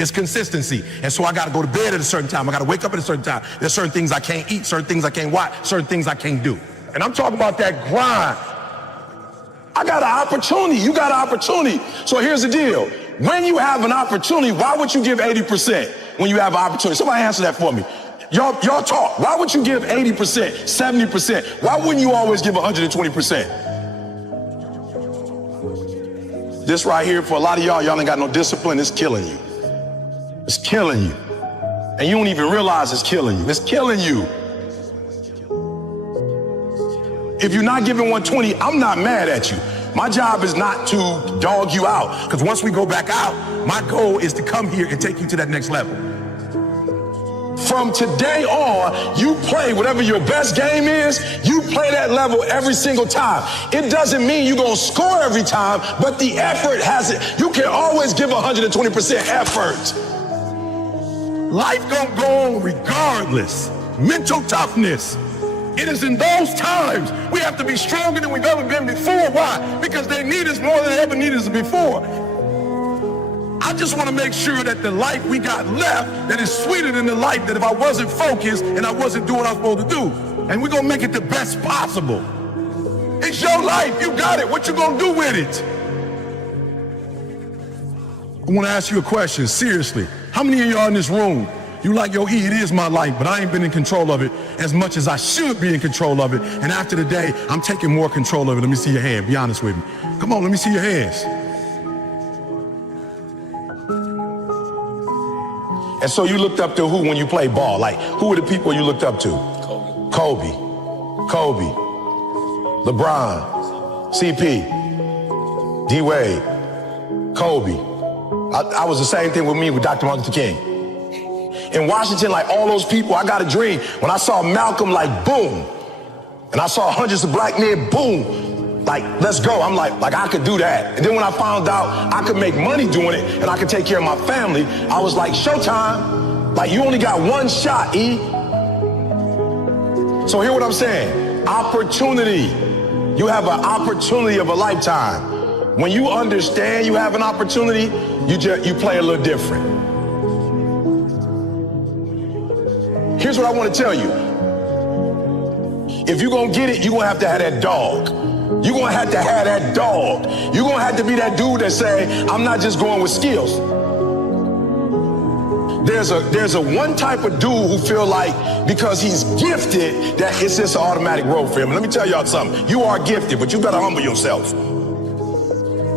It's consistency. And so I gotta go to bed at a certain time. I gotta wake up at a certain time. There's certain things I can't eat, certain things I can't watch, certain things I can't do. And I'm talking about that grind. I got an opportunity, you got an opportunity. So here's the deal. When you have an opportunity, why would you give 80% when you have an opportunity? Somebody answer that for me. Y'all talk. Why would you give 80%, 70%? Why wouldn't you always give 120%? This right here, for a lot of y'all ain't got no discipline. It's killing you. It's killing you. And you don't even realize it's killing you. It's killing you. If you're not giving 120, I'm not mad at you. My job is not to dog you out, because once we go back out, my goal is to come here and take you to that next level. From today on, you play whatever your best game is, you play that level every single time. It doesn't mean you're gonna score every time, but the effort has it. You can always give 120% effort. Life gonna go on regardless. Mental toughness. It is in those times we have to be stronger than we've ever been before. Why? Because they need us more than they ever needed us before. I just want to make sure that the life we got left, that is sweeter than the life that if I wasn't focused and I wasn't doing what I was supposed to do. And we're going to make it the best possible. It's your life. You got it. What you going to do with it? I want to ask you a question, seriously. How many of y'all in this room, You like your E, it is my life, but I ain't been in control of it as much as I should be in control of it. And after the day, I'm taking more control of it. Let me see your hand, be honest with me. Come on, let me see your hands. And so you looked up to who when you played ball? Like, who were the people you looked up to? Kobe, LeBron, CP, D-Wade, Kobe. I was the same thing with me with Dr. Martin Luther King. In Washington, like all those people, I got a dream. When I saw Malcolm, like, boom. And I saw hundreds of black men, boom. Like, let's go. I'm like I could do that. And then when I found out I could make money doing it and I could take care of my family, I was like, showtime. Like, you only got one shot, E. So hear what I'm saying. Opportunity. You have an opportunity of a lifetime. When you understand you have an opportunity, you play a little different. Here's what I want to tell you. If you're going to get it, you're going to have that dog. You're going to have that dog. You're going to have to be that dude that say, I'm not just going with skills. There's a one type of dude who feel like because he's gifted that it's just an automatic road for him. And let me tell y'all something. You are gifted, but you better humble yourself.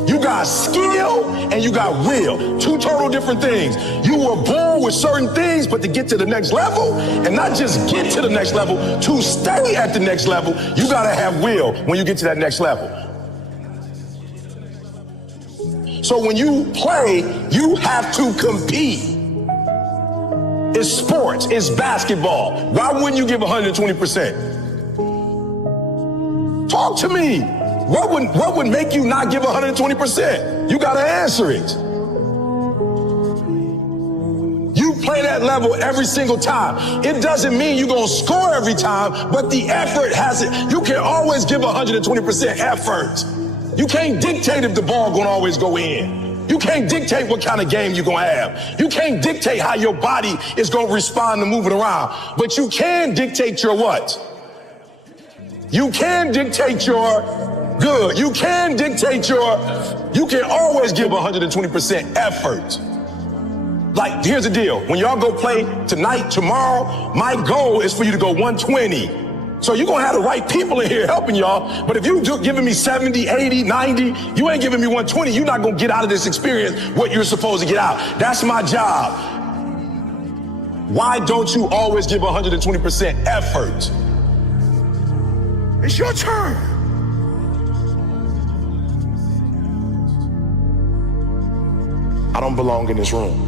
You got skill and you got will. Two total different things. You were born with certain things, but to get to the next level, and not just get to the next level, to stay at the next level, you gotta have will when you get to that next level. So when you play, you have to compete. It's sports, it's basketball. Why wouldn't you give 120%? Talk to me. What would make you not give 120%? You gotta answer it. You play that level every single time. It doesn't mean you're gonna score every time, but the effort has it. You can always give 120% effort. You can't dictate if the ball gonna always go in. You can't dictate what kind of game you're gonna have. You can't dictate how your body is gonna respond to moving around. But you can dictate your what? You can dictate your good. You can dictate you can always give 120% effort. Like, here's the deal. When y'all go play tonight, tomorrow, my goal is for you to go 120. So you're going to have the right people in here helping y'all. But if you giving me 70, 80, 90, you ain't giving me 120, you're not going to get out of this experience what you're supposed to get out. That's my job. Why don't you always give 120% effort? It's your turn. I don't belong in this room.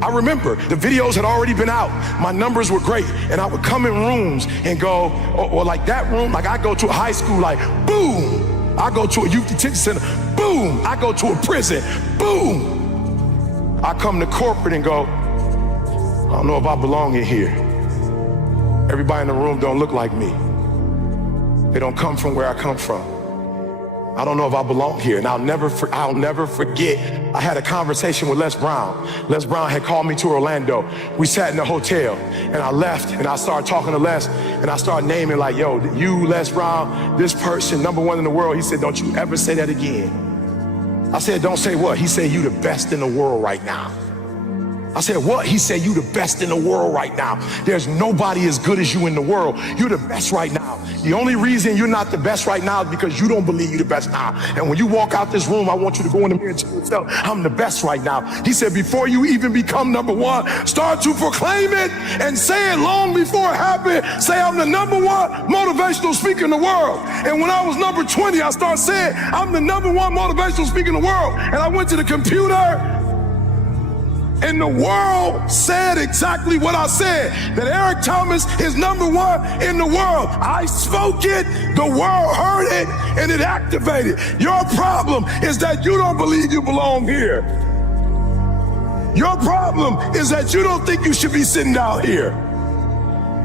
I remember the videos had already been out. My numbers were great. And I would come in rooms and go, or like that room, like I go to a high school, like boom. I go to a youth detention center, boom. I go to a prison, boom. I come to corporate and go, I don't know if I belong in here. Everybody in the room don't look like me. They don't come from where I come from. I don't know if I belong here. And I'll never forget, I had a conversation with Les Brown. Les Brown had called me to Orlando. We sat in the hotel and I left and I started talking to Les and I started naming like, yo, you, Les Brown, this person, #1 in the world. He said, don't you ever say that again. I said, don't say what? He said, you the best in the world right now. I said, what? He said, you the best in the world right now. There's nobody as good as you in the world. You're the best right now. The only reason you're not the best right now is because you don't believe you're the best now. And when you walk out this room, I want you to go in the mirror and tell yourself, I'm the best right now. He said, before you even become #1, start to proclaim it and say it long before it happens. Say, I'm the #1 motivational speaker in the world. And when I was number 20, I started saying, I'm the #1 motivational speaker in the world. And I went to the computer and the world said exactly what I said, that Eric Thomas is #1 in the world. I spoke it, the world heard it, and it activated. Your problem is that you don't believe you belong here. Your problem is that you don't think you should be sitting down here.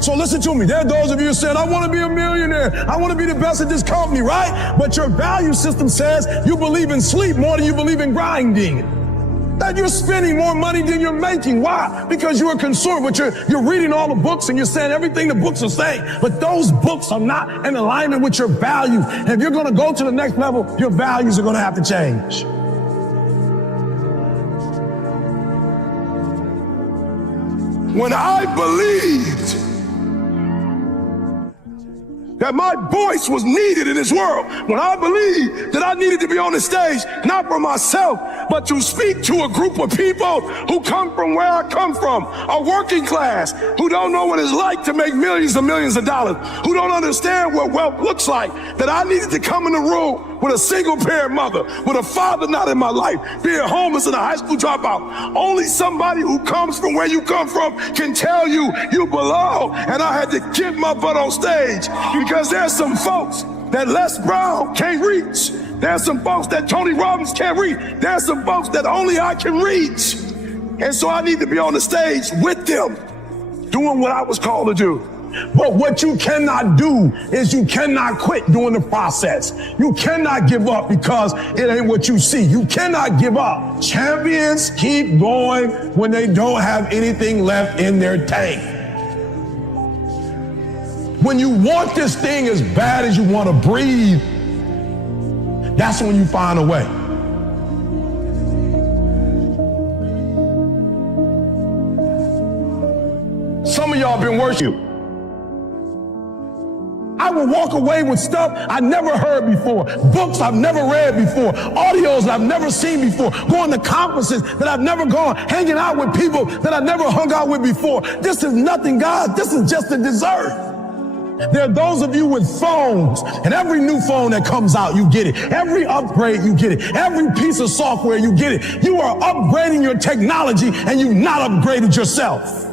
So listen to me. There are those of you who said, I want to be a millionaire. I want to be the best at this company, right? But your value system says you believe in sleep more than you believe in grinding. That you're spending more money than you're making. Why? Because you're a consumer, but you're reading all the books and you're saying everything the books are saying. But those books are not in alignment with your values. And if you're going to go to the next level, your values are going to have to change. when I believed that my voice was needed in this world, when I believed that I needed to be on the stage, not for myself, but to speak to a group of people who come from where I come from, a working class, who don't know what it's like to make millions and millions of dollars, who don't understand what wealth looks like, that I needed to come in the room with a single parent mother, with a father not in my life, being homeless and a high school dropout. Only somebody who comes from where you come from can tell you you belong. And I had to get my butt on stage because there's some folks that Les Brown can't reach. There's some folks that Tony Robbins can't reach. There's some folks that only I can reach. And so I need to be on the stage with them, doing what I was called to do. But what you cannot do is you cannot quit during the process. You cannot give up because it ain't what you see. You cannot give up. Champions keep going when they don't have anything left in their tank. When you want this thing as bad as you want to breathe, that's when you find a way. Some of y'all been worshiping. I will walk away with stuff I never heard before, books I've never read before, audios I've never seen before, going to conferences that I've never gone, hanging out with people that I've never hung out with before. This is nothing, God. This is just a dessert. There are those of you with phones, and every new phone that comes out, you get it. Every upgrade, you get it. Every piece of software, you get it. You are upgrading your technology, and you've not upgraded yourself.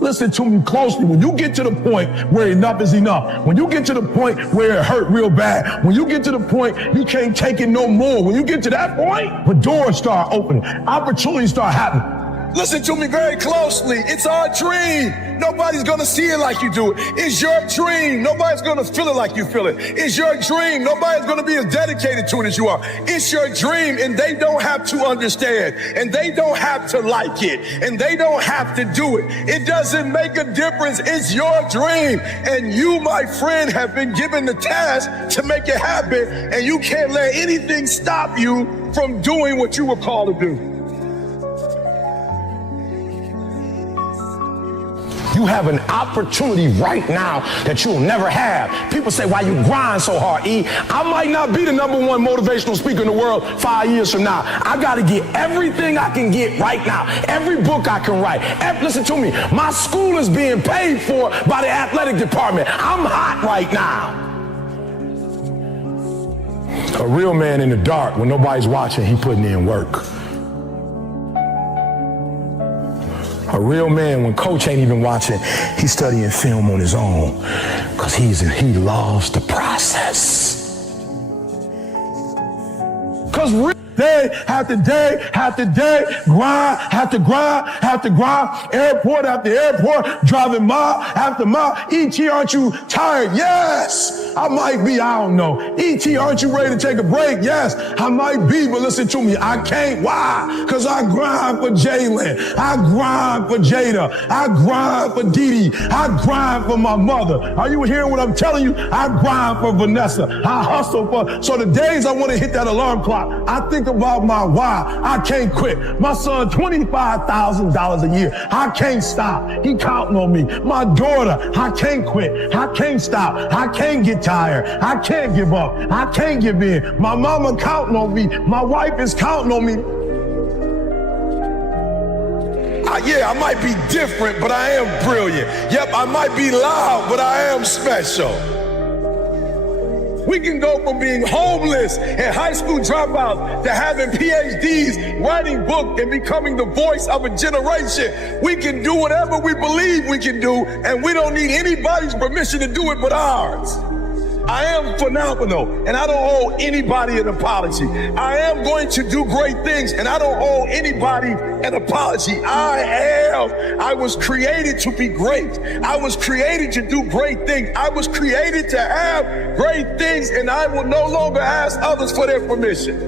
Listen to me closely. When you get to the point where enough is enough, when you get to the point where it hurt real bad, when you get to the point you can't take it no more, when you get to that point, the doors start opening, opportunities start happening. Listen to me very closely. It's our dream. Nobody's gonna see it like you do it. It's your dream. Nobody's gonna feel it like you feel it. It's your dream. Nobody's gonna be as dedicated to it as you are. It's your dream, and they don't have to understand, and they don't have to like it, and they don't have to do it. It doesn't make a difference. It's your dream, and you, my friend, have been given the task to make it happen, and you can't let anything stop you from doing what you were called to do. You have an opportunity right now that you'll never have. People say, why you grind so hard, E? I might not be the #1 motivational speaker in the world 5 years from now. I got to get everything I can get right now. Every book I can write. Listen to me. My school is being paid for by the athletic department. I'm hot right now. A real man in the dark, when nobody's watching, he putting in work. A real man, when coach ain't even watching, he's studying film on his own because he loves the process. Because day after day after day, grind after grind after grind, airport after airport, driving mile after mile. E.T., aren't you tired? Yes, I might be. I don't know. E.T., aren't you ready to take a break? Yes, I might be, but listen to me. I can't. Why? Because I grind for Jalen. I grind for Jada. I grind for Dee Dee. I grind for my mother. Are you hearing what I'm telling you? I grind for Vanessa. I hustle for. So the days I want to hit that alarm clock, I think about my why. I can't quit. My son, $25,000 a year. I can't stop. He counting on me. My daughter, I can't quit. I can't stop. I can't get tired. I can't give up. I can't give in. My mama counting on me. My wife is counting on me. Yeah, I might be different, but I am brilliant. Yep, I might be loud, but I am special. We can go from being homeless and high school dropouts to having PhDs, writing books, and becoming the voice of a generation. We can do whatever we believe we can do, and we don't need anybody's permission to do it but ours. I am phenomenal, and I don't owe anybody an apology. I am going to do great things, and I don't owe anybody an apology. I was created to be great. I was created to do great things. I was created to have great things, and I will no longer ask others for their permission.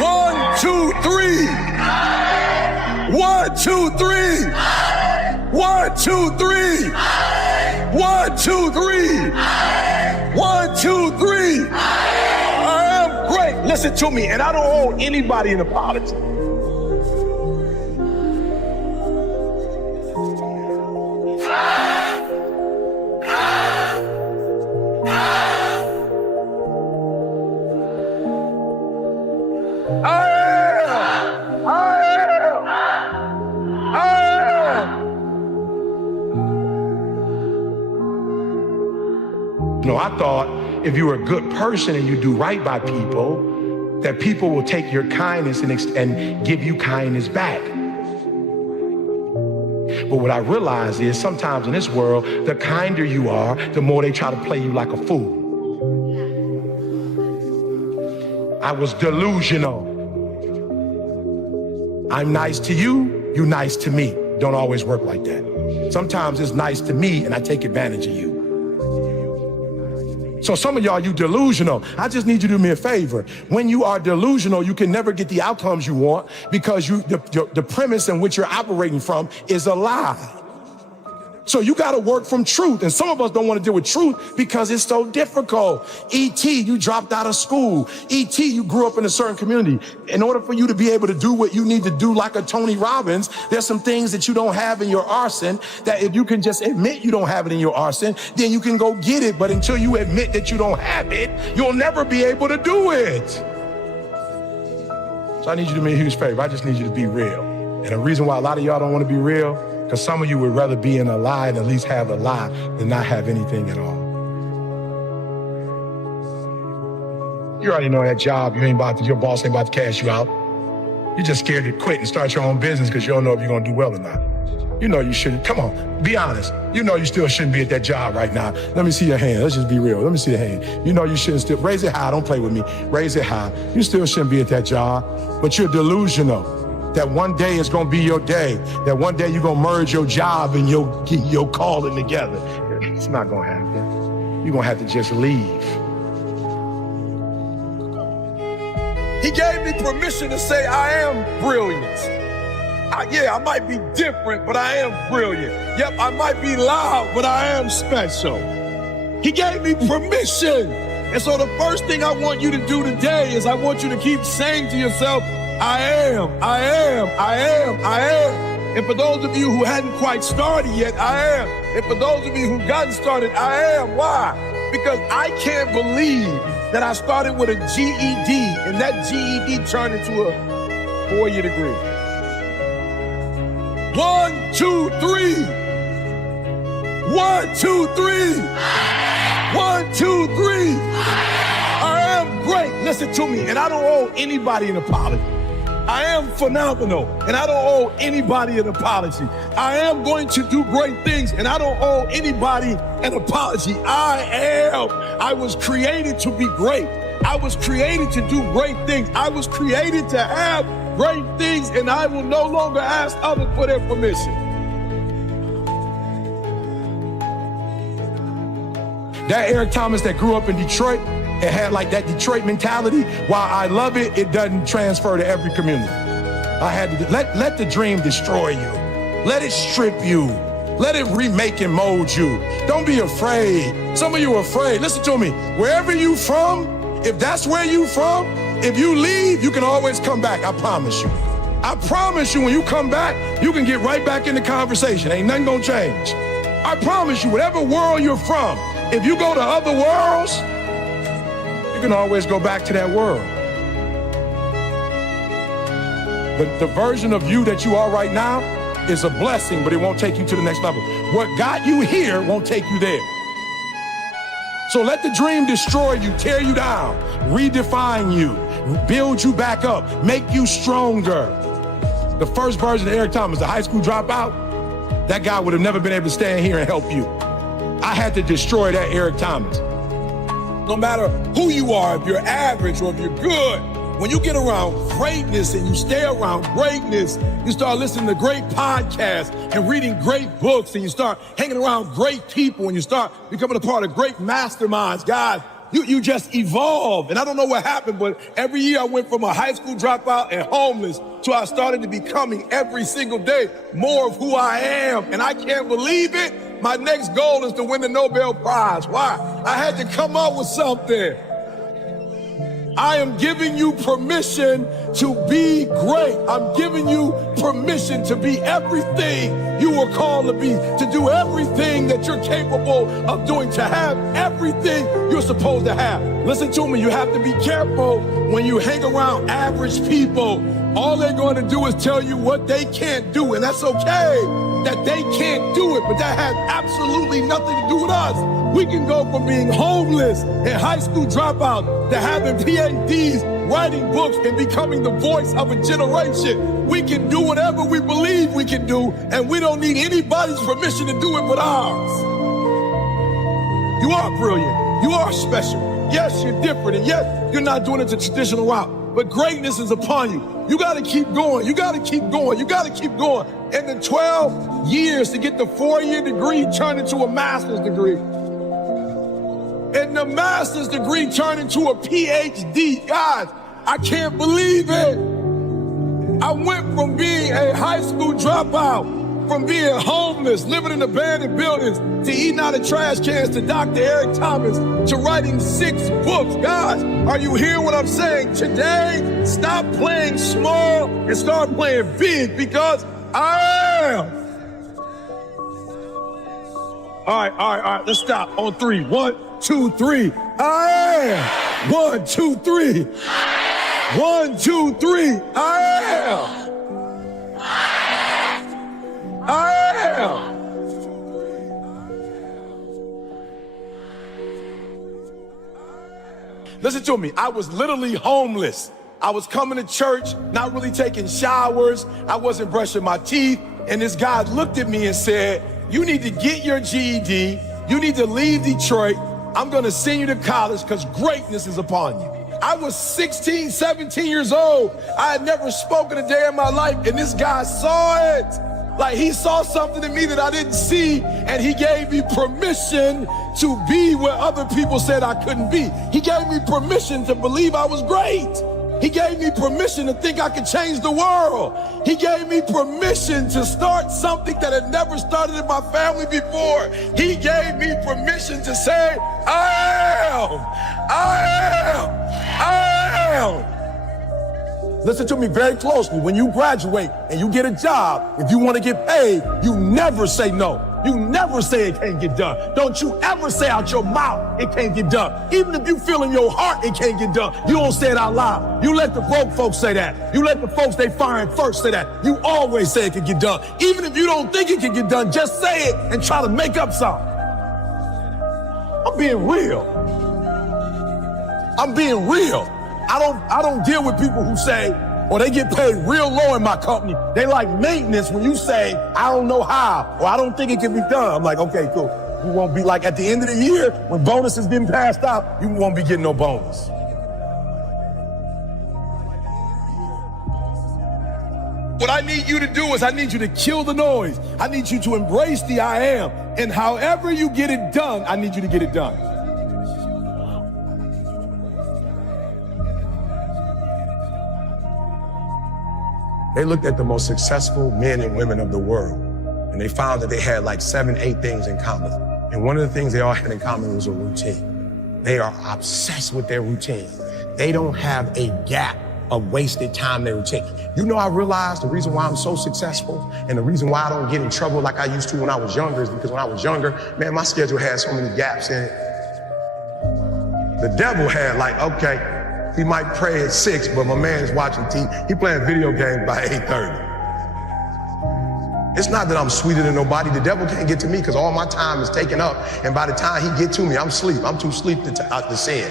1, 2, 3. 1, 2, 3. 1, 2, 3. 1, 2, 3. 1, 2, 3. I am great. Listen to me, and I don't owe anybody an apology. You know, I thought if you were a good person and you do right by people, that people will take your kindness and give you kindness back. But what I realized is sometimes in this world, the kinder you are, the more they try to play you like a fool. I was delusional. I'm nice to you, you nice to me. Don't always work like that. Sometimes it's nice to me and I take advantage of you. So some of y'all, you delusional. I just need you to do me a favor. When you are delusional, you can never get the outcomes you want because the premise in which you're operating from is a lie. So you got to work from truth. And some of us don't want to deal with truth because it's so difficult. E.T., you dropped out of school. E.T., you grew up in a certain community. In order for you to be able to do what you need to do like a Tony Robbins, there's some things that you don't have in your arsenal that if you can just admit you don't have it in your arsenal, then you can go get it. But until you admit that you don't have it, you'll never be able to do it. So I need you to do me a huge favor. I just need you to be real. And the reason why a lot of y'all don't want to be real, because some of you would rather be in a lie and at least have a lie than not have anything at all. You already know that job, your boss ain't about to cash you out. You're just scared to quit and start your own business because you don't know if you're going to do well or not. You know you shouldn't. Come on, be honest. You know you still shouldn't be at that job right now. Let me see your hand. Let's just be real. Let me see the hand. You know you shouldn't still. Raise it high. Don't play with me. Raise it high. You still shouldn't be at that job, but you're delusional. That one day is gonna be your day. That one day you're gonna merge your job and your calling together. It's not gonna happen. You're gonna have to just leave. He gave me permission to say I am brilliant. I might be different, but I am brilliant. Yep, I might be loud, but I am special. He gave me permission. And so the first thing I want you to do today is I want you to keep saying to yourself, I am. And for those of you who hadn't quite started yet, I am. And for those of you who've gotten started, I am. Why? Because I can't believe that I started with a GED and that GED turned into a 4-year degree. 1, 2, 3. 1, 2, 3. 1, 2, 3. I am great. Listen to me. And I don't owe anybody an apology. I am phenomenal, and I don't owe anybody an apology. I am going to do great things, and I don't owe anybody an apology. I am. I was created to be great. I was created to do great things. I was created to have great things, and I will no longer ask others for their permission. That Eric Thomas that grew up in Detroit and had like that Detroit mentality, while I love it, it doesn't transfer to every community. I had to let the dream destroy you. Let it strip you. Let it remake and mold you. Don't be afraid. Some of you are afraid. Listen to me. Wherever you from, if that's where you from, if you leave, you can always come back. I promise you. I promise you when you come back, you can get right back in the conversation. Ain't nothing gonna change. I promise you, whatever world you're from, if you go to other worlds, you can always go back to that world. The version of you that you are right now is a blessing, but it won't take you to the next level. What got you here won't take you there. So let the dream destroy you, tear you down, redefine you, build you back up, make you stronger. The first version of Eric Thomas, the high school dropout, that guy would have never been able to stand here and help you. I had to destroy that Eric Thomas. No matter who you are, if you're average or if you're good, when you get around greatness and you stay around greatness, you start listening to great podcasts and reading great books, and you start hanging around great people, and you start becoming a part of great masterminds. God, you just evolve. And I don't know what happened, but every year I went from a high school dropout and homeless to I started to becoming every single day more of who I am. And I can't believe it. My next goal is to win the Nobel Prize. Why? I had to come up with something. I am giving you permission to be great. I'm giving you permission to be everything you were called to be, to do everything that you're capable of doing, to have everything you're supposed to have. Listen to me, you have to be careful when you hang around average people. All they're going to do is tell you what they can't do, and that's okay that they can't do it, but that has absolutely nothing to do with us. We can go from being homeless and high school dropouts to having PhDs, writing books, and becoming the voice of a generation. We can do whatever we believe we can do, and we don't need anybody's permission to do it but ours. You are brilliant. You are special. Yes, you're different, and yes, you're not doing it the traditional route, but greatness is upon you. You got to keep going. You got to keep going. You got to keep going. And the 12 years to get the 4-year degree turned into a master's degree. And the master's degree turned into a PhD. Guys, I can't believe it. I went from being a high school dropout, from being homeless, living in abandoned buildings, to eating out of trash cans, to Dr. Eric Thomas, to writing 6 books. Guys, are you hearing what I'm saying? Today, stop playing small and start playing big, because I am. All right, let's stop on 3. 1, 2, 3. I am. 1, 2, 3. 1, 2, 3. I am. I am. Listen to me. I was literally homeless. I was coming to church, not really taking showers. I wasn't brushing my teeth. And this guy looked at me and said, you need to get your GED. You need to leave Detroit. I'm going to send you to college because greatness is upon you. I was 16, 17 years old. I had never spoken a day in my life, and this guy saw it. Like, he saw something in me that I didn't see, and he gave me permission to be where other people said I couldn't be. He gave me permission to believe I was great. He gave me permission to think I could change the world. He gave me permission to start something that had never started in my family before. He gave me permission to say, I am. Listen to me very closely. When you graduate and you get a job, if you want to get paid, you never say no. You never say it can't get done. Don't you ever say out your mouth it can't get done. Even if you feel in your heart it can't get done, you don't say it out loud. You let the broke folks say that. You let the folks they firing first say that. You always say it can get done. Even if you don't think it can get done, just say it and try to make up something. I'm being real. I'm being real. I don't deal with people who say, or they get paid real low in my company. They like maintenance when you say, I don't know how, or I don't think it can be done. I'm like, okay, cool. You won't be like at the end of the year, when bonuses getting passed out, you won't be getting no bonus. What I need you to do is I need you to kill the noise. I need you to embrace the I am. And however you get it done, I need you to get it done. They looked at the most successful men and women of the world, and they found that they had like 7, 8 things in common. And one of the things they all had in common was a routine. They are obsessed with their routine. They don't have a gap of wasted time in their routine. You know, I realized the reason why I'm so successful and the reason why I don't get in trouble like I used to when I was younger is because when I was younger, man, my schedule had so many gaps in it. The devil had like, okay, he might pray at 6, but my man is watching TV. He playing video games by 8:30. It's not that I'm sweeter than nobody. The devil can't get to me because all my time is taken up. And by the time he get to me, I'm asleep. I'm too asleep to sin.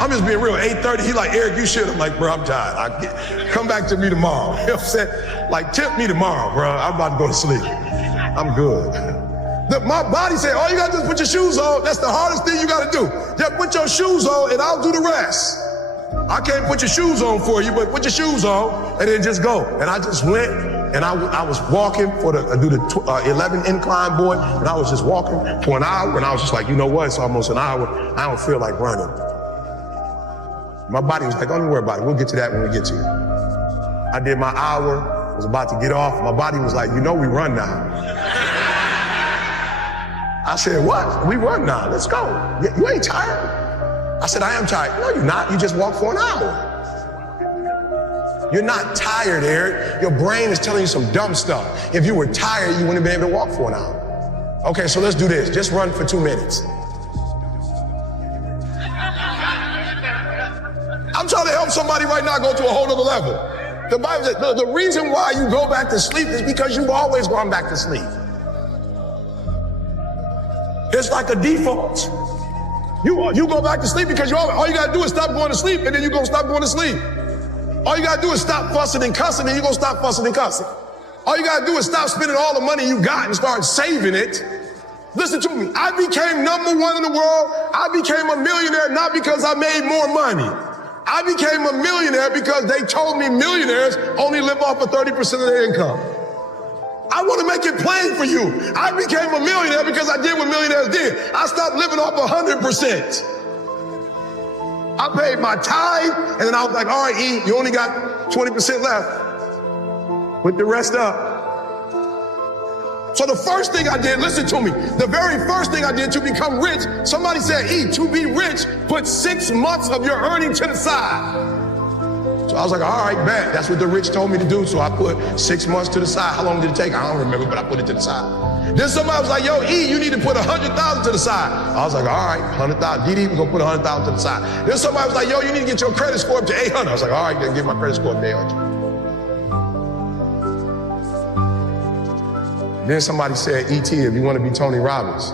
I'm just being real. 8:30, he like, Eric, you should. I'm like, bro, I'm tired. Come back to me tomorrow. You know what I'm saying? Like, tip me tomorrow, bro. I'm about to go to sleep. I'm good. My body said, all you gotta do is put your shoes on. That's the hardest thing you gotta do. Just put your shoes on and I'll do the rest. I can't put your shoes on for you, but put your shoes on and then just go. And I just went and I was walking for do the 11 incline board, and I was just walking for an hour, and I was just like, you know what? It's almost an hour. I don't feel like running. My body was like, don't worry about it. We'll get to that when we get to it. I did my hour, was about to get off. My body was like, you know we run now. I said, what? We run now. Let's go. You ain't tired? I said, I am tired. No, you're not. You just walked for an hour. You're not tired, Eric. Your brain is telling you some dumb stuff. If you were tired, you wouldn't have been able to walk for an hour. Okay, so let's do this. Just run for 2 minutes. I'm trying to help somebody right now go to a whole other level. The Bible says the reason why you go back to sleep is because you've always gone back to sleep. It's like a default. You go back to sleep because all you gotta do is stop going to sleep, and then you're gonna stop going to sleep. All you gotta do is stop fussing and cussing, and you're gonna stop fussing and cussing. All you gotta do is stop spending all the money you got and start saving it. Listen to me, I became #1 in the world. I became a millionaire not because I made more money. I became a millionaire because they told me millionaires only live off of 30% of their income. I want to make it plain for you. I became a millionaire because I did what millionaires did. I stopped living off 100%. I paid my tithe, and then I was like, all right, E, you only got 20% left. Put the rest up. So the first thing I did, listen to me, the very first thing I did to become rich, somebody said, E, to be rich, put 6 months of your earning to the side. So I was like, all right, bet. That's what the rich told me to do. So I put 6 months to the side. How long did it take? I don't remember, but I put it to the side. Then somebody was like, yo, E, you need to put 100,000 to the side. I was like, all right, 100,000. Didi, we're gonna put 100,000 to the side. Then somebody was like, yo, you need to get your credit score up to 800. I was like, all right, then get my credit score up to 800. Then somebody said, E.T., if you want to be Tony Robbins,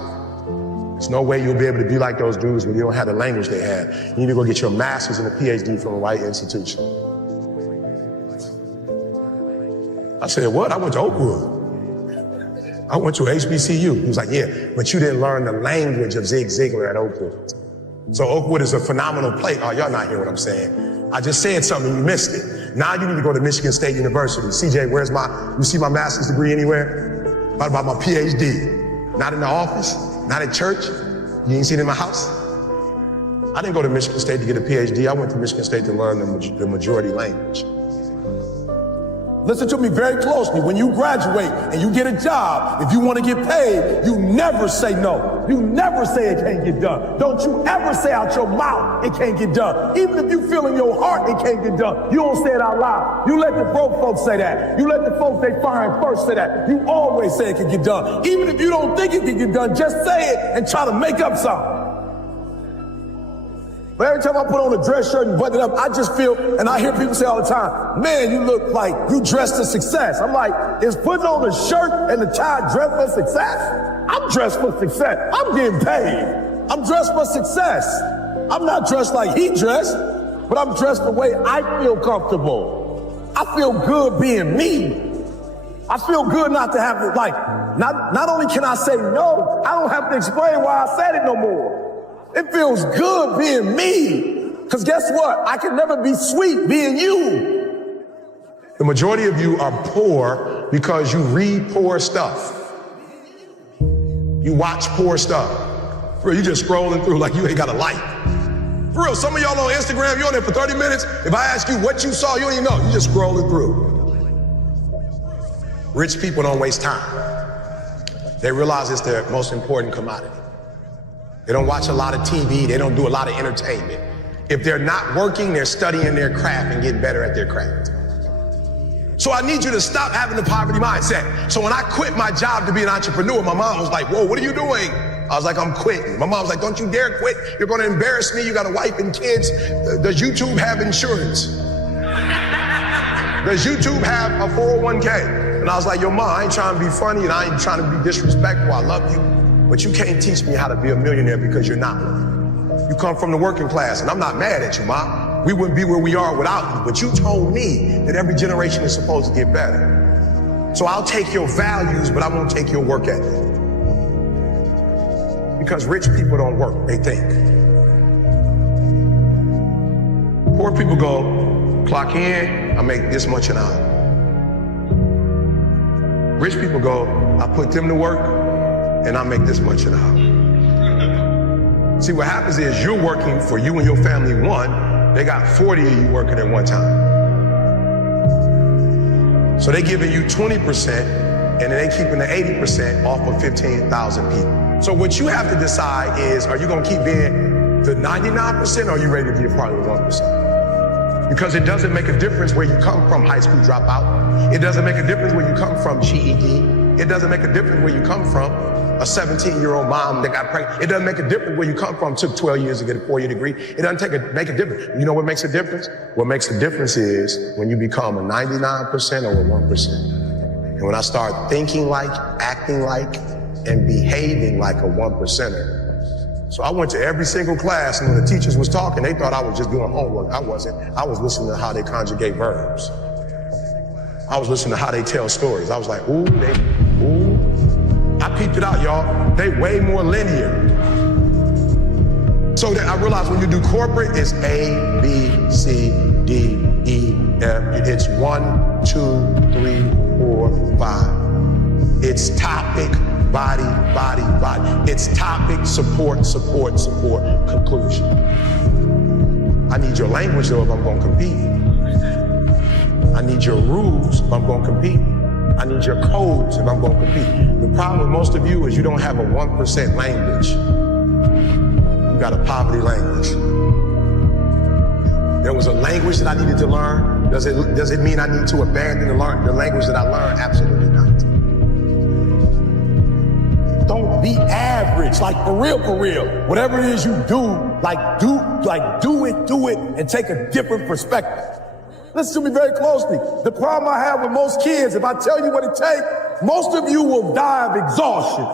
there's no way you'll be able to be like those dudes when you don't have the language they have. You need to go get your master's and a PhD from a white institution. I said, what? I went to Oakwood. I went to HBCU. He was like, yeah, but you didn't learn the language of Zig Ziglar at Oakwood. So Oakwood is a phenomenal place. Oh, y'all not hear what I'm saying. I just said something, you missed it. Now you need to go to Michigan State University. CJ, you see my master's degree anywhere? What about my PhD? Not in the office? Not at church? You ain't seen it in my house? I didn't go to Michigan State to get a PhD. I went to Michigan State to learn the majority language. Listen to me very closely. When you graduate and you get a job, if you want to get paid, you never say no. You never say it can't get done. Don't you ever say out your mouth it can't get done. Even if you feel in your heart it can't get done, you don't say it out loud. You let the broke folks say that. You let the folks they firing first say that. You always say it can get done. Even if you don't think it can get done, just say it and try to make up something. But every time I put on a dress shirt and button it up, I just feel, and I hear people say all the time, man, you look like you dressed for success. I'm like, is putting on a shirt and the tie dressed for success? I'm dressed for success. I'm getting paid. I'm dressed for success. I'm not dressed like he dressed, but I'm dressed the way I feel comfortable. I feel good being me. I feel good not to have to, not only can I say no, I don't have to explain why I said it no more. It feels good being me. Because guess what? I can never be sweet being you. The majority of you are poor because you read poor stuff. You watch poor stuff. Bro, you just scrolling through like you ain't got a life. For real, some of y'all on Instagram, you're on there for 30 minutes. If I ask you what you saw, you don't even know. You just scrolling through. Rich people don't waste time. They realize it's their most important commodity. They don't watch a lot of TV. They don't do a lot of entertainment. If they're not working, they're studying their craft and getting better at their craft. So I need you to stop having the poverty mindset. So when I quit my job to be an entrepreneur, my mom was like, whoa, what are you doing? I was like, I'm quitting. My mom was like, don't you dare quit. You're going to embarrass me. You got a wife and kids. Does YouTube have insurance? Does YouTube have a 401k? And I was like, yo, mom, I ain't trying to be funny and I ain't trying to be disrespectful. I love you. But you can't teach me how to be a millionaire because you're not one. You come from the working class, and I'm not mad at you, Ma. We wouldn't be where we are without you. But you told me that every generation is supposed to get better. So I'll take your values, but I won't take your work ethic. Because rich people don't work, they think. Poor people go, clock in, I make this much an hour. Rich people go, I put them to work, and I make this much an hour. See, what happens is you're working for you and your family one, they got 40 of you working at one time. So they giving you 20%, and then they keeping the 80% off of 15,000 people. So what you have to decide is, are you gonna keep being the 99% or are you ready to be a part of the 1%? Because it doesn't make a difference where you come from, high school dropout. It doesn't make a difference where you come from, GED. It doesn't make a difference where you come from, a 17-year-old mom that got pregnant. It doesn't make a difference where you come from, took 12 years to get a 4-year degree. It doesn't make a difference. You know what makes a difference? What makes a difference is when you become a 99% or a 1%. And when I start thinking like, acting like, and behaving like a 1%er. So I went to every single class, and when the teachers was talking, they thought I was just doing homework. I wasn't. I was listening to how they conjugate verbs. I was listening to how they tell stories. I was like, ooh. I peeped it out, y'all. They way more linear. So that I realized when you do corporate, it's A, B, C, D, E, F. It's 1, 2, 3, 4, 5. It's topic, body. It's topic, support, conclusion. I need your language though if I'm gonna compete. I need your rules if I'm gonna compete. I need your codes if I'm gonna compete. The problem with most of you is you don't have a 1% language. You got a poverty language. There was a language that I needed to learn. Does it mean I need to abandon the language that I learned? Absolutely not. Don't be average, like for real. Whatever it is you do, do it, and take a different perspective. Listen to me very closely. The problem I have with most kids, if I tell you what it takes, most of you will die of exhaustion.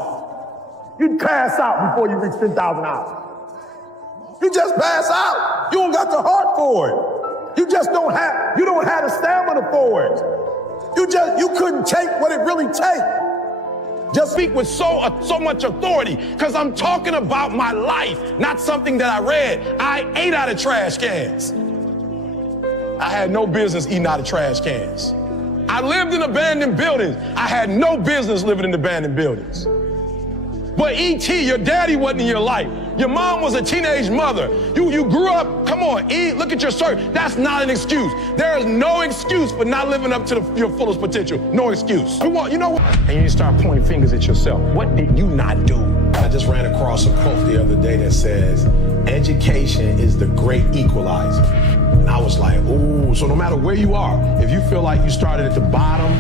You'd pass out before you reach 10,000 hours. You just pass out. You don't got the heart for it. You don't have the stamina for it. You couldn't take what it really takes. Just speak with so much authority, because I'm talking about my life, not something that I read. I ate out of trash cans. I had no business eating out of trash cans. I lived in abandoned buildings. I had no business living in abandoned buildings. But E.T., your daddy wasn't in your life. Your mom was a teenage mother. You grew up, come on, look at your circle. That's not an excuse. There is no excuse for not living up to your fullest potential. No excuse. You know what? And you start pointing fingers at yourself. What did you not do? I just ran across a quote the other day that says, education is the great equalizer. And I was like, ooh, so no matter where you are, if you feel like you started at the bottom,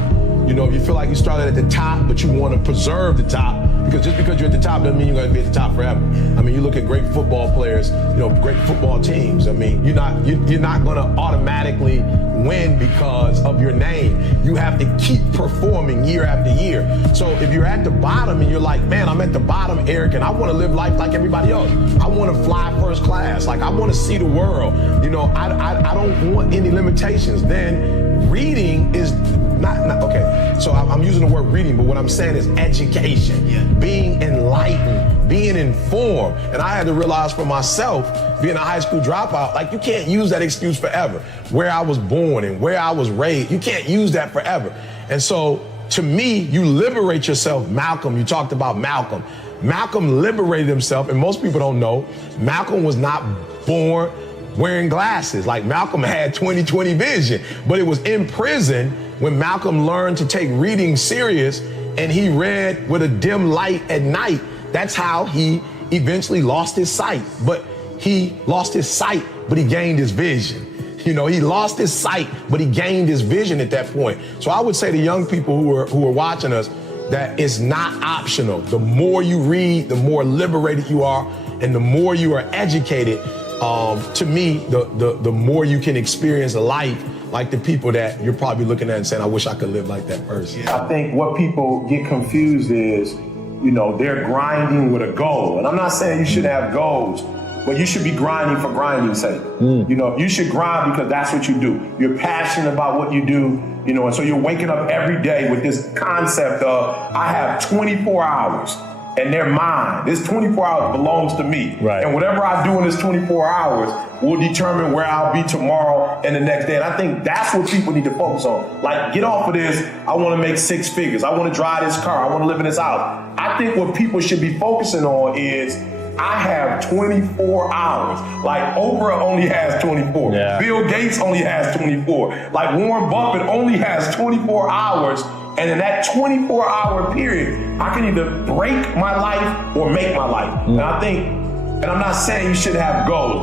if you feel like you started at the top, but you want to preserve the top, because just because you're at the top doesn't mean you're going to be at the top forever. I mean, you look at great football players, great football teams. I mean, you're not going to automatically win because of your name. You have to keep performing year after year. So if you're at the bottom and you're like, man, I'm at the bottom, Eric, and I want to live life like everybody else. I want to fly first class. Like, I want to see the world. I don't want any limitations. Then reading is not okay. So I'm using the word reading, but what I'm saying is education, being enlightened, being informed. And I had to realize for myself, being a high school dropout, like, you can't use that excuse forever. Where I was born and where I was raised, you can't use that forever. And so to me, you liberate yourself. Malcolm, you talked about Malcolm. Malcolm liberated himself, and most people don't know, Malcolm was not born wearing glasses. Like, Malcolm had 20/20 vision, but it was in prison when Malcolm learned to take reading serious, and he read with a dim light at night. That's how he eventually lost his sight. But he lost his sight, but he gained his vision. He lost his sight, but he gained his vision at that point. So I would say to young people who are watching us that it's not optional. The more you read, the more liberated you are, and the more you are educated. To me, the more you can experience a life like the people that you're probably looking at and saying, I wish I could live like that person. I think what people get confused is, they're grinding with a goal. And I'm not saying you shouldn't have goals, but you should be grinding for grinding's sake. You should grind because that's what you do. You're passionate about what you do, and so you're waking up every day with this concept of, I have 24 hours. And they're mine. This 24 hours belongs to me. Right. And whatever I do in this 24 hours will determine where I'll be tomorrow and the next day. And I think that's what people need to focus on. Like, get off of this, I want to make 6 figures. I want to drive this car. I want to live in this house. I think what people should be focusing on is, I have 24 hours. Like, Oprah only has 24. Yeah. Bill Gates only has 24. Like, Warren Buffett only has 24 hours. And in that 24-hour period, I can either break my life or make my life. And I think, and I'm not saying you should have goals.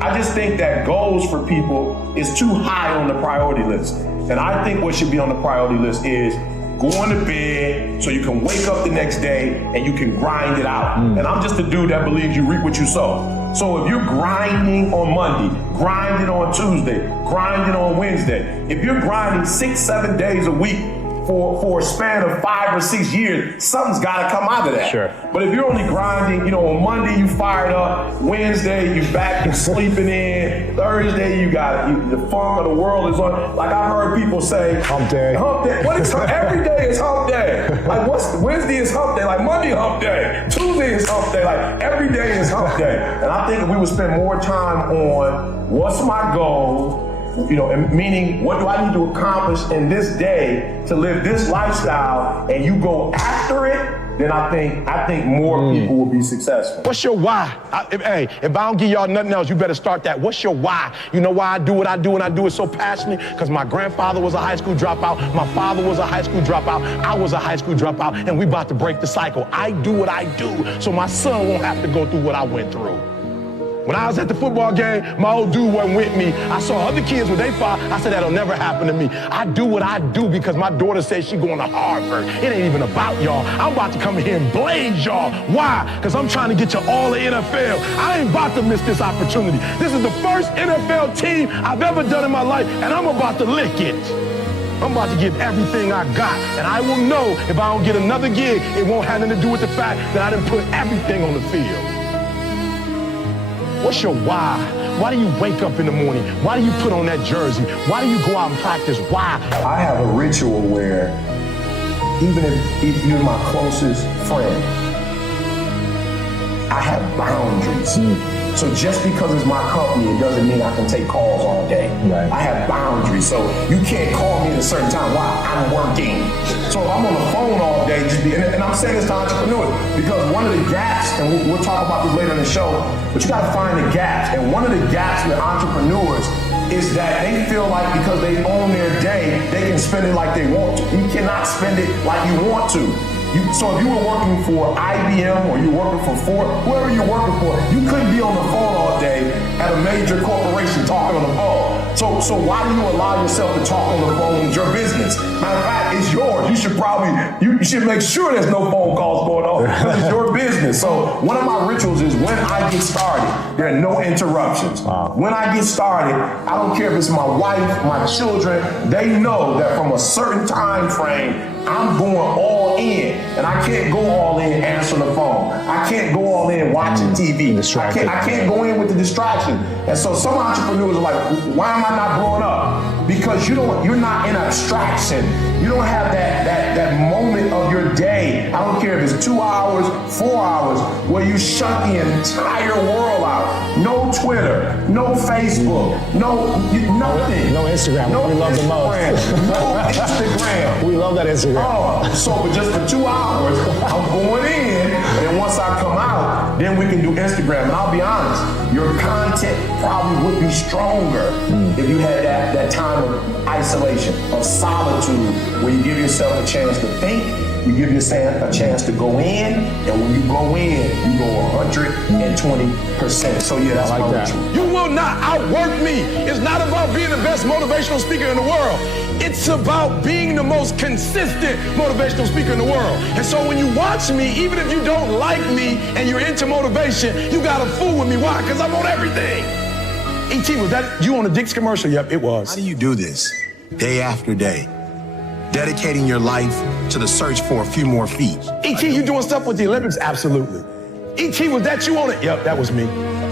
I just think that goals for people is too high on the priority list. And I think what should be on the priority list is going to bed so you can wake up the next day and you can grind it out. And I'm just a dude that believes you reap what you sow. So if you're grinding on Monday, grinding on Tuesday, grinding on Wednesday, if you're grinding 6-7 days a week for a span of 5 or 6 years, something's gotta come out of that. Sure. But if you're only grinding, on Monday you fired up, Wednesday you back and sleeping in, Thursday you got the funk of the world is on. Like I heard people say, hump day. Hump day. What is every day is hump day. Like Wednesday is hump day, like Monday hump day, Tuesday is hump day, like every day is hump day. And I think if we would spend more time on what's my goal, and meaning what do I need to accomplish in this day to live this lifestyle, and you go after it, then I think more people will be successful. What's your why? If I don't give y'all nothing else, you better start that. What's your why? You know why I do what I do, and I do it so passionately? Because my grandfather was a high school dropout, my father was a high school dropout, I was a high school dropout, and we about to break the cycle. I do what I do so my son won't have to go through what I went through. When I was at the football game, my old dude wasn't with me. I saw other kids with their father. I said, that'll never happen to me. I do what I do because my daughter says she's going to Harvard. It ain't even about y'all. I'm about to come here and blaze y'all. Why? Because I'm trying to get you all the NFL. I ain't about to miss this opportunity. This is the first NFL team I've ever done in my life, and I'm about to lick it. I'm about to give everything I got, and I will know if I don't get another gig, it won't have nothing to do with the fact that I didn't put everything on the field. What's your why? Why do you wake up in the morning? Why do you put on that jersey? Why do you go out and practice? Why? I have a ritual where even if you're my closest friend, I have boundaries. So just because it's my company, it doesn't mean I can take calls all day. Right. I have boundaries. So you can't call me at a certain time. Why? I'm working. So if I'm on the phone all day, and I'm saying this to entrepreneurs, because one of the gaps, and we'll talk about this later in the show, but you gotta find the gaps. And one of the gaps with entrepreneurs is that they feel like because they own their day, they can spend it like they want to. You cannot spend it like you want to. So if you were working for IBM or you're working for Ford, whoever you're working for, you couldn't be on the phone all day at a major corporation talking on the phone. So why do you allow yourself to talk on the phone with your business? Matter of fact, it's yours. You should make sure there's no phone calls going on because it's your business. So one of my rituals is when I get started, there are no interruptions. When I get started, I don't care if it's my wife, my children, they know that from a certain time frame, I'm going all in, and I can't go all in answering the phone. I can't go all in watching TV. I can't go in with the distraction. And so some entrepreneurs are like, why am I not blowing up? Because you're not in abstraction. You don't have that moment of your day. I don't care if it's 2 hours, 4 hours, where you shut the entire world out. No Twitter, no Facebook, nothing. No Instagram. No we love the most. No Instagram. We love that Instagram. But just for 2 hours, I'm going in, and once I come out, then we can do Instagram. And I'll be honest, your content probably would be stronger if you had that time of isolation, of solitude, where you give yourself a chance to think, you give yourself a chance to go in, and when you go in, you go 120%. So yeah, that's my ritual. You will not outwork me. It's not about being the best motivational speaker in the world. It's about being the most consistent motivational speaker in the world. And so when you watch me, even if you don't like me and you're into motivation, you gotta fool with me. Why? Because I'm on everything. E.T., was that you on the Dix commercial? Yep, it was. How do you do this day after day? Dedicating your life to the search for a few more feet. E.T., you doing stuff with the Olympics? Absolutely. E.T., was that you on it? Yep, that was me.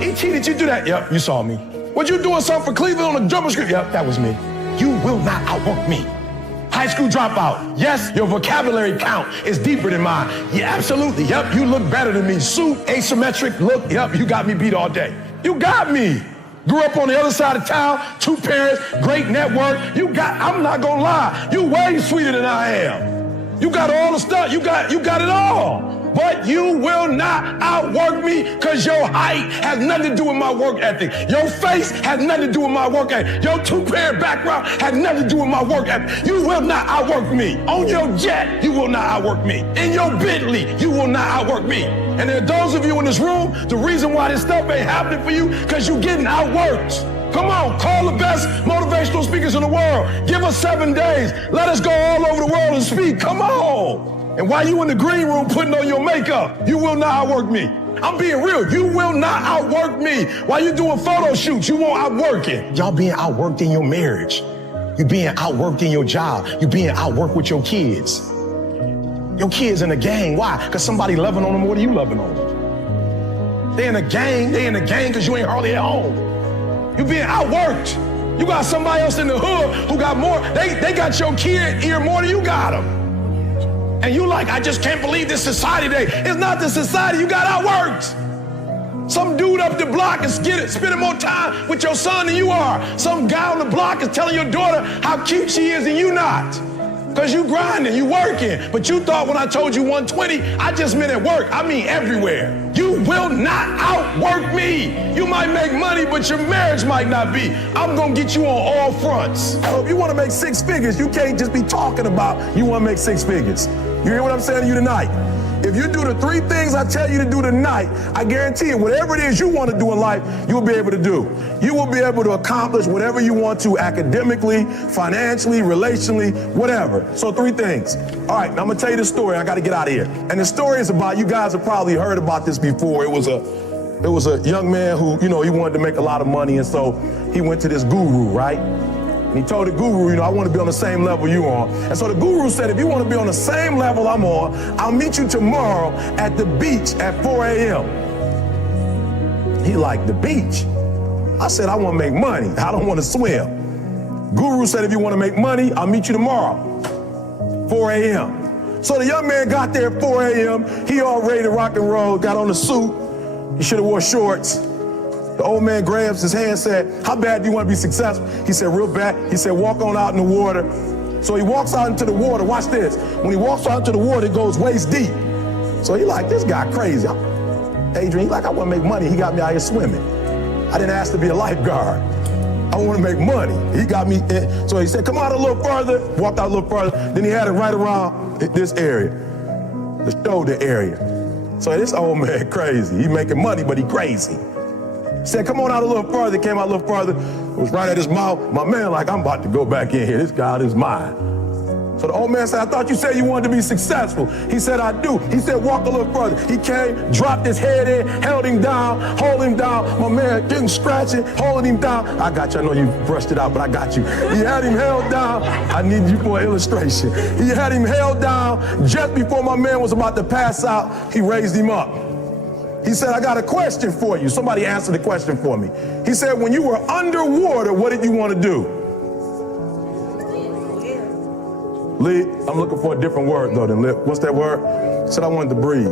E.T., did you do that? Yep, you saw me. Was you doing something for Cleveland on the jumper screen? Yep, that was me. You will not outwork me. High school dropout. Yes, your vocabulary count is deeper than mine. Yeah, absolutely. Yep, you look better than me. Suit, asymmetric look. Yep, you got me beat all day. You got me. Grew up on the other side of town, 2 parents, great network. I'm not gonna lie, you way sweeter than I am. You got all the stuff, you got it all. But you will not outwork me because your height has nothing to do with my work ethic. Your face has nothing to do with my work ethic. Your two-parent background has nothing to do with my work ethic. You will not outwork me. On your jet, you will not outwork me. In your Bentley, you will not outwork me. And there are those of you in this room, the reason why this stuff ain't happening for you, because you're getting outworked. Come on, call the best motivational speakers in the world. Give us 7 days. Let us go all over the world and speak. Come on. And while you in the green room putting on your makeup, you will not outwork me. I'm being real. You will not outwork me. While you doing photo shoots, you won't outwork it. Y'all being outworked in your marriage. You being outworked in your job. You being outworked with your kids. Your kids in a gang. Why? Because somebody loving on them more than you loving on them. They in a gang. They in a gang because you ain't hardly at home. You being outworked. You got somebody else in the hood who got more. They got your kid here more than you got them. And you like, I just can't believe this society today. It's not the society, you got outworked. Some dude up the block is spending more time with your son than you are. Some guy on the block is telling your daughter how cute she is and you not. Because you grinding, you working. But you thought when I told you 120, I just meant at work. I mean everywhere. You will not outwork me. You might make money, but your marriage might not be. I'm going to get you on all fronts. So if you want to make 6 figures, you can't just be talking about you want to make 6 figures. You hear what I'm saying to you tonight? If you do the 3 things I tell you to do tonight, I guarantee you, whatever it is you want to do in life, you'll be able to do. You will be able to accomplish whatever you want to academically, financially, relationally, whatever. So 3 things. All right, now I'm going to tell you the story. I got to get out of here. And the story is about, you guys have probably heard about this before. It was a young man who, he wanted to make a lot of money. And so he went to this guru, right? And he told the guru, I want to be on the same level you on. And so the guru said, if you want to be on the same level I'm on, I'll meet you tomorrow at the beach at 4 a.m. He liked the beach. I said, I want to make money. I don't want to swim. Guru said, if you want to make money, I'll meet you tomorrow, 4 a.m. So the young man got there at 4 a.m. He all ready to rock and roll, got on the suit. He should have wore shorts. The old man grabs his hand and said, how bad do you want to be successful? He said, real bad. He said, walk on out in the water. So he walks out into the water. Watch this. When he walks out into the water, it goes waist deep. So he like, this guy crazy. Adrian, he like, I want to make money. He got me out here swimming. I didn't ask to be a lifeguard. I want to make money. He got me in. So he said, come out a little further. Walked out a little further. Then he had it right around this area, the shoulder area. So this old man crazy. He making money, but he crazy. Said, come on out a little further. Came out a little further. It was right at his mouth. My man like, I'm about to go back in here. This guy is mine. So the old man said, I thought you said you wanted to be successful. He said, I do. He said, walk a little further. He came, dropped his head in, held him down, hold him down. My man getting scratching, holding him down. I got you. I know you brushed it out, but I got you. He had him held down. I need you for an illustration. He had him held down. Just before my man was about to pass out, he raised him up. He said, I got a question for you. Somebody answered the question for me. He said, when you were underwater, what did you want to do? Lee, I'm looking for a different word though than lip. What's that word? He said, I wanted to breathe.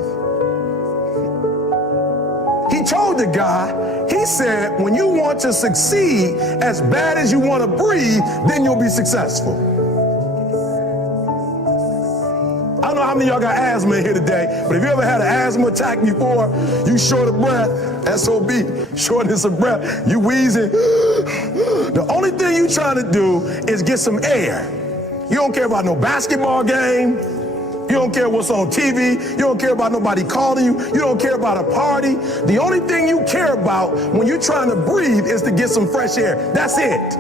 He told the guy, he said, when you want to succeed as bad as you want to breathe, then you'll be successful. I don't know how many of y'all got asthma in here today, but if you ever had an asthma attack before, you short of breath, SOB, shortness of breath, you wheezing. The only thing you trying to do is get some air. You don't care about no basketball game. You don't care what's on TV. You don't care about nobody calling you. You don't care about a party. The only thing you care about when you're trying to breathe is to get some fresh air. That's it.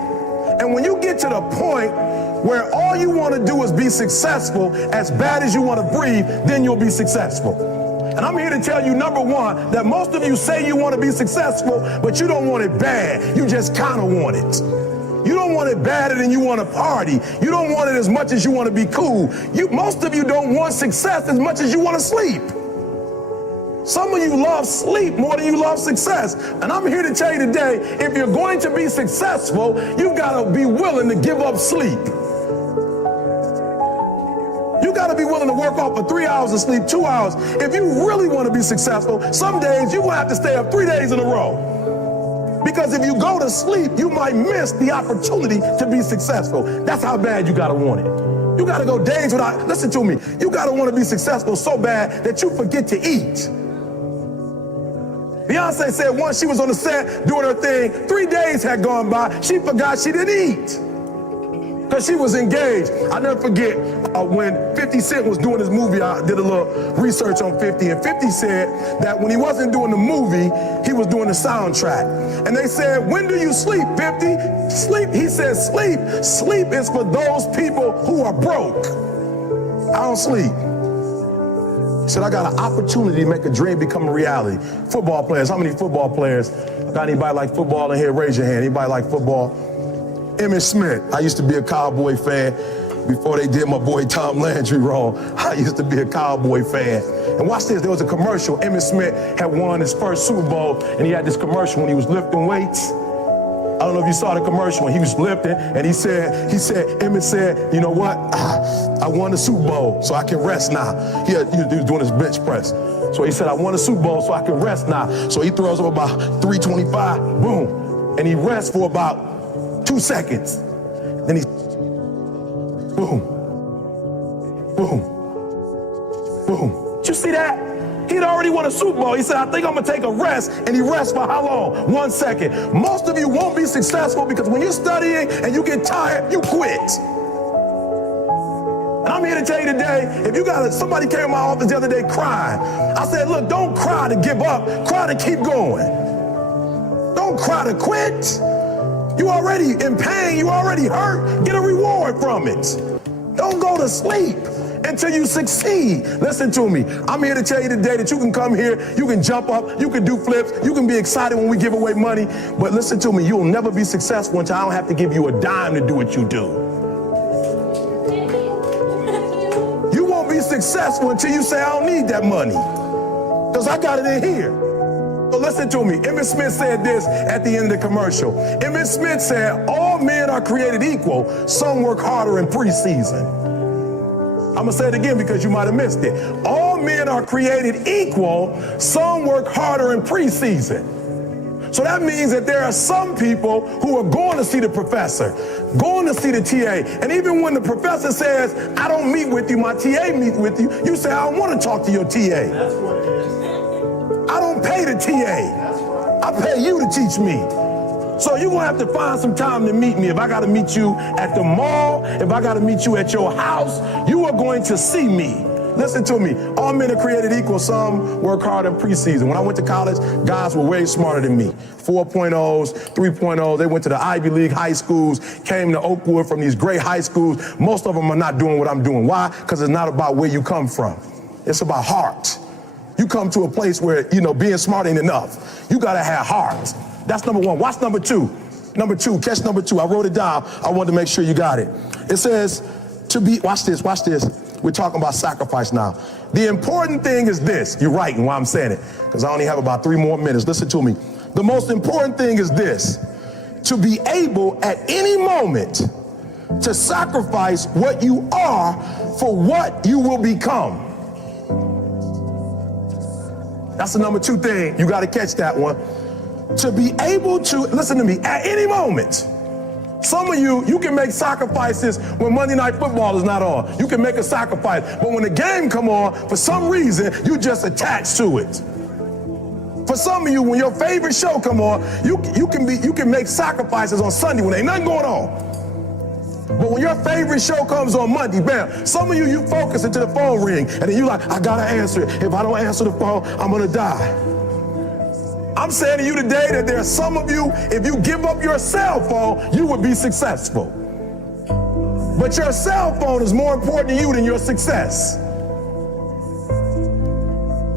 And when you get to the point where all you want to do is be successful as bad as you want to breathe, then you'll be successful. And I'm here to tell you, number one, that most of you say you want to be successful, but you don't want it bad. You just kind of want it. You don't want it badder than you want to party. You don't want it as much as you want to be cool. Most of you don't want success as much as you want to sleep. Some of you love sleep more than you love success. And I'm here to tell you today, if you're going to be successful, you've got to be willing to give up sleep. You got to be willing to work off for 3 hours of sleep, 2 hours. If you really want to be successful, some days you will have to stay up 3 days in a row. Because if you go to sleep, you might miss the opportunity to be successful. That's how bad you got to want it. You gotta go days without, listen to me, you gotta wanna be successful so bad that you forget to eat. Beyonce said once she was on the set doing her thing, 3 days had gone by, she forgot she didn't eat. Because she was engaged. I never forget when 50 Cent was doing his movie, I did a little research on 50, and 50 said that when he wasn't doing the movie, he was doing the soundtrack. And they said, when do you sleep, 50? Sleep, he said, sleep. Sleep is for those people who are broke. I don't sleep. He said, I got an opportunity to make a dream become a reality. Football players, how many football players? Got anybody like football in here? Raise your hand. Anybody like football? Emmitt Smith. I used to be a Cowboy fan before they did my boy Tom Landry wrong. I used to be a Cowboy fan. And watch this, there was a commercial. Emmitt Smith had won his first Super Bowl, and he had this commercial when he was lifting weights. I don't know if you saw the commercial when he was lifting, and Emmitt said, you know what? I won the Super Bowl, so I can rest now. He was doing his bench press. So he said, I won the Super Bowl, so I can rest now. So he throws up about 325, boom. And he rests for about 2 seconds. Then he, boom, boom, boom. Did you see that? He'd already won a Super Bowl. He said, I think I'm gonna take a rest, and he rests for how long? 1 second. Most of you won't be successful because when you're studying and you get tired, you quit. And I'm here to tell you today, if you got somebody came to my office the other day crying. I said, look, don't cry to give up, cry to keep going. Don't cry to quit. You already in pain, you already hurt, get a reward from it. Don't go to sleep until you succeed. Listen to me, I'm here to tell you today that you can come here, you can jump up, you can do flips, you can be excited when we give away money, but listen to me, you'll never be successful until I don't have to give you a dime to do what you do. You won't be successful until you say, I don't need that money, because I got it in here. So listen to me. Emmitt Smith said this at the end of the commercial. Emmitt Smith said, all men are created equal. Some work harder in preseason. I'm going to say it again because you might have missed it. All men are created equal. Some work harder in preseason. So that means that there are some people who are going to see the professor, going to see the TA. And even when the professor says, I don't meet with you, my TA meets with you, you say, I don't want to talk to your TA. That's what it is. I don't pay the TA. I pay you to teach me. So you're gonna have to find some time to meet me. If I gotta meet you at the mall, if I gotta meet you at your house, you are going to see me. Listen to me, all men are created equal. Some work hard in preseason. When I went to college, guys were way smarter than me. 4.0s, 3.0s, they went to the Ivy League high schools, came to Oakwood from these great high schools. Most of them are not doing what I'm doing. Why? Because it's not about where you come from. It's about heart. You come to a place where, being smart ain't enough. You gotta have heart. That's number one. Watch number two. Number two, catch number two. I wrote it down. I wanted to make sure you got it. It says to be, watch this. We're talking about sacrifice now. The important thing is this. You're writing while I'm saying it, because I only have about 3 more minutes. Listen to me. The most important thing is this. To be able at any moment to sacrifice what you are for what you will become. That's the number 2 thing. You got to catch that one. To be able to, listen to me, at any moment. Some of you can make sacrifices when Monday Night Football is not on. You can make a sacrifice. But when the game come on, for some reason, you just attached to it. For some of you, when your favorite show come on, you can make sacrifices on Sunday when ain't nothing going on. But when your favorite show comes on Monday, bam, some of you focus until the phone ring, and then you like, I gotta answer it. If I don't answer the phone, I'm gonna die. I'm saying to you today that there are some of you, if you give up your cell phone, you would be successful. But your cell phone is more important to you than your success.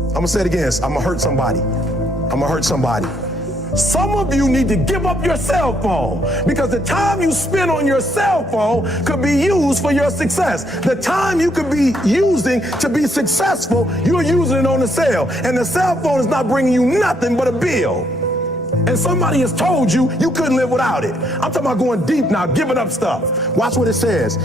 I'm gonna say it again, I'm gonna hurt somebody. Some of you need to give up your cell phone because the time you spend on your cell phone could be used for your success. The time you could be using to be successful, you're using it on the cell. And the cell phone is not bringing you nothing but a bill. And somebody has told you you couldn't live without it. I'm talking about going deep now, giving up stuff. Watch what it says.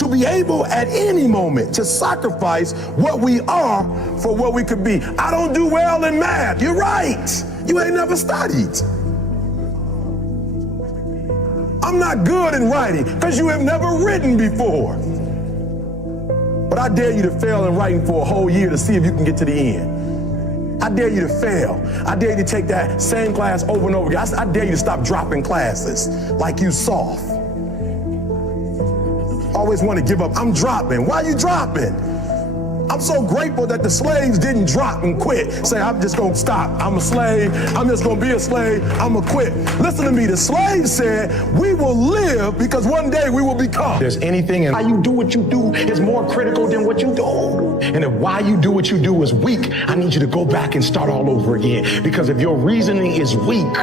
To be able at any moment to sacrifice what we are for what we could be. I don't do well in math. You're right. You ain't never studied. I'm not good in writing because you have never written before. But I dare you to fail in writing for a whole year to see if you can get to the end. I dare you to fail. I dare you to take that same class over and over again. I dare you to stop dropping classes like you soft. Always want to give up. I'm dropping. Why are you dropping? I'm so grateful that the slaves didn't drop and quit. Say, I'm just gonna stop. I'm a slave. I'm just gonna be a slave. I'm gonna quit. Listen to me. The slaves said, we will live because one day we will become. There's anything in how you do what you do is more critical than what you do. And if why you do what you do is weak, I need you to go back and start all over again. Because if your reasoning is weak,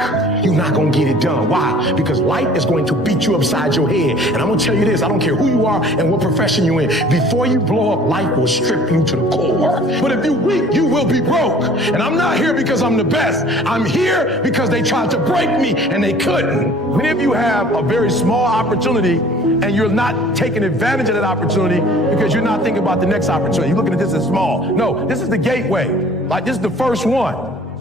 you're not gonna get it done. Why? Because life is going to beat you upside your head. And I'm gonna tell you this, I don't care who you are and what profession you're in. Before you blow up, life will strip you to the core. But if you're weak, you will be broke. And I'm not here because I'm the best. I'm here because they tried to break me and they couldn't. Many of you have a very small opportunity and you're not taking advantage of that opportunity because you're not thinking about the next opportunity. You're looking at this as small. No, this is the gateway. Like, this is the first one,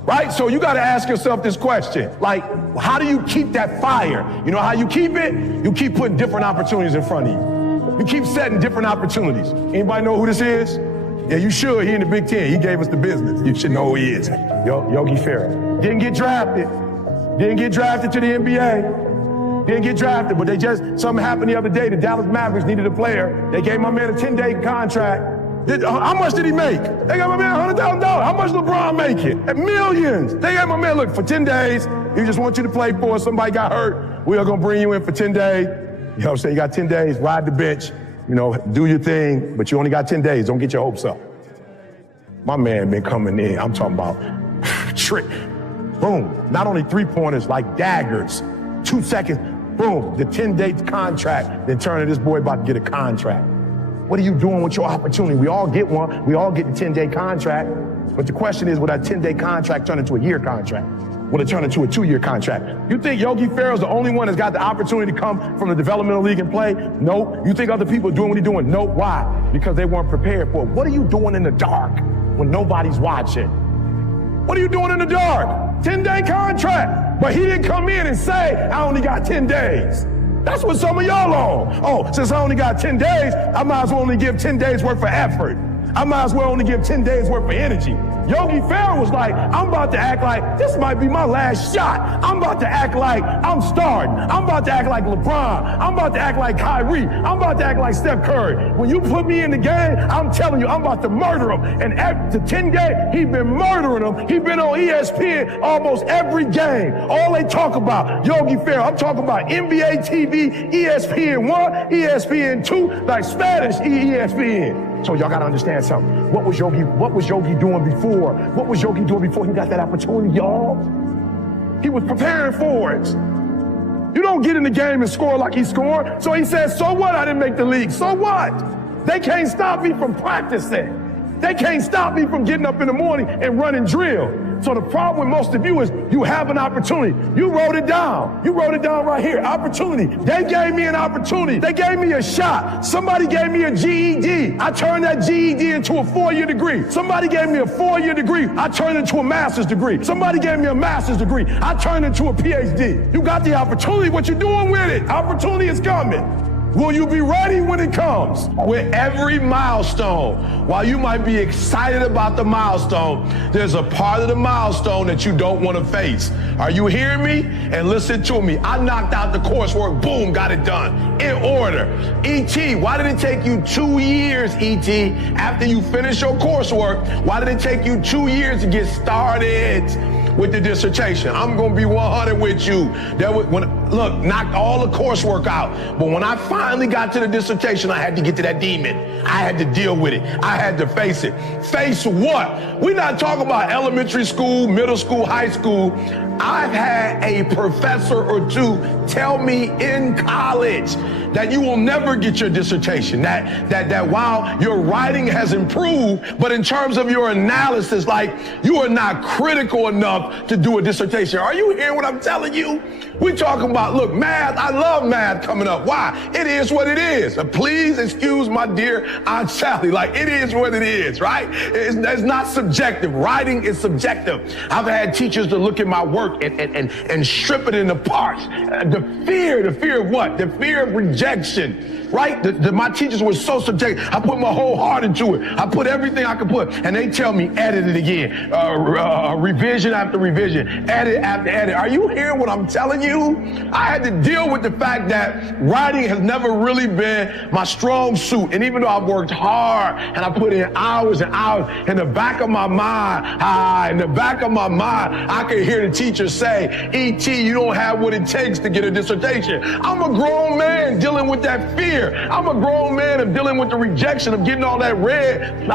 right? So you got to ask yourself this question. Like, how do you keep that fire? You know how you keep it? You keep putting different opportunities in front of you. You keep setting different opportunities. Anybody know who this is? Yeah, you should. He in the Big Ten. He gave us the business. You should know who he is. Yogi Ferrell. Didn't get drafted. Didn't get drafted to the NBA. Didn't get drafted, but something happened the other day. The Dallas Mavericks needed a player. They gave my man a 10-day contract. How much did he make? They gave my man $100,000. How much did LeBron make it? Millions. They gave my man, look, for 10 days, we just want you to play for us. Somebody got hurt. We are going to bring you in for 10 days. You know what I'm saying? You got 10 days, ride the bench. You know, do your thing, but you only got 10 days. Don't get your hopes up. My man been coming in. I'm talking about trick. Boom. Not only three-pointers, like daggers. 2 seconds. Boom. The 10-day contract. Then turn to this boy about to get a contract. What are you doing with your opportunity? We all get one. We all get the 10-day contract. But the question is, will that 10-day contract turn into a year contract? Will it turn into a 2-year contract? You think Yogi Ferrell's the only one that's got the opportunity to come from the developmental league and play? No. You think other people are doing what he's doing? No. Why? Because they weren't prepared for it. What are you doing in the dark when nobody's watching? What are you doing in the dark? 10-day contract. But he didn't come in and say, I only got 10 days. That's what some of y'all on. Oh, since I only got 10 days, I might as well only give 10 days worth of effort. I might as well only give 10 days worth of energy. Yogi Ferrell was like, I'm about to act like this might be my last shot. I'm about to act like I'm starting. I'm about to act like LeBron. I'm about to act like Kyrie. I'm about to act like Steph Curry. When you put me in the game, I'm telling you, I'm about to murder him. And after 10 games, he's been murdering them. He's been on ESPN almost every game. All they talk about, Yogi Ferrell. I'm talking about NBA TV, ESPN 1, ESPN 2, like Spanish ESPN. So y'all gotta understand something. What was Yogi doing before? What was Yogi doing before he got that opportunity, y'all? He was preparing for it. You don't get in the game and score like he scored. So he said, so what? I didn't make the league. So what? They can't stop me from practicing. They can't stop me from getting up in the morning and running drill. So the problem with most of you is you have an opportunity. You wrote it down. You wrote it down right here. Opportunity. They gave me an opportunity. They gave me a shot. Somebody gave me a GED. I turned that GED into a 4-year degree. Somebody gave me a 4-year degree. I turned it into a master's degree. Somebody gave me a master's degree. I turned it into a PhD. You got the opportunity. What you doing with it? Opportunity is coming. Will you be ready when it comes? With every milestone, while you might be excited about the milestone, there's a part of the milestone that you don't want to face. Are you hearing me? And listen to me. I knocked out the coursework. Boom, got it done. In order. E.T., why did it take you 2 years, E.T., after you finish your coursework? Why did it take you 2 years to get started with the dissertation? I'm going to be 100 with you. Look, knocked all the coursework out. But when I finally got to the dissertation, I had to get to that demon. I had to deal with it. I had to face it. Face what? We're not talking about elementary school, middle school, high school. I've had a professor or two tell me in college that you will never get your dissertation, that while your writing has improved, but in terms of your analysis, like, you are not critical enough to do a dissertation. Are you hearing what I'm telling you? We're talking about, look, math, I love math coming up. Why? It is what it is. Please excuse my dear Aunt Sally. Like, it is what it is, right? It's not subjective. Writing is subjective. I've had teachers to look at my work and strip it into parts. The fear of what? The fear of rejection. right? My teachers were so subjective. I put my whole heart into it. I put everything I could put. And they tell me, edit it again. Revision after revision. Edit after edit. Are you hearing what I'm telling you? I had to deal with the fact that writing has never really been my strong suit. And even though I've worked hard and I put in hours and hours, in the back of my mind, I could hear the teacher say, E.T., you don't have what it takes to get a dissertation. I'm a grown man dealing with that fear. I'm a grown man of dealing with the rejection of getting all that red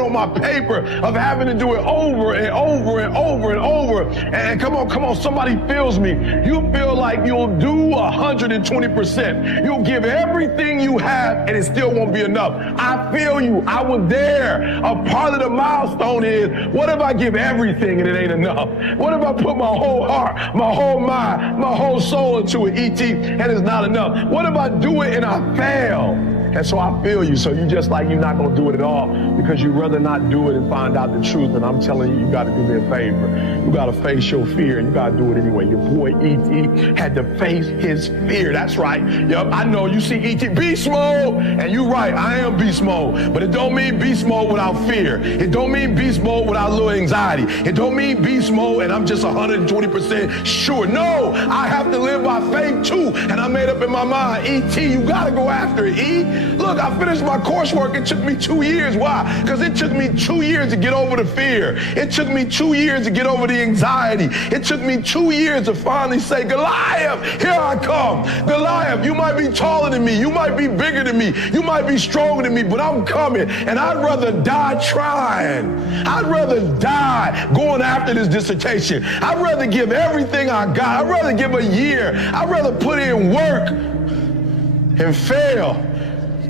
on my paper, of having to do it over and over and over and over. And come on, somebody feels me. You feel like you'll do 120%. You'll give everything you have and it still won't be enough. I feel you. I was there. A part of the milestone is, what if I give everything and it ain't enough? What if I put my whole heart, my whole mind, my whole soul into it, E.T., and it's not enough? What if I do it and I fail? And so I feel you. So you just like, you're not going to do it at all because you'd rather not do it and find out the truth. And I'm telling you, you got to do me a favor. You got to face your fear and you got to do it anyway. Your boy E.T. had to face his fear. That's right. Yep, I know. You see E.T. beast mode, and you're right. I am beast mode. But it don't mean beast mode without fear. It don't mean beast mode without a little anxiety. It don't mean beast mode and I'm just 120% sure. No, I have to live by faith too. And I made up in my mind, E.T., you got to go after it, E. Look, I finished my coursework. It took me 2 years. Why? Because it took me 2 years to get over the fear. It took me 2 years to get over the anxiety. It took me 2 years to finally say, Goliath, here I come. Goliath, you might be taller than me. You might be bigger than me. You might be stronger than me, but I'm coming. And I'd rather die trying. I'd rather die going after this dissertation. I'd rather give everything I got. I'd rather give a year. I'd rather put in work and fail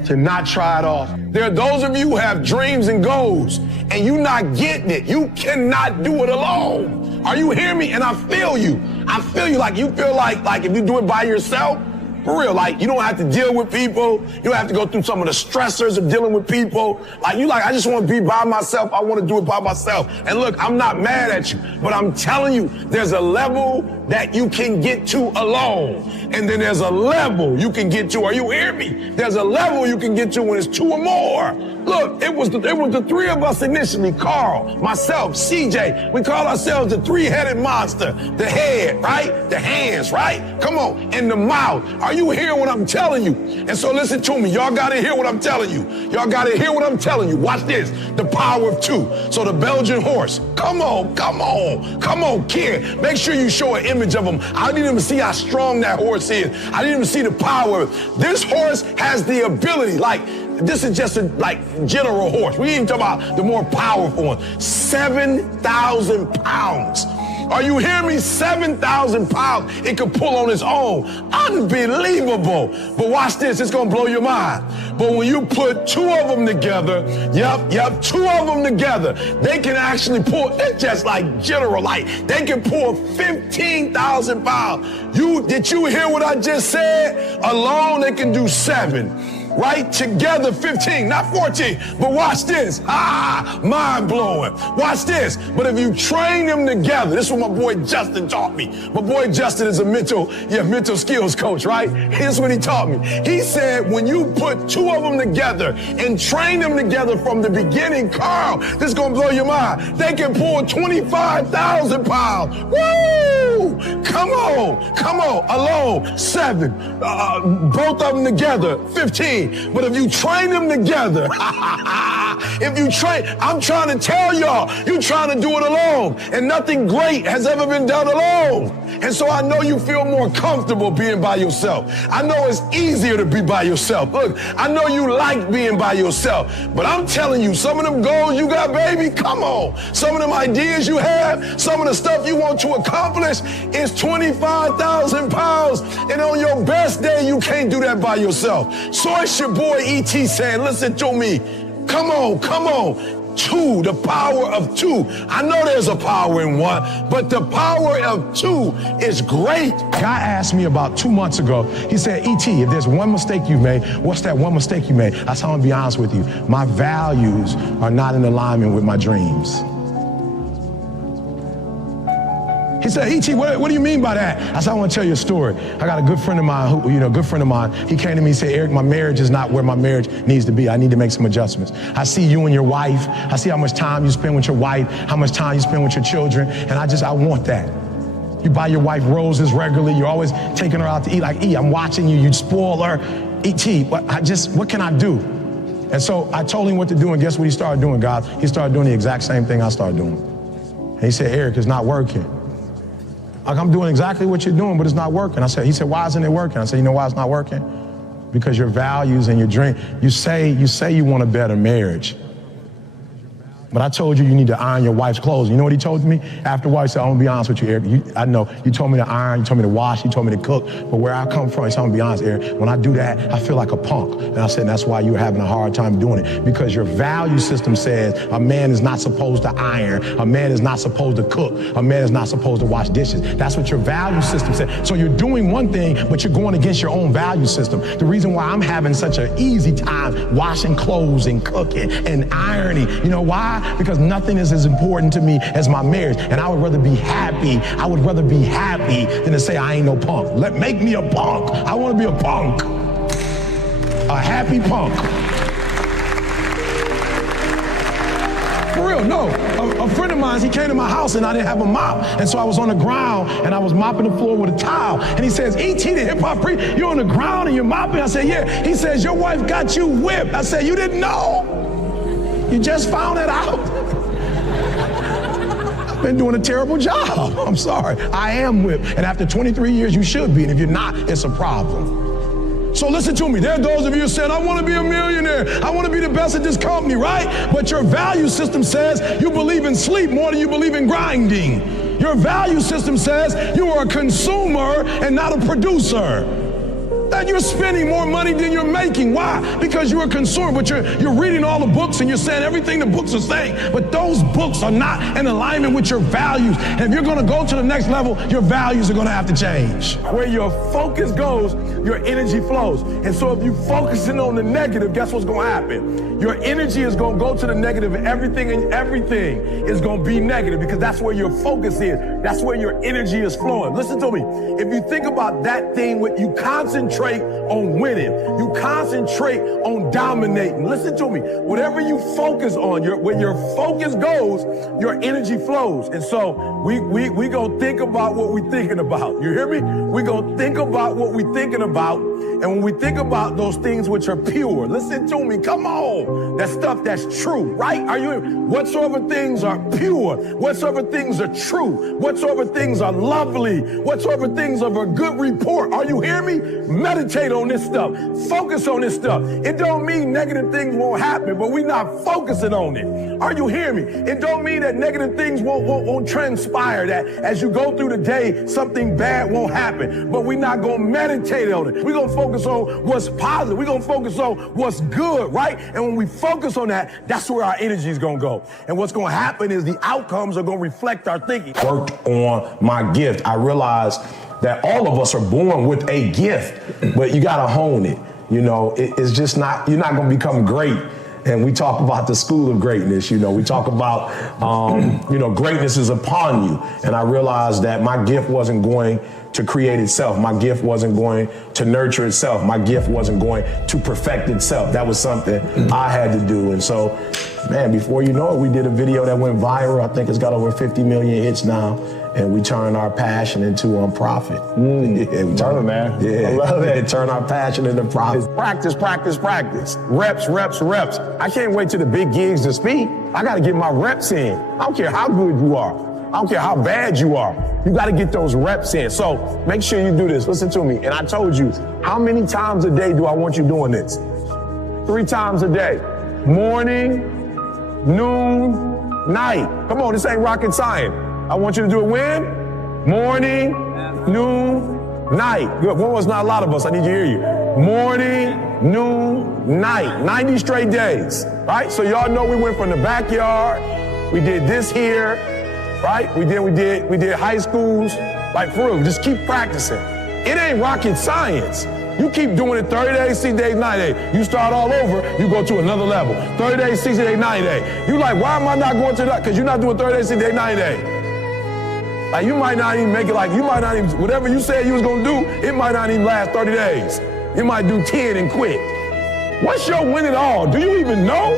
to not try it off. There are those of you who have dreams and goals and you're not getting it. You cannot do it alone. Are you hearing me? And I feel you. I feel you. Like you feel like if you do it by yourself, for real, like you don't have to deal with people. You don't have to go through some of the stressors of dealing with people. Like I just want to be by myself. I want to do it by myself. And look, I'm not mad at you, but I'm telling you, there's a level that you can get to alone. And then there's a level you can get to. Are you hearing me? There's a level you can get to when it's 2 or more. Look, it was the 3 of us initially, Carl, myself, CJ. We call ourselves the 3-headed monster. The head, right? The hands, right? Come on. And the mouth. Are you hearing what I'm telling you? And so listen to me. Y'all got to hear what I'm telling you. Y'all got to hear what I'm telling you. Watch this. The power of 2. So the Belgian horse. Come on, kid. Make sure you show an image of him. I need him to see how strong that horse is. I need him to see the power. This horse has the ability, this is just a general horse. We ain't talking about the more powerful one. 7,000 pounds. Are you hearing me? 7,000 pounds it could pull on its own. Unbelievable. But watch this. It's going to blow your mind. But when you put 2 of them together, 2 of them together, they can actually pull, it's just like general, they can pull 15,000 pounds. Did you hear what I just said? Alone, they can do 7. Right? Together, 15, not 14. But watch this. Mind blowing. Watch this. But if you train them together, this is what my boy Justin taught me. My boy Justin is a mental skills coach, right? Here's what he taught me. He said, when you put 2 of them together and train them together from the beginning, Carl, this is going to blow your mind. They can pull 25,000 pounds. Woo! Come on. Alone, 7. Both of them together, 15. But if you train them together, I'm trying to tell y'all, you're trying to do it alone. And nothing great has ever been done alone. And so I know you feel more comfortable being by yourself. I know it's easier to be by yourself. Look, I know you like being by yourself. But I'm telling you, some of them goals you got, baby, come on. Some of them ideas you have, some of the stuff you want to accomplish is 25,000 pounds. And on your best day, you can't do that by yourself. So it's your boy E.T. saying, listen to me. Come on. 2, the power of 2. I know there's a power in 1, but the power of 2 is great. Guy asked me about 2 months ago, he said, E.T., if there's one mistake you made, what's that one mistake you made? I said, I'm gonna be honest with you. My values are not in alignment with my dreams. He said, E.T., what do you mean by that? I said, I want to tell you a story. I got a good friend of mine, he came to me and said, Eric, my marriage is not where my marriage needs to be. I need to make some adjustments. I see you and your wife. I see how much time you spend with your wife, how much time you spend with your children, and I want that. You buy your wife roses regularly. You're always taking her out to eat. Like, I'm watching you. You spoil her. E.T., what can I do? And so I told him what to do, and guess what he started doing, guys? He started doing the exact same thing I started doing. And he said, Eric, it's not working. Like, I'm doing exactly what you're doing, but it's not working. He said, why isn't it working? I said, you know why it's not working? Because your values and your dream, you say you want a better marriage. But I told you need to iron your wife's clothes. You know what he told me? After a while, he said, I'm gonna be honest with you, Eric. I know, you told me to iron, you told me to wash, you told me to cook, but where I come from, he said, I'm gonna be honest, Eric, when I do that, I feel like a punk. And I said, that's why you're having a hard time doing it, because your value system says a man is not supposed to iron, a man is not supposed to cook, a man is not supposed to wash dishes. That's what your value system says. So you're doing one thing, but you're going against your own value system. The reason why I'm having such an easy time washing clothes and cooking and ironing, you know why? Because nothing is as important to me as my marriage. And I would rather be happy. I would rather be happy than to say I ain't no punk. Make me a punk. I want to be a punk. A happy punk. For real, no. A friend of mine, he came to my house and I didn't have a mop. And so I was on the ground and I was mopping the floor with a towel. And he says, E.T., the hip hop priest, you're on the ground and you're mopping? I said, yeah. He says, your wife got you whipped. I said, you didn't know? You just found it out? Been doing a terrible job. I'm sorry. I am whipped. And after 23 years, you should be. And if you're not, it's a problem. So listen to me. There are those of you who said, I want to be a millionaire. I want to be the best at this company, right? But your value system says you believe in sleep more than you believe in grinding. Your value system says you are a consumer and not a producer. That you're spending more money than you're making. Why? Because you're a consumer, but you're reading all the books and you're saying everything the books are saying, but those books are not in alignment with your values. And if you're going to go to the next level, your values are going to have to change. Where your focus goes, your energy flows. And so if you're focusing on the negative, guess what's going to happen? Your energy is going to go to the negative, and everything is going to be negative, because that's where your focus is. That's where your energy is flowing. Listen to me. If you think about that thing, you concentrate on winning. You concentrate on dominating. Listen to me. Whatever you focus on, where your focus goes, your energy flows. And so we gonna think about what we're thinking about. You hear me? We gonna think about what we're thinking about. And when we think about those things which are pure, listen to me, come on. That stuff that's true, right? Whatsoever things are pure, whatsoever things are true, whatsoever things are lovely, whatsoever things of a good report. Are you hearing me? Meditate on this stuff. Focus on this stuff. It don't mean negative things won't happen, but we're not focusing on it. Are you hearing me? It don't mean that negative things won't transpire, that as you go through the day, something bad won't happen, but we're not going to meditate on it. We're going to focus on what's positive. We're going to focus on what's good, right? And when we focus on that, that's where our energy is going to go. And what's going to happen is the outcomes are going to reflect our thinking. Worked on my gift. I realized that all of us are born with a gift, but you got to hone it. You know, it's just not, you're not going to become great. And we talk about the school of greatness, you know, we talk about, greatness is upon you. And I realized that my gift wasn't going to create itself. My gift wasn't going to nurture itself. My gift wasn't going to perfect itself. That was something I had to do. And so, man, before you know it, we did a video that went viral. I think it's got over 50 million hits now. And we turn our passion into profit. Yeah, we turn it, man. Yeah, I love it. Turn our passion into profit. Practice, practice, practice. Reps, reps, reps. I can't wait till the big gigs to speak. I got to get my reps in. I don't care how good you are. I don't care how bad you are. You got to get those reps in. So make sure you do this. Listen to me. And I told you, how many times a day do I want you doing this? 3 times a day. Morning, noon, night. Come on, this ain't rocket science. I want you to do it when? Morning, noon, night. Good. One was not a lot of us. I need to hear you. Morning, noon, night. 90 straight days, right? So y'all know we went from the backyard. We did this here, right? We did high schools. Like, for real, just keep practicing. It ain't rocket science. You keep doing it 30 days, 60 days, 90 days. You start all over, you go to another level. 30 days, 60 days, 90 days. You like, why am I not going to that? Because you're not doing 30 days, 60 days, 90 days. Like you might not even make it, like you might not even, whatever you said you was gonna do, it might not even last 30 days. You might do 10 and quit. What's your win it all? Do you even know?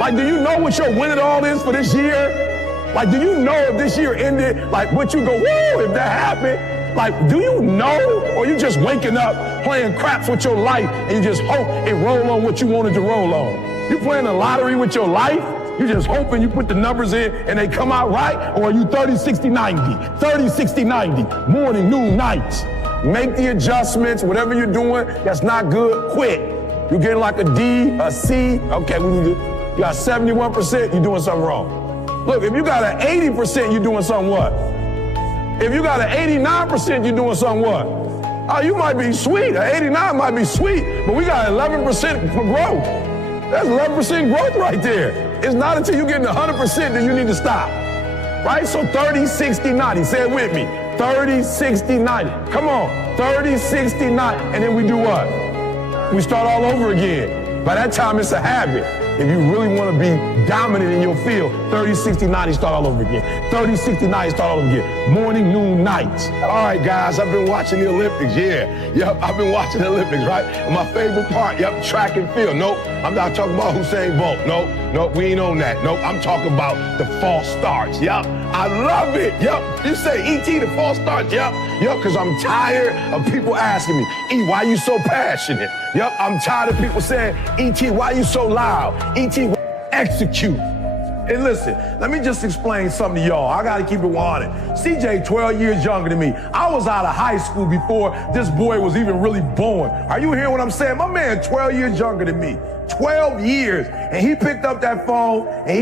Like, do you know what your win it all is for this year? Like, do you know if this year ended, like what you go, woo, if that happened? Like, do you know? Or you just waking up playing craps with your life and you just hope it roll on what you wanted to roll on? You playing the lottery with your life? You just hoping you put the numbers in and they come out right? Or are you 30, 60, 90? 30, 60, 90, morning, noon, night. Make the adjustments, whatever you're doing that's not good, quit. You're getting like a D, a C, okay, you got 71%, you're doing something wrong. Look, if you got an 80%, you're doing something what? If you got an 89%, you're doing something what? Oh, you might be sweet, an 89 might be sweet, but we got 11% for growth. That's 11% growth right there. It's not until you get to 100% that you need to stop, right? So 30, 60, 90, say it with me. 30, 60, 90. Come on, 30, 60, 90. And then we do what? We start all over again. By that time, it's a habit. If you really want to be dominant in your field, 30, 60, 90, start all over again. 30, 60, 90, start all over again. Morning, noon, night. All right, guys, I've been watching the Olympics, Yep, I've been watching the Olympics, right? And my favorite part, track and field. Nope, I'm not talking about Usain Bolt. Nope, we ain't on that. Nope, I'm talking about the false starts. Yep, I love it. Yep, you say, E.T., the false starts. Yep, because I'm tired of people asking me, E, why you so passionate? Yep, I'm tired of people saying, E.T., why you so loud? E.T., execute. And listen, let me just explain something to y'all. I gotta keep it 100. CJ, 12 years younger than me. I was out of high school before this boy was even really born. Are you hearing what I'm saying? My man, 12 years younger than me. 12 years, and he picked up that phone and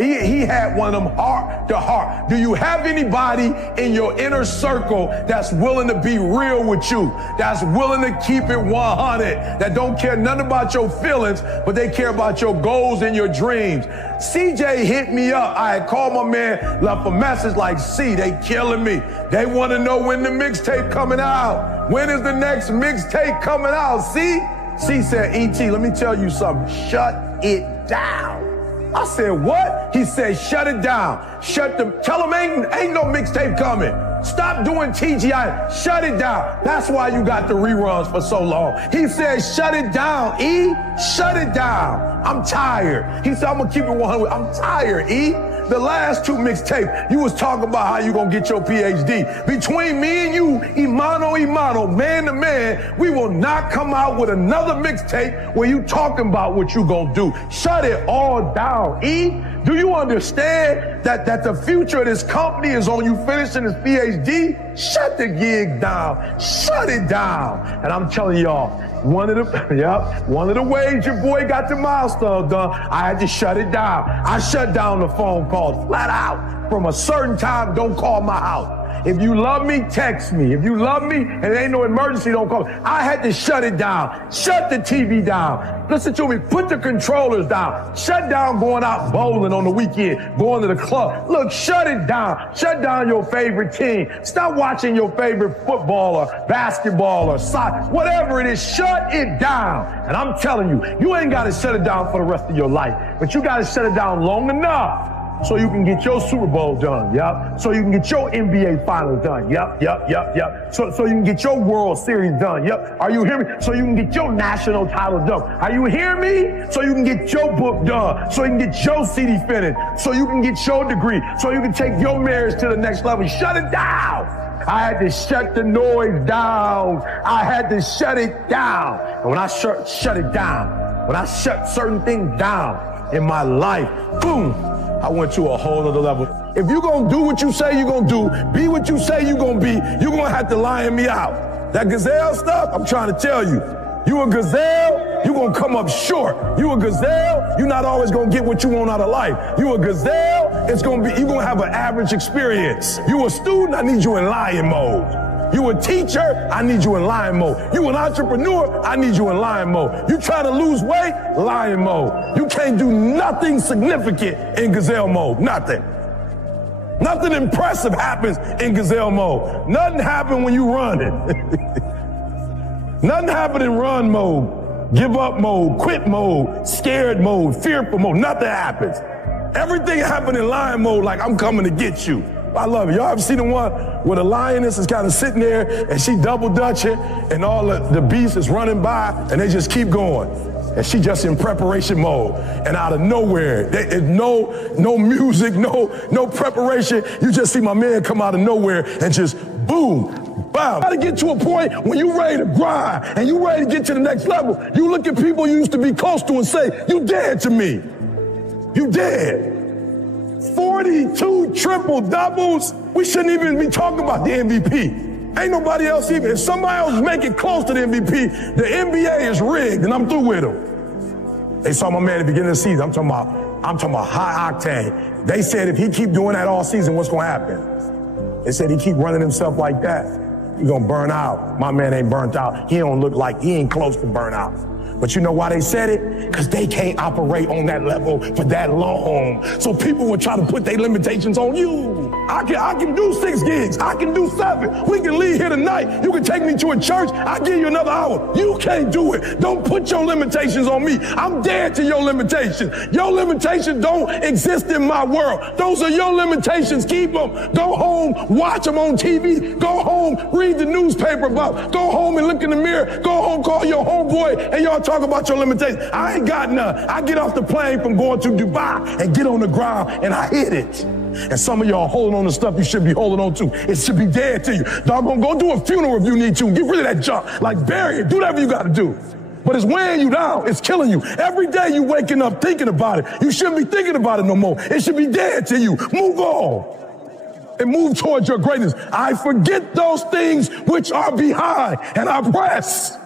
he had one of them heart to heart. Do you have anybody in your inner circle that's willing to be real with you, that's willing to keep it 100, that don't care nothing about your feelings, but they care about your goals and your dreams? CJ hit me up. I had called my man, left a message like, C, they killing me. They want to know when the mixtape coming out. When is the next mixtape coming out, C? C said, E.T., let me tell you something. Shut it down. I said, what? He said, shut it down. Tell him ain't no mixtape coming. Stop doing TGI. Shut it down. That's why you got the reruns for so long. He said, shut it down, E. Shut it down. I'm tired. He said, I'm going to keep it 100. I'm tired, E. The last two mixtapes, you was talking about how you gonna get your PhD. Between me and you, imano, man to man, we will not come out with another mixtape where you talking about what you gonna do. Shut it all down, E. Do you understand that the future of this company is on you finishing this PhD? Shut the gig down. Shut it down. And I'm telling y'all, one of the ways your boy got the milestone done, I had to shut it down. I shut down the phone calls flat out. From a certain time, don't call my house. If you love me, text me. If you love me and there ain't no emergency, don't call me. I had to shut it down. Shut the TV down. Listen to me. Put the controllers down. Shut down going out bowling on the weekend, going to the club. Look, shut it down. Shut down your favorite team. Stop watching your favorite football or basketball or soccer, whatever it is. Shut it down. And I'm telling you, you ain't got to shut it down for the rest of your life, but you got to shut it down long enough so you can get your Super Bowl done, So you can get your NBA Finals done, So you can get your World Series done, Are you hearing me? So you can get your national title done. Are you hearing me? So you can get your book done. So you can get your CD finished. So you can get your degree. So you can take your marriage to the next level. Shut it down. I had to shut the noise down. I had to shut it down. And when I shut it down, when I shut certain things down in my life, boom, I went to a whole other level. If you're gonna do what you say you're gonna do, be what you say you're gonna be, you're gonna have to lion me out. That gazelle stuff, I'm trying to tell you. You a gazelle, you're gonna come up short. You a gazelle, you're not always gonna get what you want out of life. You a gazelle, you're gonna have an average experience. You a student, I need you in lion mode. You a teacher, I need you in lion mode. You an entrepreneur, I need you in lion mode. You trying to lose weight, lion mode. You can't do nothing significant in gazelle mode, nothing. Nothing impressive happens in gazelle mode. Nothing happens when you running. Nothing happens in run mode, give up mode, quit mode, scared mode, fearful mode. Nothing happens. Everything happens in lion mode like I'm coming to get you. I love it. Y'all ever seen the one where the lioness is kind of sitting there and she double dutching and all the beasts is running by and they just keep going. And she just in preparation mode. And out of nowhere, there's no music, no preparation. You just see my man come out of nowhere and just boom, bam. You gotta get to a point when you ready to grind and you ready to get to the next level. You look at people you used to be close to and say, you dead to me. You dead. 42 triple doubles. We shouldn't even be talking about the MVP. Ain't nobody else even. If somebody else make it close to the MVP, the NBA is rigged, and I'm through with them. They saw my man at the beginning of the season. I'm talking about high octane. They said if he keep doing that all season, what's gonna happen? They said he keep running himself like that, he gonna burn out. My man ain't burnt out. He don't look like he ain't close to burn out. But you know why they said it? Because they can't operate on that level for that long. So people will try to put their limitations on you. I can do 6 gigs. I can do 7. We can leave here tonight. You can take me to a church. I'll give you another hour. You can't do it. Don't put your limitations on me. I'm dead to your limitations. Your limitations don't exist in my world. Those are your limitations. Keep them. Go home, watch them on TV. Go home, read the newspaper about them. Go home and look in the mirror. Go home, call your homeboy, and y'all talk about your limitations. I ain't got none. I get off the plane from going to Dubai and get on the ground and I hit it. And some of y'all holding on to stuff you should be holding on to. It should be dead to you. Doggone, go do a funeral if you need to. Get rid of that junk. Like bury it. Do whatever you got to do. But it's weighing you down. It's killing you. Every day you waking up thinking about it. You shouldn't be thinking about it no more. It should be dead to you. Move on. And move towards your greatness. I forget those things which are behind and I press.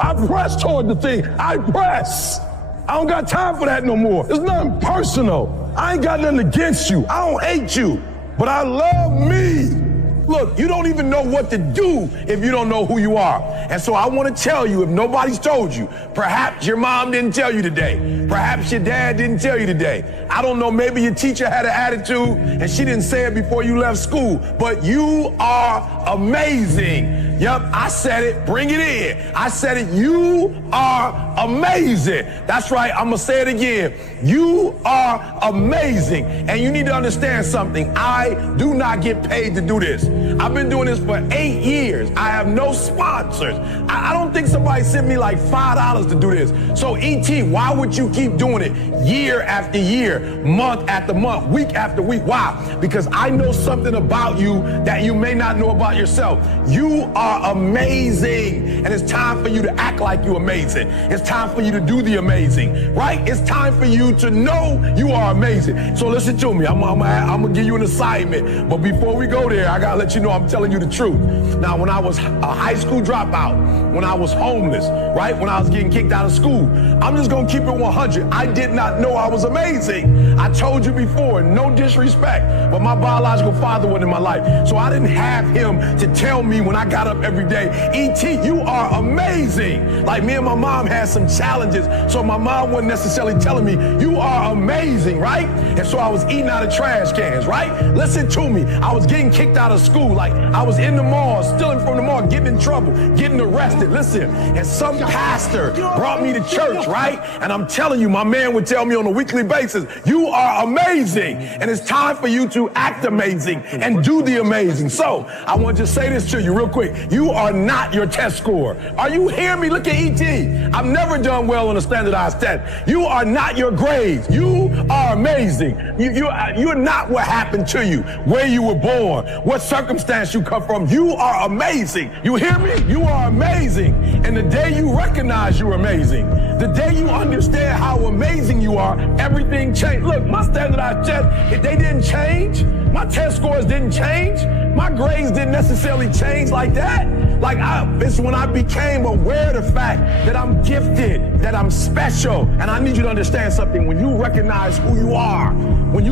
I press toward the thing. I press. I don't got time for that no more. It's nothing personal. I ain't got nothing against you. I don't hate you, but I love me. Look, you don't even know what to do if you don't know who you are. And so I want to tell you, if nobody's told you, perhaps your mom didn't tell you today. Perhaps your dad didn't tell you today. I don't know, maybe your teacher had an attitude and she didn't say it before you left school, but you are amazing. Yep, I said it. Bring it in. I said it. You are amazing. That's right. I'm going to say it again. You are amazing. And you need to understand something. I do not get paid to do this. I've been doing this for 8 years. I have no sponsors. I don't think somebody sent me like $5 to do this. So E.T., why would you keep doing it year after year, month after month, week after week? Why? Because I know something about you that you may not know about yourself. You are amazing. And it's time for you to act like you're amazing. It's time for you to do the amazing, right? It's time for you to know you are amazing. So listen to me. I'm gonna give you an assignment. But before we go there, I gotta let you know I'm telling you the truth. Now, when I was a high school dropout, when I was homeless, right? When I was getting kicked out of school, I'm just gonna keep it 100. I did not know I was amazing. I told you before, no disrespect, but my biological father wasn't in my life. So I didn't have him to tell me when I got up every day, E.T., you are amazing. Like me and my mom had some challenges, so my mom wasn't necessarily telling me, you are amazing, right? And so I was eating out of trash cans, right? Listen to me. I was getting kicked out of school. Like I was in the mall, stealing from the mall, getting in trouble, getting arrested. Listen, and some pastor brought me to church, right? And I'm telling you, my man would tell me on a weekly basis, you are amazing. And it's time for you to act amazing and do the amazing. So I want to just say this to you real quick. You are not your test score. Are you hearing me? Look at E.T. I've never done well on a standardized test. You are not your grades. You are amazing. You're not what happened to you, where you were born, what circumstance you come from. You are amazing. You hear me? You are amazing. And the day you recognize you're amazing, the day you understand how amazing you are, everything changed. Look, my standardized test, if they didn't change, my test scores didn't change, my grades didn't necessarily change like that. Like it's when I became aware of the fact that I'm gifted, that I'm special. And I need you to understand something. When you recognize who you are, when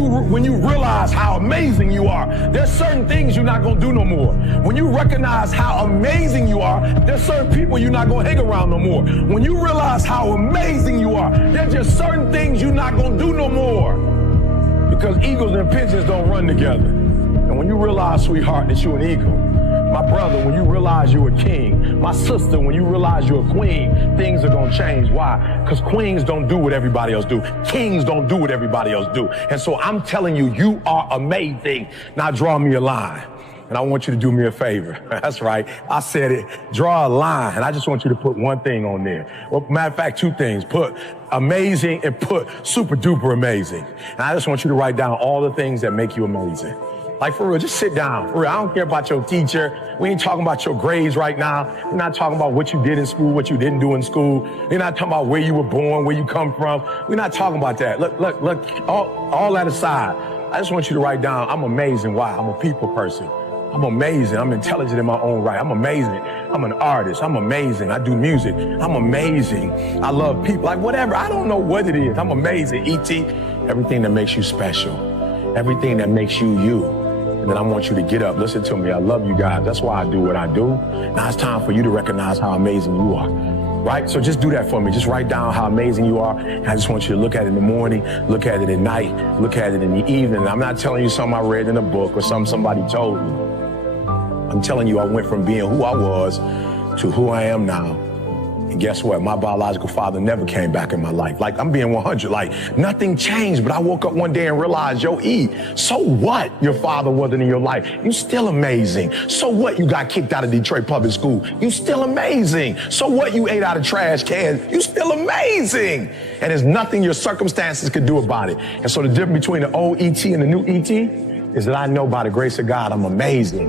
you realize how amazing you are, there's certain things you're not gonna do no more. When you recognize how amazing you are, there's certain people you're not gonna hang around no more. When you realize how amazing you are, there's just certain things you're not gonna do no more. Because eagles and pigeons don't run together. And when you realize, sweetheart, that you're an eagle, my brother, when you realize you're a king, My sister, when you realize you're a queen, things are gonna change. Why? Because queens don't do what everybody else do. Kings don't do what everybody else do. And so I'm telling you, you are amazing. Now draw me a line. And I want you to do me a favor. That's right. I said it. Draw a line. And I just want you to put one thing on there. Well, matter of fact, two things. Put amazing and put super duper amazing. And I just want you to write down all the things that make you amazing. Like, for real, just sit down. For real, I don't care about your teacher. We ain't talking about your grades right now. We're not talking about what you did in school, what you didn't do in school. We're not talking about where you were born, where you come from. We're not talking about that. Look, all that aside, I just want you to write down, I'm amazing. Why? I'm a people person. I'm amazing. I'm intelligent in my own right. I'm amazing. I'm an artist. I'm amazing. I do music. I'm amazing. I love people. Like, whatever. I don't know what it is. I'm amazing. E.T., everything that makes you special. Everything that makes you you. And then I want you to get up. Listen to me. I love you guys. That's why I do what I do. Now it's time for you to recognize how amazing you are. Right? So just do that for me. Just write down how amazing you are. And I just want you to look at it in the morning, look at it at night, look at it in the evening. I'm not telling you something I read in a book or something somebody told me. I'm telling you, I went from being who I was to who I am now. And guess what? My biological father never came back in my life. Like, I'm being 100. Like, nothing changed, but I woke up one day and realized, yo, E, so what your father wasn't in your life? You still amazing. So what you got kicked out of Detroit public school? You still amazing. So what you ate out of trash cans? You still amazing. And there's nothing your circumstances could do about it. And so the difference between the old E.T. and the new E.T. is that I know by the grace of God, I'm amazing.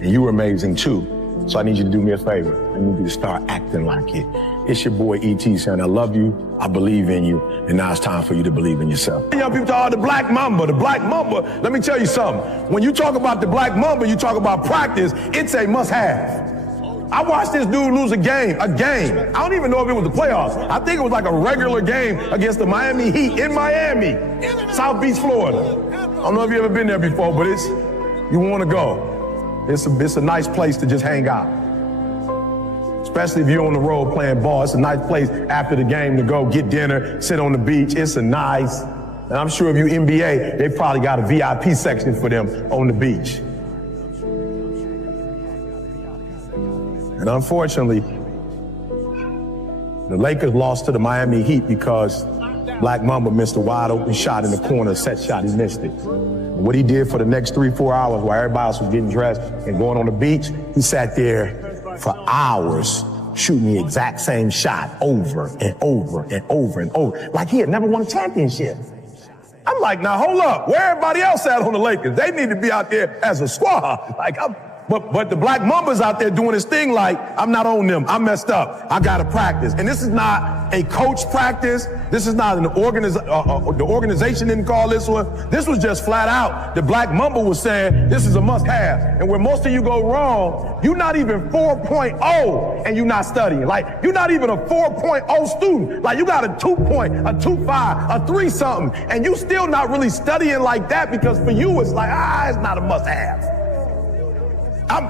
And you're amazing too. So I need you to do me a favor. I need you to start acting like it. It's your boy E.T. saying, I love you, I believe in you, and now it's time for you to believe in yourself. Young people talk about the black mamba. The black mamba, let me tell you something. When you talk about the black mamba, you talk about practice, it's a must-have. I watched this dude lose a game. I don't even know if it was the playoffs. I think it was like a regular game against the Miami Heat in Miami, South Beach, Florida. I don't know if you've ever been there before, but you want to go. It's a nice place to just hang out. Especially if you're on the road playing ball. It's a nice place after the game to go get dinner, sit on the beach. It's a nice, and I'm sure if you NBA, they probably got a VIP section for them on the beach. And unfortunately, the Lakers lost to the Miami Heat because Black Mamba missed a wide open shot in the corner, set shot, he missed it. What he did for the next 3-4 hours while everybody else was getting dressed and going on the beach, he sat there for hours shooting the exact same shot over and over and over and over, like he had never won a championship. I'm like, now hold up, where everybody else at on the Lakers? They need to be out there as a squad. But the Black Mamba's out there doing his thing like, I'm not on them, I messed up, I gotta practice. And this is not a coach practice, this is not the organization didn't call this one. This was just flat out, the Black Mamba was saying, this is a must-have. And where most of you go wrong, you're not even 4.0 and you're not studying. Like, you're not even a 4.0 student. Like, you got a 2.0, a 2.5, a 3 something, and you still not really studying like that because for you it's like, it's not a must-have.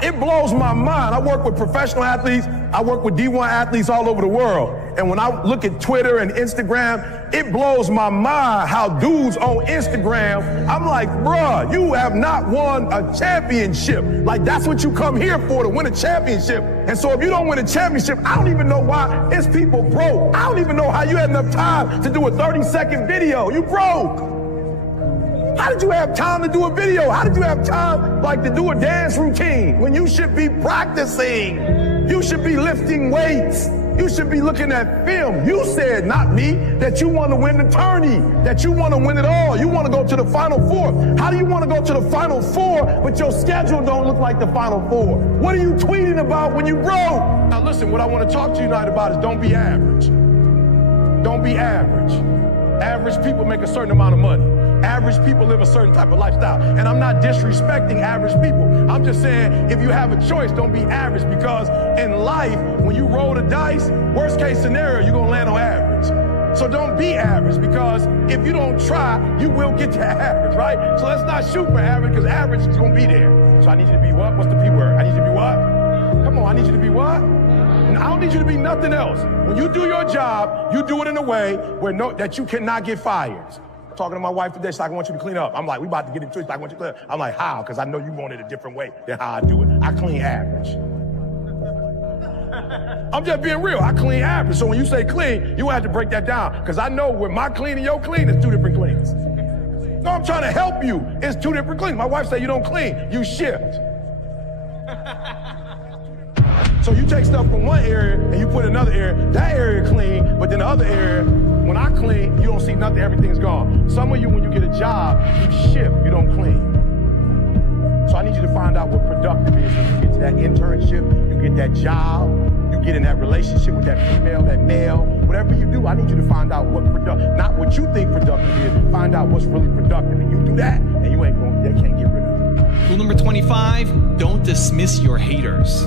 It blows my mind. I work with professional athletes. I work with D1 athletes all over the world. And when I look at Twitter and Instagram, it blows my mind how dudes on Instagram, I'm like, bruh, you have not won a championship. Like, that's what you come here for, to win a championship. And so if you don't win a championship, I don't even know why it's people broke. I don't even know how you had enough time to do a 30-second video. You broke. How did you have time to do a video? How did you have time, like, to do a dance routine when you should be practicing? You should be lifting weights. You should be looking at film. You said, not me, that you want to win the tourney, that you want to win it all. You want to go to the Final Four. How do you want to go to the Final Four, but your schedule don't look like the Final Four? What are you tweeting about when you broke? Now listen, what I want to talk to you tonight about is don't be average. Don't be average. Average people make a certain amount of money. Average people live a certain type of lifestyle. And I'm not disrespecting average people. I'm just saying, if you have a choice, don't be average, because in life, when you roll the dice, worst case scenario, you're gonna land on average. So don't be average, because if you don't try, you will get to average, right? So let's not shoot for average, because average is gonna be there. So I need you to be what? What's the P word? I need you to be what? Come on, I need you to be what? I don't need you to be nothing else. When you do your job, you do it in a way where that you cannot get fired. I'm talking to my wife today, she's like, I want you to clean up. I'm like, we about to get into it. She's like, I want you to clean up. I'm like, how? Because I know you want it a different way than how I do it. I clean average. I'm just being real. I clean average. So when you say clean, you have to break that down. Because I know with my clean and your clean, it's two different cleans. No, I'm trying to help you. It's two different cleans. My wife said you don't clean, you shift. So you take stuff from one area and you put another area. That area clean, but then the other area, when I clean, you don't see nothing, everything's gone. Some of you, when you get a job, you shift, you don't clean. So I need you to find out what productive is. When you get to that internship, you get that job, you get in that relationship with that female, that male, whatever you do, I need you to find out what productive, not what you think productive is, find out what's really productive. And you do that, and you ain't going, they can't get rid of it. Rule number 25, don't dismiss your haters.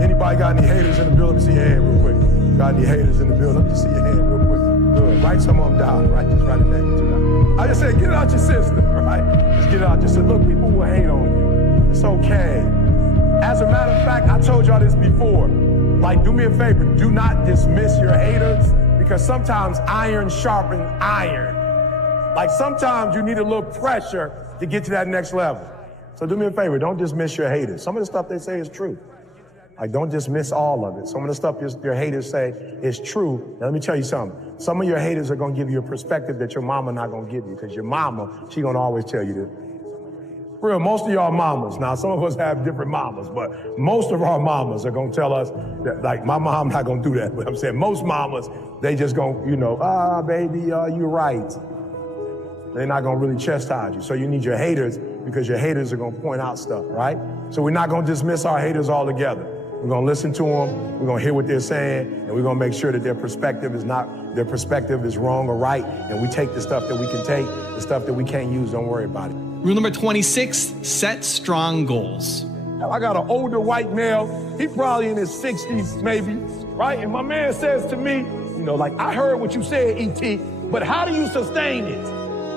Anybody got any haters in the building? Let me see your hand real quick. Got any haters in the building? Let me see your hand real quick. Good. Write some of them down. Right, just write it down. I just said, get it out your system, right? Just get it out your system. Look, people will hate on you. It's okay. As a matter of fact, I told y'all this before. Like, do me a favor. Do not dismiss your haters, because sometimes iron sharpens iron. Like, sometimes you need a little pressure to get to that next level. So do me a favor. Don't dismiss your haters. Some of the stuff they say is true. Like, don't dismiss all of it. Some of the stuff your haters say is true. Now, let me tell you something. Some of your haters are going to give you a perspective that your mama not going to give you, because your mama, she going to always tell you this. For real, most of y'all mamas, now some of us have different mamas, but most of our mamas are going to tell us that, like, my mom not going to do that. But I'm saying most mamas, they just going to, baby, you're right. They're not going to really chastise you. So you need your haters, because your haters are going to point out stuff, right? So we're not going to dismiss our haters altogether. We're going to listen to them, we're going to hear what they're saying, and we're going to make sure that their perspective is wrong or right, and we take the stuff that we can take, the stuff that we can't use, don't worry about it. Rule number 26, set strong goals. I got an older white male, he probably in his 60s maybe, right? And my man says to me, like, I heard what you said, E.T., but how do you sustain it?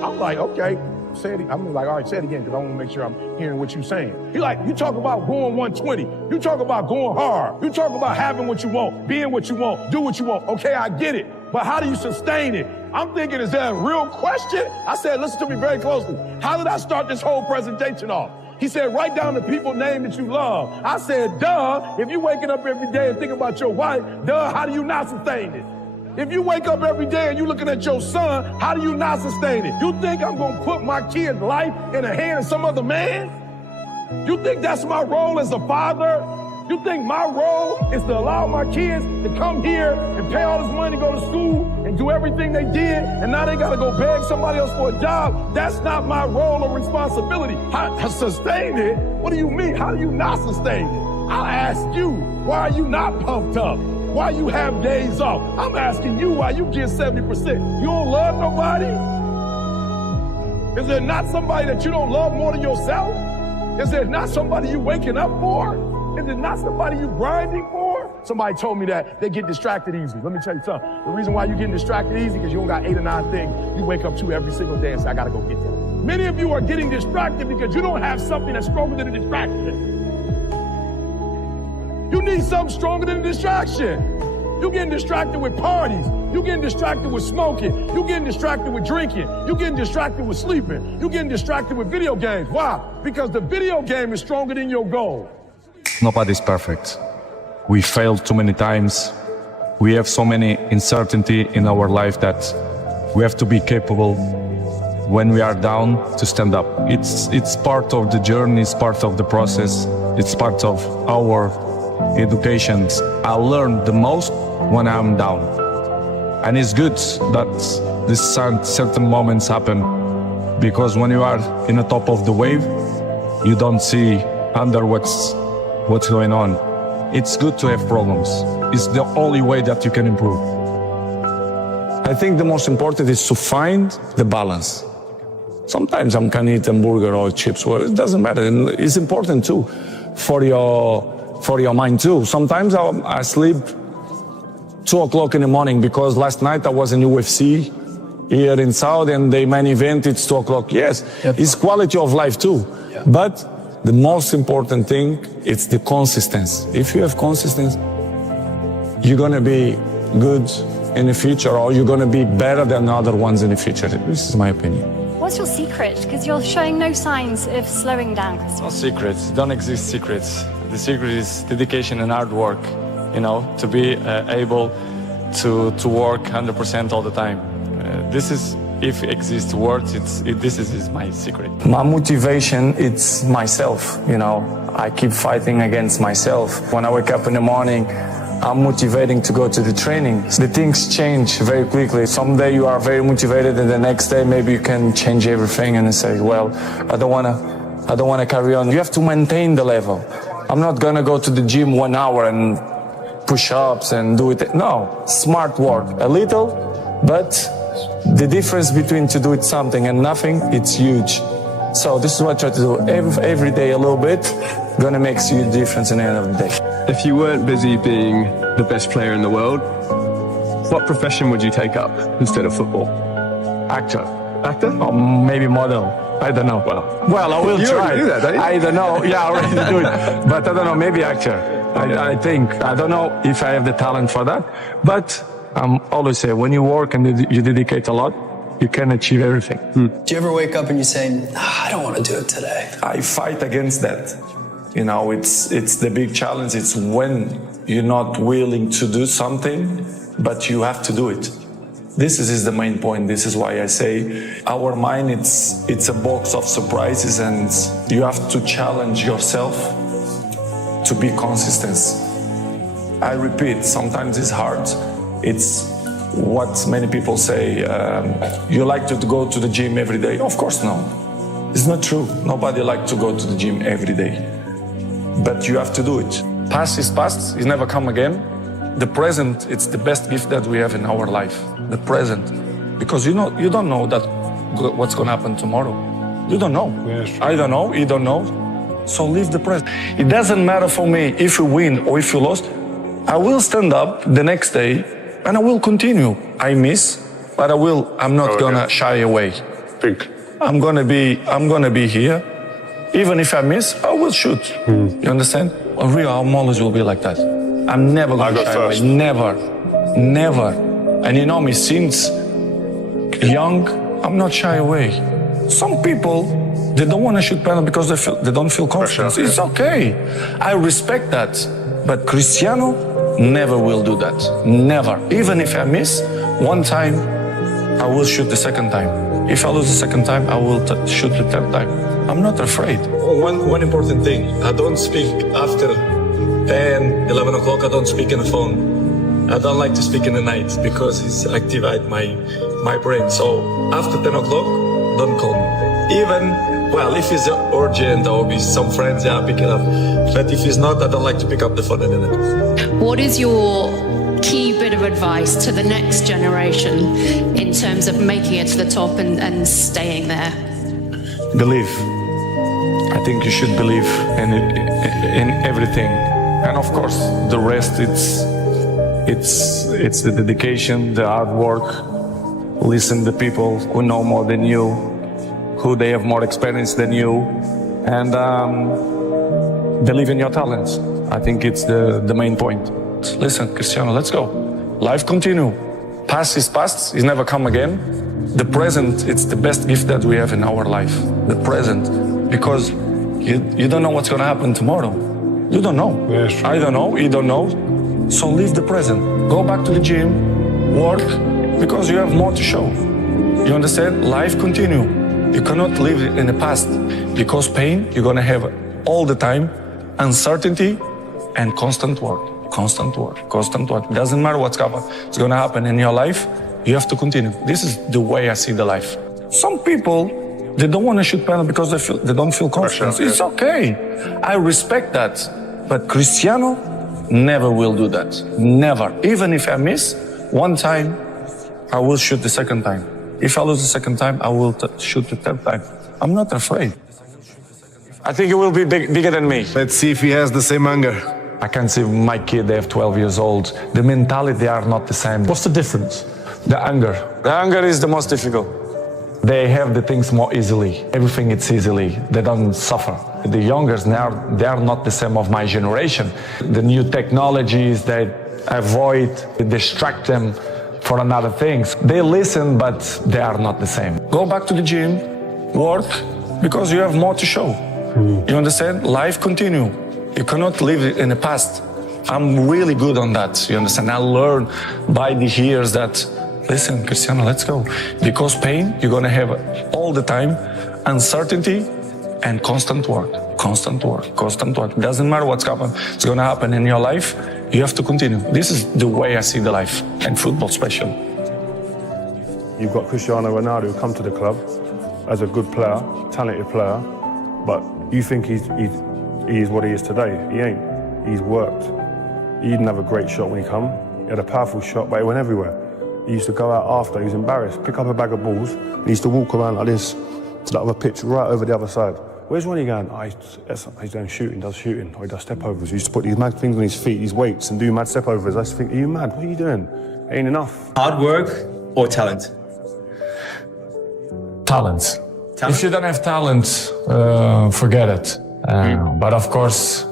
I'm like, okay. Say it. I'm like, all right, say it again, because I want to make sure I'm hearing what you're saying. He like, you talk about going 120. You talk about going hard. You talk about having what you want, being what you want, do what you want. Okay, I get it. But how do you sustain it? I'm thinking, is that a real question? I said, listen to me very closely. How did I start this whole presentation off? He said, write down the people's name that you love. I said, duh, if you waking up every day and thinking about your wife, duh, how do you not sustain it? If you wake up every day and you looking at your son, how do you not sustain it? You think I'm gonna put my kid's life in the hand of some other man? You think that's my role as a father? You think my role is to allow my kids to come here and pay all this money to go to school and do everything they did, and now they gotta go beg somebody else for a job? That's not my role or responsibility. I sustain it? What do you mean? How do you not sustain it? I'll ask you, why are you not pumped up? Why you have days off? I'm asking you why you get 70%. You don't love nobody? Is there not somebody that you don't love more than yourself? Is there not somebody you waking up for? Is there not somebody you grinding for? Somebody told me that they get distracted easy. Let me tell you something. The reason why you getting distracted easy because you don't got 8 or 9 things you wake up to every single day and say, I gotta go get that. Many of you are getting distracted because you don't have something that's stronger than a distraction. You need something stronger than a distraction. You're getting distracted with parties. You're getting distracted with smoking. You're getting distracted with drinking. You're getting distracted with sleeping. You're getting distracted with video games. Why? Because the video game is stronger than your goal. Nobody's perfect. We failed too many times. We have so many uncertainty in our life that we have to be capable when we are down to stand up. It's part of the journey, it's part of the process, it's part of our education. I learn the most when I'm down. And it's good that these certain moments happen, because when you are in the top of the wave, you don't see under what's going on. It's good to have problems. It's the only way that you can improve. I think the most important is to find the balance. Sometimes I can eat a burger or chips, well, it doesn't matter. It's important too for your mind too. Sometimes I sleep 2 o'clock in the morning because last night I was in UFC here in Saudi and the main event, it's 2 o'clock. Yes, it's quality of life too. Yeah. But the most important thing, it's the consistency. If you have consistency, you're gonna be good in the future, or you're gonna be better than other ones in the future. This is my opinion. What's your secret? Because you're showing no signs of slowing down, Christopher. No secrets, don't exist secrets. The secret is dedication and hard work. to be able to work 100% all the time. This is, if exists words, this is my secret. My motivation, it's myself, I keep fighting against myself. When I wake up in the morning, I'm motivating to go to the training. The things change very quickly. Someday you are very motivated, and the next day maybe you can change everything and say, well, I don't want to carry on. You have to maintain the level. I'm not gonna go to the gym 1 hour and push-ups and do it. No, smart work, a little, but the difference between to do it something and nothing, it's huge. So this is what I try to do every day a little bit. Gonna make a huge difference in the end of the day. If you weren't busy being the best player in the world, what profession would you take up instead of football? Actor. Actor? Or maybe model. I don't know. Well, I will you try. already do that, don't you? I don't know. Yeah, I already do it. But I don't know, maybe actor. I think. I don't know if I have the talent for that. But I'm always say, when you work and you dedicate a lot, you can achieve everything. Do you ever wake up and you say, I don't want to do it today? I fight against that. It's the big challenge. It's when you're not willing to do something, but you have to do it. This is the main point. This is why I say our mind, it's a box of surprises, and you have to challenge yourself to be consistent. I repeat, sometimes it's hard. It's what many people say, you like to go to the gym every day? Of course no. It's not true. Nobody likes to go to the gym every day. But you have to do it. Past is past, it's never come again. The present, it's the best gift that we have in our life. The present. Because you don't know that what's going to happen tomorrow. You don't know. Yes. I don't know, you don't know. So live the present. It doesn't matter for me if you win or if you lost. I will stand up the next day and I will continue. I miss, but I'm not gonna shy away. I'm gonna be here. Even if I miss, I will shoot. You understand? I'm always will be like that. I'm never gonna shy away. Never. And you know me, since young, I'm not shy away. Some people, they don't want to shoot penalty because they don't feel confident. It's okay. I respect that. But Cristiano never will do that. Never. Even if I miss one time, I will shoot the second time. If I lose the second time, I will shoot the third time. I'm not afraid. One important thing, I don't speak after 10, 11 o'clock, I don't speak on the phone. I don't like to speak in the night because it activates my brain. So after 10 o'clock, don't call me. Even, if it's urgent or with some friends, I pick it up. But if it's not, I don't like to pick up the phone in the night. What is your key bit of advice to the next generation in terms of making it to the top and staying there? Believe. I think you should believe in everything. And of course, the rest, it's the dedication, the hard work. Listen to people who know more than you, who they have more experience than you, and believe in your talents. I think it's the main point. Listen, Cristiano, let's go. Life continue. Past is past, it's never come again. The present, it's the best gift that we have in our life. The present, because you don't know what's going to happen tomorrow. You don't know. Yes. I don't know, you don't know. So live the present. Go back to the gym, work, because you have more to show. You understand? Life continue. You cannot live in the past, because pain, you're going to have all the time, uncertainty and constant work. Constant work, constant work. Doesn't matter what's going to happen in your life, you have to continue. This is the way I see the life. Some people, they don't want to shoot penalty because they don't feel confident. It's okay. I respect that. But Cristiano never will do that. Never. Even if I miss one time, I will shoot the second time. If I lose the second time, I will shoot the third time. I'm not afraid. I think he will be bigger than me. Let's see if he has the same anger. I can see my kid, they have 12 years old. The mentality, they are not the same. What's the difference? The anger. The anger is the most difficult. They have the things more easily. Everything it's easily. They don't suffer. The youngers now, they are not the same of my generation. The new technologies, they avoid, they distract them for another things. They listen, but they are not the same. Go back to the gym, work, because you have more to show. You understand? Life continue. You cannot live in the past. I'm really good on that, you understand? I learned by the years that, listen, Cristiano, let's go. Because pain, you're gonna have all the time, uncertainty and constant work. Constant work, constant work. Doesn't matter what's happening, it's gonna happen in your life, you have to continue. This is the way I see the life, and football especially. You've got Cristiano Ronaldo who come to the club as a good player, talented player, but you think he is what he is today. He ain't. He's worked. He didn't have a great shot when he come. He had a powerful shot, but it went everywhere. He used to go out after, he was embarrassed, pick up a bag of balls, and he used to walk around like this to the other pitch, right over the other side. Where's Ronnie going? Oh, he's going shooting, does shooting, or he does step overs. He used to put these mad things on his feet, these weights, and do mad step overs. I used to think, are you mad? What are you doing? Ain't enough. Hard work or talent? Talent. If you don't have talent, forget it. But of course,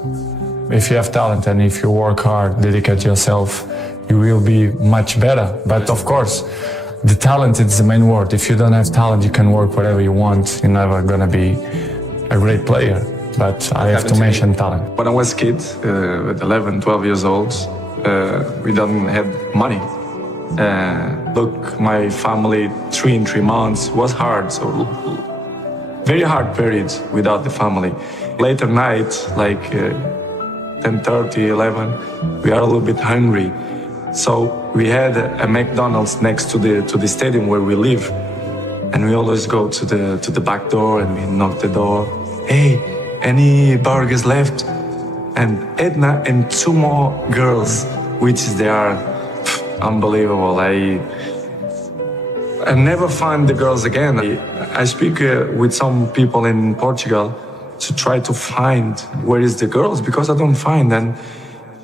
if you have talent and if you work hard, dedicate yourself, you will be much better. But of course, the talent is the main word. If you don't have talent, you can work whatever you want. You're never gonna be a great player. But I have to mention talent. When I was a kid, with 11, 12 years old, we didn't have money. Look, my family, 3 in 3 months was hard. So very hard period without the family. Later night, like 10:30, 11, we are a little bit hungry. So we had a McDonald's next to the stadium where we live, and we always go to the back door and we knock the door. Hey, any burgers left? And Edna and 2 more girls, which they are unbelievable. I never find the girls again. I speak with some people in Portugal to try to find where is the girls, because I don't find. And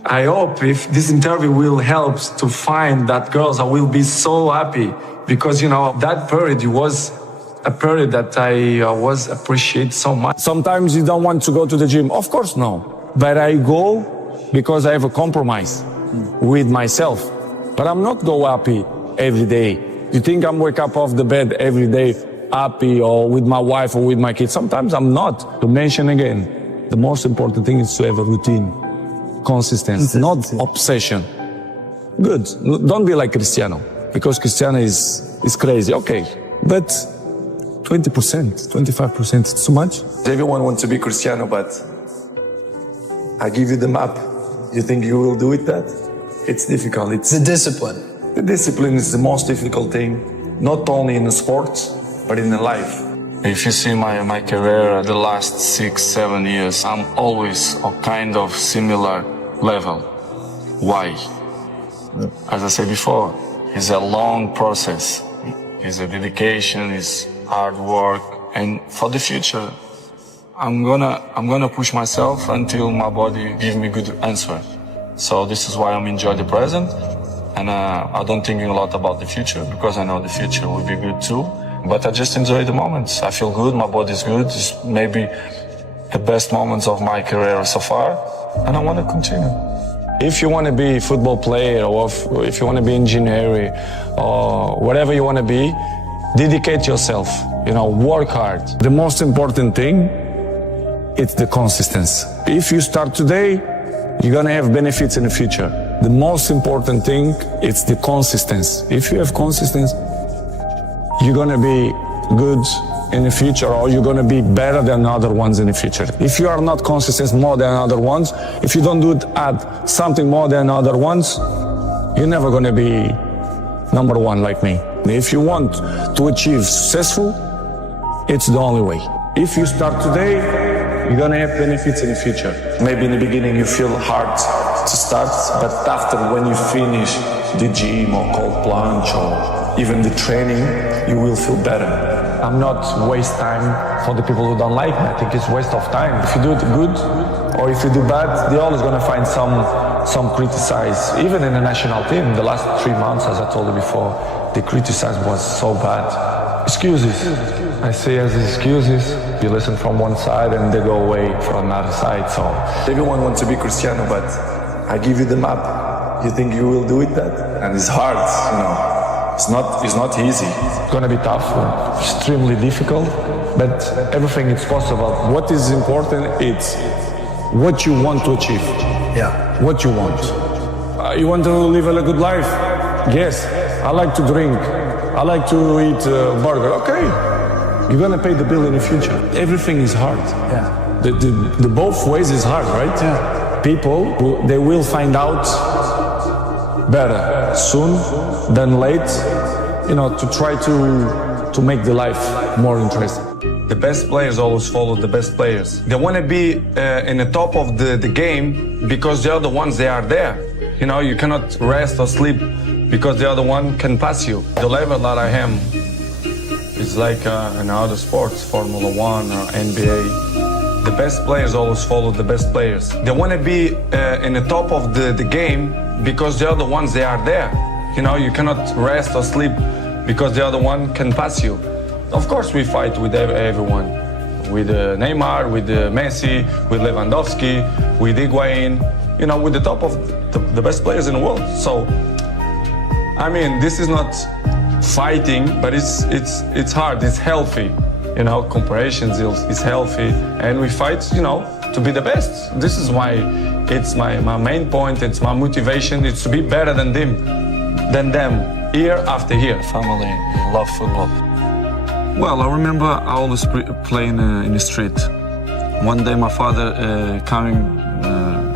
I hope if this interview will help to find that girls, I will be so happy, because, you know, that period was a period that I was appreciate so much. Sometimes you don't want to go to the gym. Of course, no. But I go because I have a compromise with myself. But I'm not go happy every day. You think I'm wake up off the bed every day happy, or with my wife or with my kids? Sometimes I'm not. To mention again, the most important thing is to have a routine. Consistency, not obsession. Good. Don't be like Cristiano, because Cristiano is crazy. Okay, but 20%, 25%, it's too much. Everyone wants to be Cristiano, but I give you the map. You think you will do it that? It's difficult. It's the discipline. The discipline is the most difficult thing, not only in the sports, but in the life. If you see my career the last 6-7 years, I'm always a kind of similar level. Why? As I said before, it's a long process. It's a dedication, it's hard work, and for the future, I'm gonna push myself until my body gives me good answer. So this is why I'm enjoying the present, and I don't think a lot about the future, because I know the future will be good too. But I just enjoy the moments. I feel good, my body's good. It's maybe the best moments of my career so far, and I want to continue. If you want to be a football player, or if you want to be engineer, or whatever you want to be, dedicate yourself, you know, work hard. The most important thing, it's the consistency. If you start today, you're gonna have benefits in the future. The most important thing, it's the consistency. If you have consistency, you're gonna be good in the future, or you're gonna be better than other ones in the future. If you are not consistent more than other ones, if you don't add something more than other ones, you're never gonna be number 1 like me. If you want to achieve successful, it's the only way. If you start today, you're gonna have benefits in the future. Maybe in the beginning you feel hard to start, but after, when you finish the gym or cold plunge or even the training, you will feel better. I'm not waste time for the people who don't like me. I think it's waste of time. If you do it good or if you do bad, they're always gonna find some criticize. Even in the national team, the last 3 months, as I told you before, the criticism was so bad. Excuses. I say as excuses, you listen from one side and they go away from another side. So everyone wants to be Cristiano, but I give you the map. You think you will do it that? And it's hard, you know. It's not easy. It's gonna be tough, extremely difficult, but everything is possible. What is important is what you want to achieve. Yeah. What you want? You want to live a good life? Yes. I like to drink. I like to eat burger. Okay. You're gonna pay the bill in the future. Everything is hard. Yeah. The both ways is hard, right? Yeah. People, they will find out better soon than late, to try to make the life more interesting. The best players always follow the best players. They want to be in the top of the game because the other ones, they are there. You cannot rest or sleep because the other one can pass you. The level that I am is like in other sports, Formula 1 or NBA. The best players always follow the best players. They want to be in the top of the game because the other ones, they are there. You cannot rest or sleep because the other one can pass you. Of course, we fight with everyone. With Neymar, with Messi, with Lewandowski, with Higuain, with the top of the best players in the world. So, this is not fighting, but it's hard, it's healthy. Comparisons is healthy, and we fight, to be the best. This is why it's my main point, it's my motivation, it's to be better than them, year after year. Family, love football. Well, I remember I always playing in the street. One day my father coming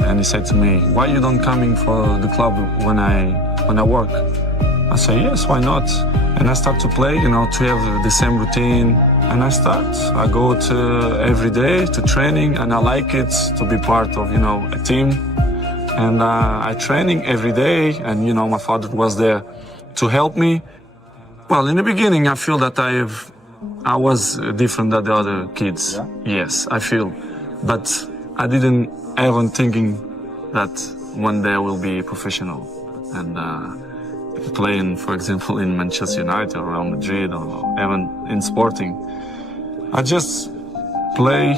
and he said to me, "Why you don't coming for the club when I work?" I say, "Yes, why not?" And I start to play, to have the same routine. And I go to every day to training, and I like it to be part of, a team. And I training every day, and my father was there to help me. Well, in the beginning, I feel that I was different than the other kids. Yeah? Yes, I feel. But I didn't even thinking that one day I will be professional and playing, for example, in Manchester United or Real Madrid or even in Sporting. I just play,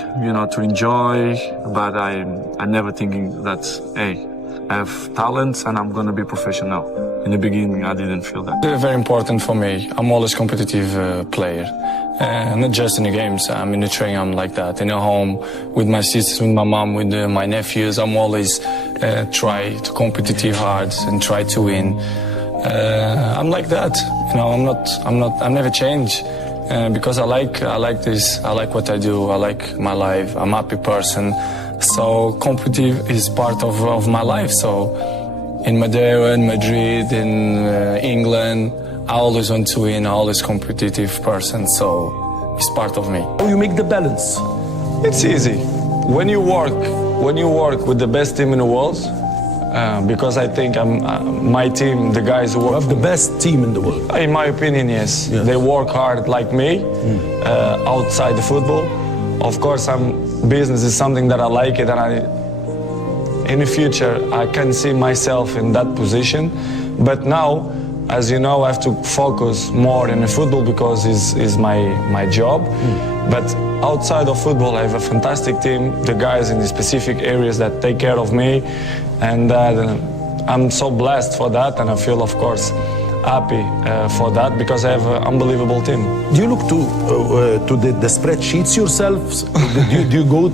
to enjoy, but I never thinking that, hey, I have talent and I'm gonna be professional. In the beginning, I didn't feel that. It's very important for me. I'm always a competitive player. Not just in the games, I'm in the training, I'm like that. In the home, with my sisters, with my mom, with my nephews, I'm always try to competitive hard and try to win. I'm like that, I never change. Because I like this, I like what I do, I like my life, I'm a happy person. So competitive is part of my life. So in Madeira, in Madrid, in England, I always want to win, I always competitive person, so it's part of me. How you make the balance? It's easy. When you work with the best team in the world, because I think my team, the guys who work... You have the best team in the world. In my opinion, yes. They work hard like me, outside the football. Of course, business is something that I like it, and in the future, I can see myself in that position. But now, as you know, I have to focus more in the football because it's my job. But outside of football, I have a fantastic team, the guys in the specific areas that take care of me. And I'm so blessed for that, and I feel, of course, happy for that because I have an unbelievable team. Do you look to the spreadsheets yourselves? do you go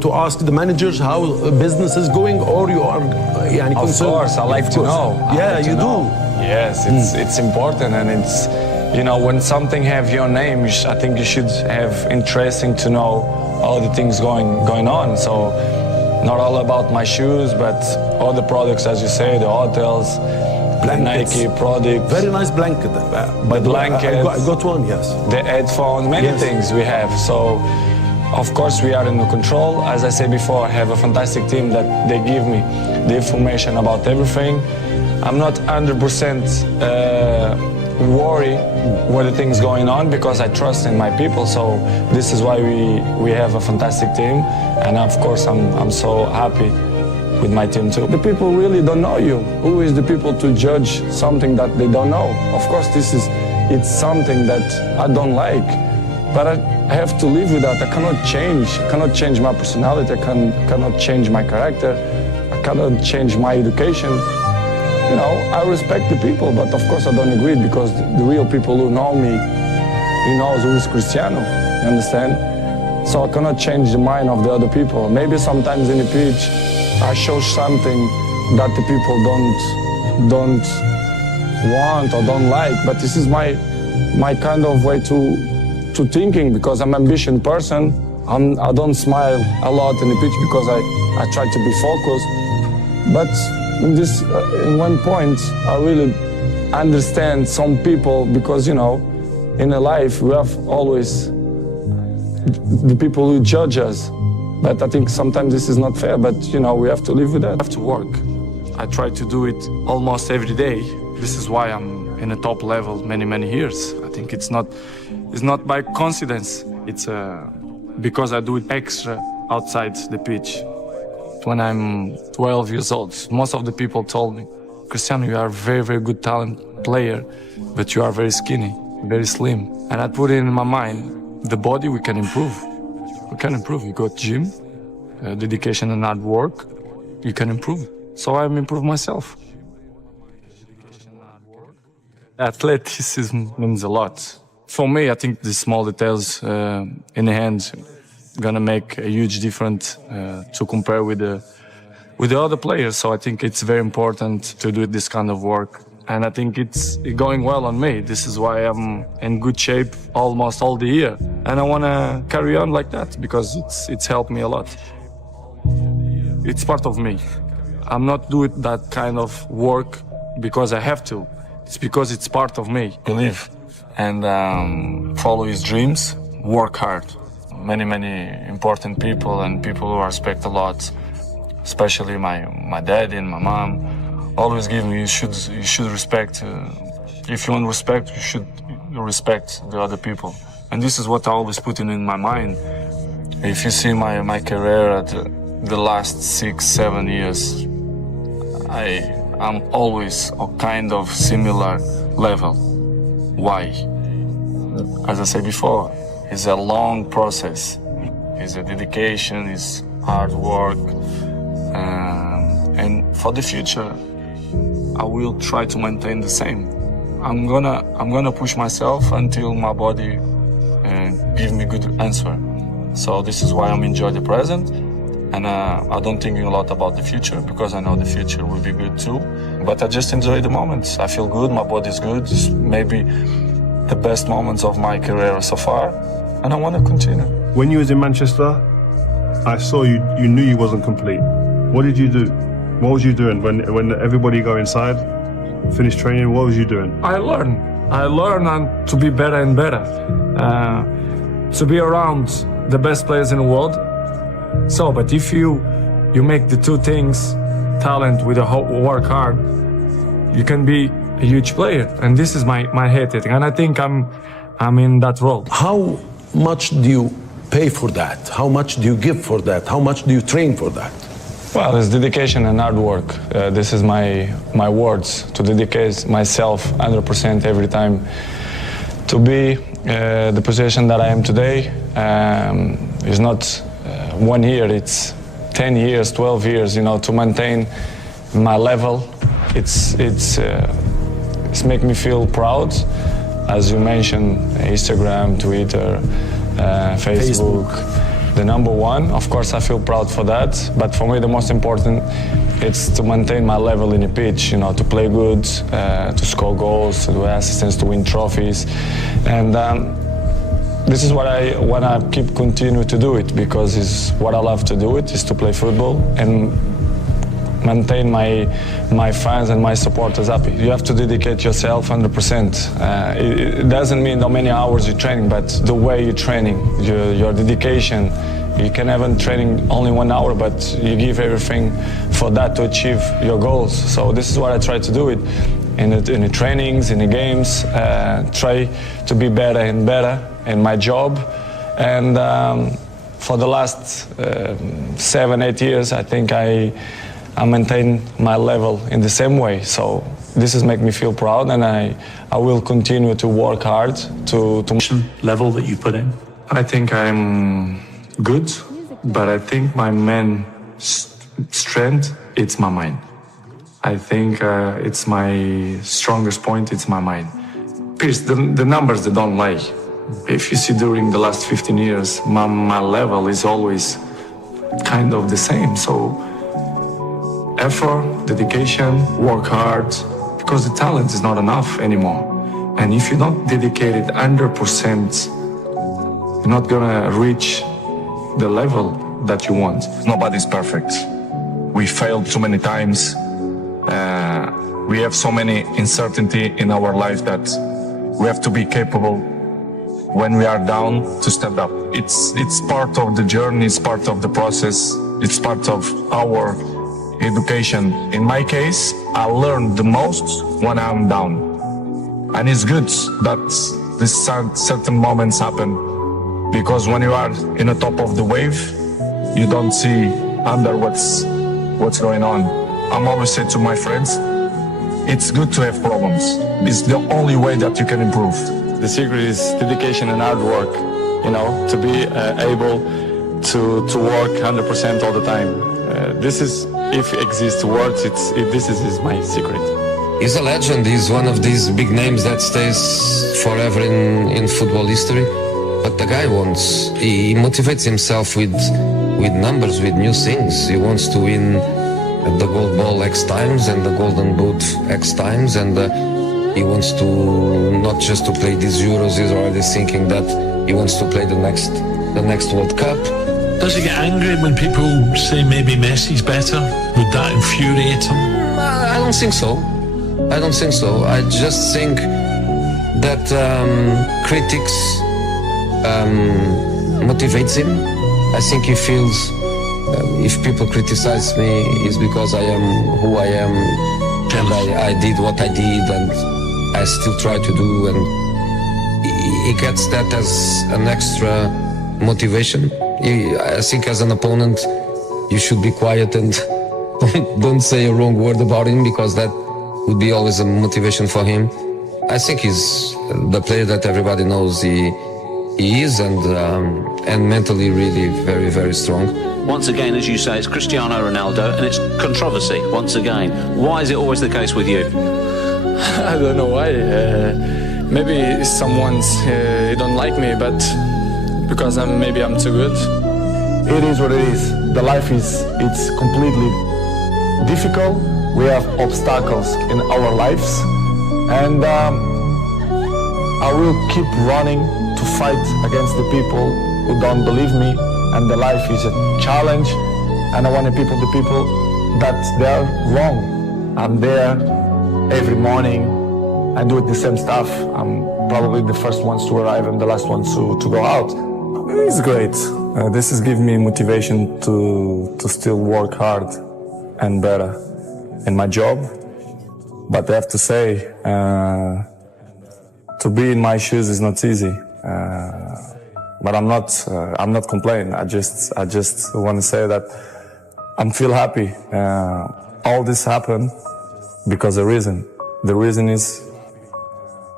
to ask the managers how business is going, or you are concerned? Of course, I like to know. Yeah, you do. Yes, it's important, and it's when something have your name, I think you should have interesting to know all the things going on. So. Not all about my shoes, but all the products, as you say, the hotels, blankets. Nike product. Very nice blanket. The blankets. I got one, yes. The headphones, many things we have. So, of course, we are in the control. As I said before, I have a fantastic team that they give me the information about everything. I'm not 100% worry what the things going on because I trust in my people. So this is why we have a fantastic team, and of course I'm so happy with my team too. The people really don't know you. Who is the people to judge something that they don't know? Of course, it's something that I don't like, but I have to live with that. I cannot change my personality. I cannot change my character. I cannot change my education. I respect the people, but of course I don't agree because the real people who know me, knows who is Cristiano, you understand? So I cannot change the mind of the other people. Maybe sometimes in the pitch, I show something that the people don't want or don't like, but this is my kind of way to thinking, because I'm an ambitious person. I don't smile a lot in the pitch because I try to be focused. But in one point, I really understand some people, because, you know, in a life we have always the people who judge us. But I think sometimes this is not fair, but, you know, we have to live with that. I have to work. I try to do it almost every day. This is why I'm in a top level many years. I think it's not by coincidence. It's because I do it extra outside the pitch. When I'm 12 years old, most of the people told me, Cristiano, you are a very good talent player, but you are very skinny, very slim. And I put it in my mind, the body we can improve. We can improve. You got gym, dedication and hard work, you can improve. So I'm improving myself. Athleticism means a lot. For me, I think the small details in the hand gonna make a huge difference to compare with the other players. So I think it's very important to do this kind of work. And I think it's going well on me. This is why I'm in good shape almost all the year. And I wanna carry on like that because it's helped me a lot. It's part of me. I'm not doing that kind of work because I have to. It's because it's part of me. Believe and follow his dreams, work hard. Many important people and people who I respect a lot, especially my dad and my mom, always give me, you should respect, if you want respect, you should respect the other people. And this is what I always put in my mind. If you see my career at the last 6-7 years, I'm always a kind of similar level. Why? As I said before, it's a long process. It's a dedication, it's hard work. And for the future, I will try to maintain the same. I'm gonna push myself until my body give me good answer. So this is why I'm enjoying the present. And I don't think a lot about the future because I know the future will be good too. But I just enjoy the moments. I feel good, my body's good. It's maybe the best moments of my career so far. And I want to continue. When you was in Manchester, I saw you knew you wasn't complete. What did you do? What was you doing when everybody go inside, finish training? What was you doing? I learn and to be better and better. To be around the best players in the world. So, but if you make the two things, talent with work hard, you can be a huge player. And this is my head, and I think I'm in that role. How much do you pay for that? How much do you give for that? How much do you train for that? Well, it's dedication and hard work. This is my words, to dedicate myself 100% every time to be the position that I am today. Is not 1 year, it's 10 years, 12 years, to maintain my level. It's making me feel proud. As you mentioned, Instagram, Twitter, Facebook. The number one, of course, I feel proud for that. But for me, the most important, it's to maintain my level in the pitch, to play good, to score goals, to do assistance, to win trophies. And this is what I want to keep continue to do it, because it's what I love to do it, is to play football and maintain my fans and my supporters happy. You have to dedicate yourself 100%. It doesn't mean how many hours you're training, but the way you're training, your dedication. You can have a training only 1 hour, but you give everything for that to achieve your goals. So this is what I try to do it. In the trainings, in the games, try to be better and better in my job. And for the last 7-8 years, I think I maintain my level in the same way. So this is making me feel proud, and I will continue to work hard to level that you put in. I think I'm good, but I think my main strength, it's my mind. I think it's my strongest point, it's my mind. Pierce, the numbers, they don't lie. If you see during the last 15 years, my level is always kind of the same. So effort, dedication, work hard, because the talent is not enough anymore. And if you're not dedicated 100%, you're not gonna reach the level that you want. Nobody's perfect. We failed too many times. We have so many uncertainty in our life that we have to be capable when we are down to step up. It's part of the journey, it's part of the process, it's part of our education. In my case, I learned the most when I'm down. And it's good that these certain moments happen, because when you are in the top of the wave, you don't see under what's going on. I'm always say to my friends, it's good to have problems. It's the only way that you can improve. The secret is dedication and hard work, you know, to be able to work 100% all the time. This is, if it exists words, this is my secret. He's a legend. He's one of these big names that stays forever in football history. But the guy he motivates himself with numbers, with new things. He wants to win the gold ball X times and the golden boot X times, and he wants to not just to play these Euros. He's already thinking that he wants to play the next World Cup. Does he get angry when people say maybe Messi's better? Would that infuriate him? I don't think so. I just think that critics motivates him. I think he feels if people criticize me, it's because I am who I am, and I did what I did, and I still try to do, and he gets that as an extra motivation. I think as an opponent, you should be quiet and don't say a wrong word about him, because that would be always a motivation for him. I think he's the player that everybody knows he is, and mentally really very, very strong. Once again, as you say, it's Cristiano Ronaldo, and it's controversy once again. Why is it always the case with you? I don't know why. Maybe someone's don't like me, but because maybe I'm too good. It is what it is. The life it's completely difficult. We have obstacles in our lives, and I will keep running to fight against the people who don't believe me. And the life is a challenge, and I want to people that they're wrong. I'm there every morning. I do the same stuff. I'm probably the first ones to arrive and the last ones to go out. It's great. This is giving me motivation to still work hard and better in my job. But I have to say, to be in my shoes is not easy. But I'm not complaining. I just want to say that I'm feel happy. All this happened because of reason. The reason is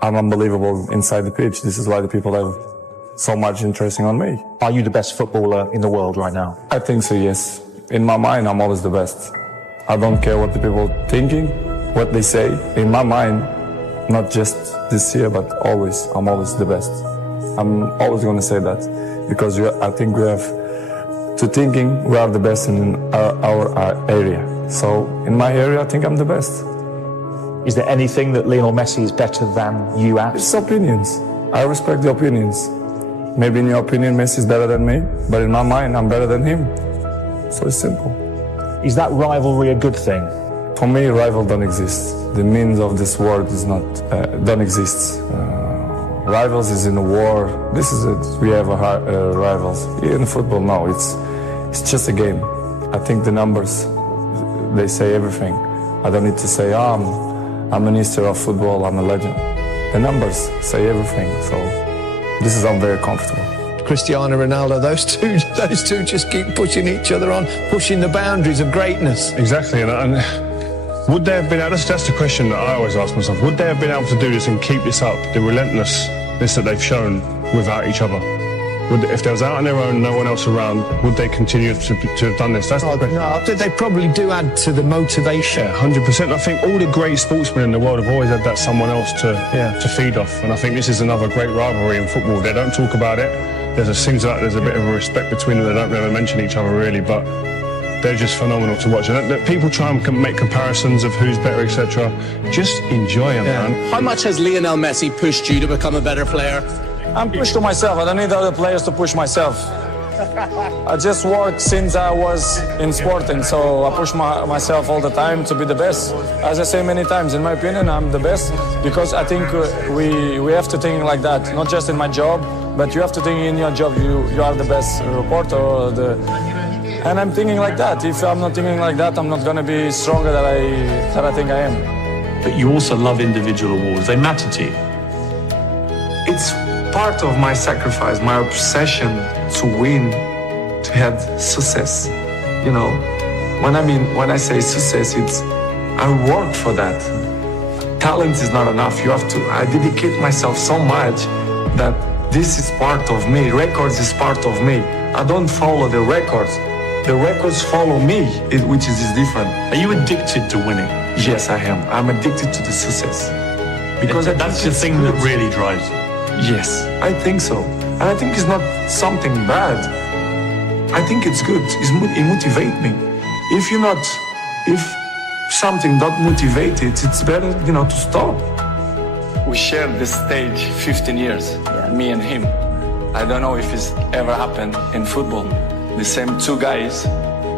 I'm unbelievable inside the pitch. This is why the people have so much interest on me. Are you the best footballer in the world right now? I think so, yes. In my mind, I'm always the best. I don't care what the people are thinking, what they say. In my mind, not just this year, but always, I'm always the best. I'm always going to say that, because I think we have to thinking we are the best in our area. So in my area, I think I'm the best. Is there anything that Lionel Messi is better than you at? It's opinions. I respect the opinions. Maybe in your opinion, Messi is better than me, but in my mind, I'm better than him. So it's simple. Is that rivalry a good thing? For me, rival don't exist. The meaning of this word is not don't exist. Rivals is in a war. This is it. We have rivals. In football, no. It's just a game. I think the numbers, they say everything. I don't need to say, I'm a minister of football, I'm a legend. The numbers say everything. So this is I'm very comfortable. Cristiano Ronaldo, those two just keep pushing each other on, pushing the boundaries of greatness. Exactly, and would they have been able to, that's the question that I always ask myself, would they have been able to do this and keep this up, the relentlessness that they've shown without each other? If they was out on their own, no one else around, would they continue to have done this? That's the question. No, they probably do add to the motivation. Yeah, 100%. I think all the great sportsmen in the world have always had that someone else to feed off, and I think this is another great rivalry in football. They don't talk about it. There's a bit of a respect between them. They don't ever mention each other really, but they're just phenomenal to watch. And that people try and make comparisons of who's better, etc. Just enjoy them, man. How much has Lionel Messi pushed you to become a better player? I'm pushed to myself. I don't need other players to push myself. I just work since I was in sporting, so I push myself all the time to be the best. As I say many times, in my opinion, I'm the best because I think we have to think like that, not just in my job, but you have to think in your job you are the best reporter. And I'm thinking like that. If I'm not thinking like that, I'm not going to be stronger than I think I am. But you also love individual awards. They matter to you. It's part of my sacrifice, my obsession to win, to have success. You know, when I say success, it's I work for that. Talent is not enough. I dedicate myself so much that this is part of me. Records is part of me. I don't follow the records. The records follow me, which is different. Are you addicted to winning? Yes, I am. I'm addicted to the success. Because that's the thing that really drives you. Yes, I think so. And I think it's not something bad. I think it's good. It motivates me. If something don't motivate it, it's better, to stop. We shared this stage 15 years, me and him. I don't know if it's ever happened in football. The same two guys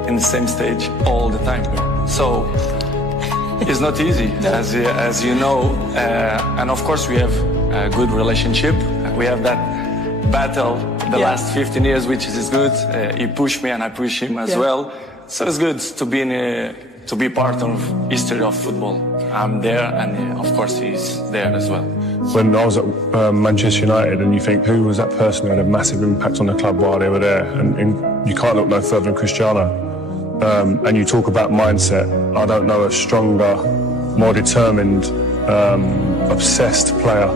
in the same stage all the time. So it's not easy, as you know. And of course, we have a good relationship. We have that battle the last 15 years, which is good. He pushed me and I push him as well. So it's good to be part of history of football. I'm there, and of course he's there as well. When I was at Manchester United, and you think, who was that person who had a massive impact on the club while they were there? And you can't look no further than Cristiano. And you talk about mindset. I don't know a stronger, more determined, obsessed player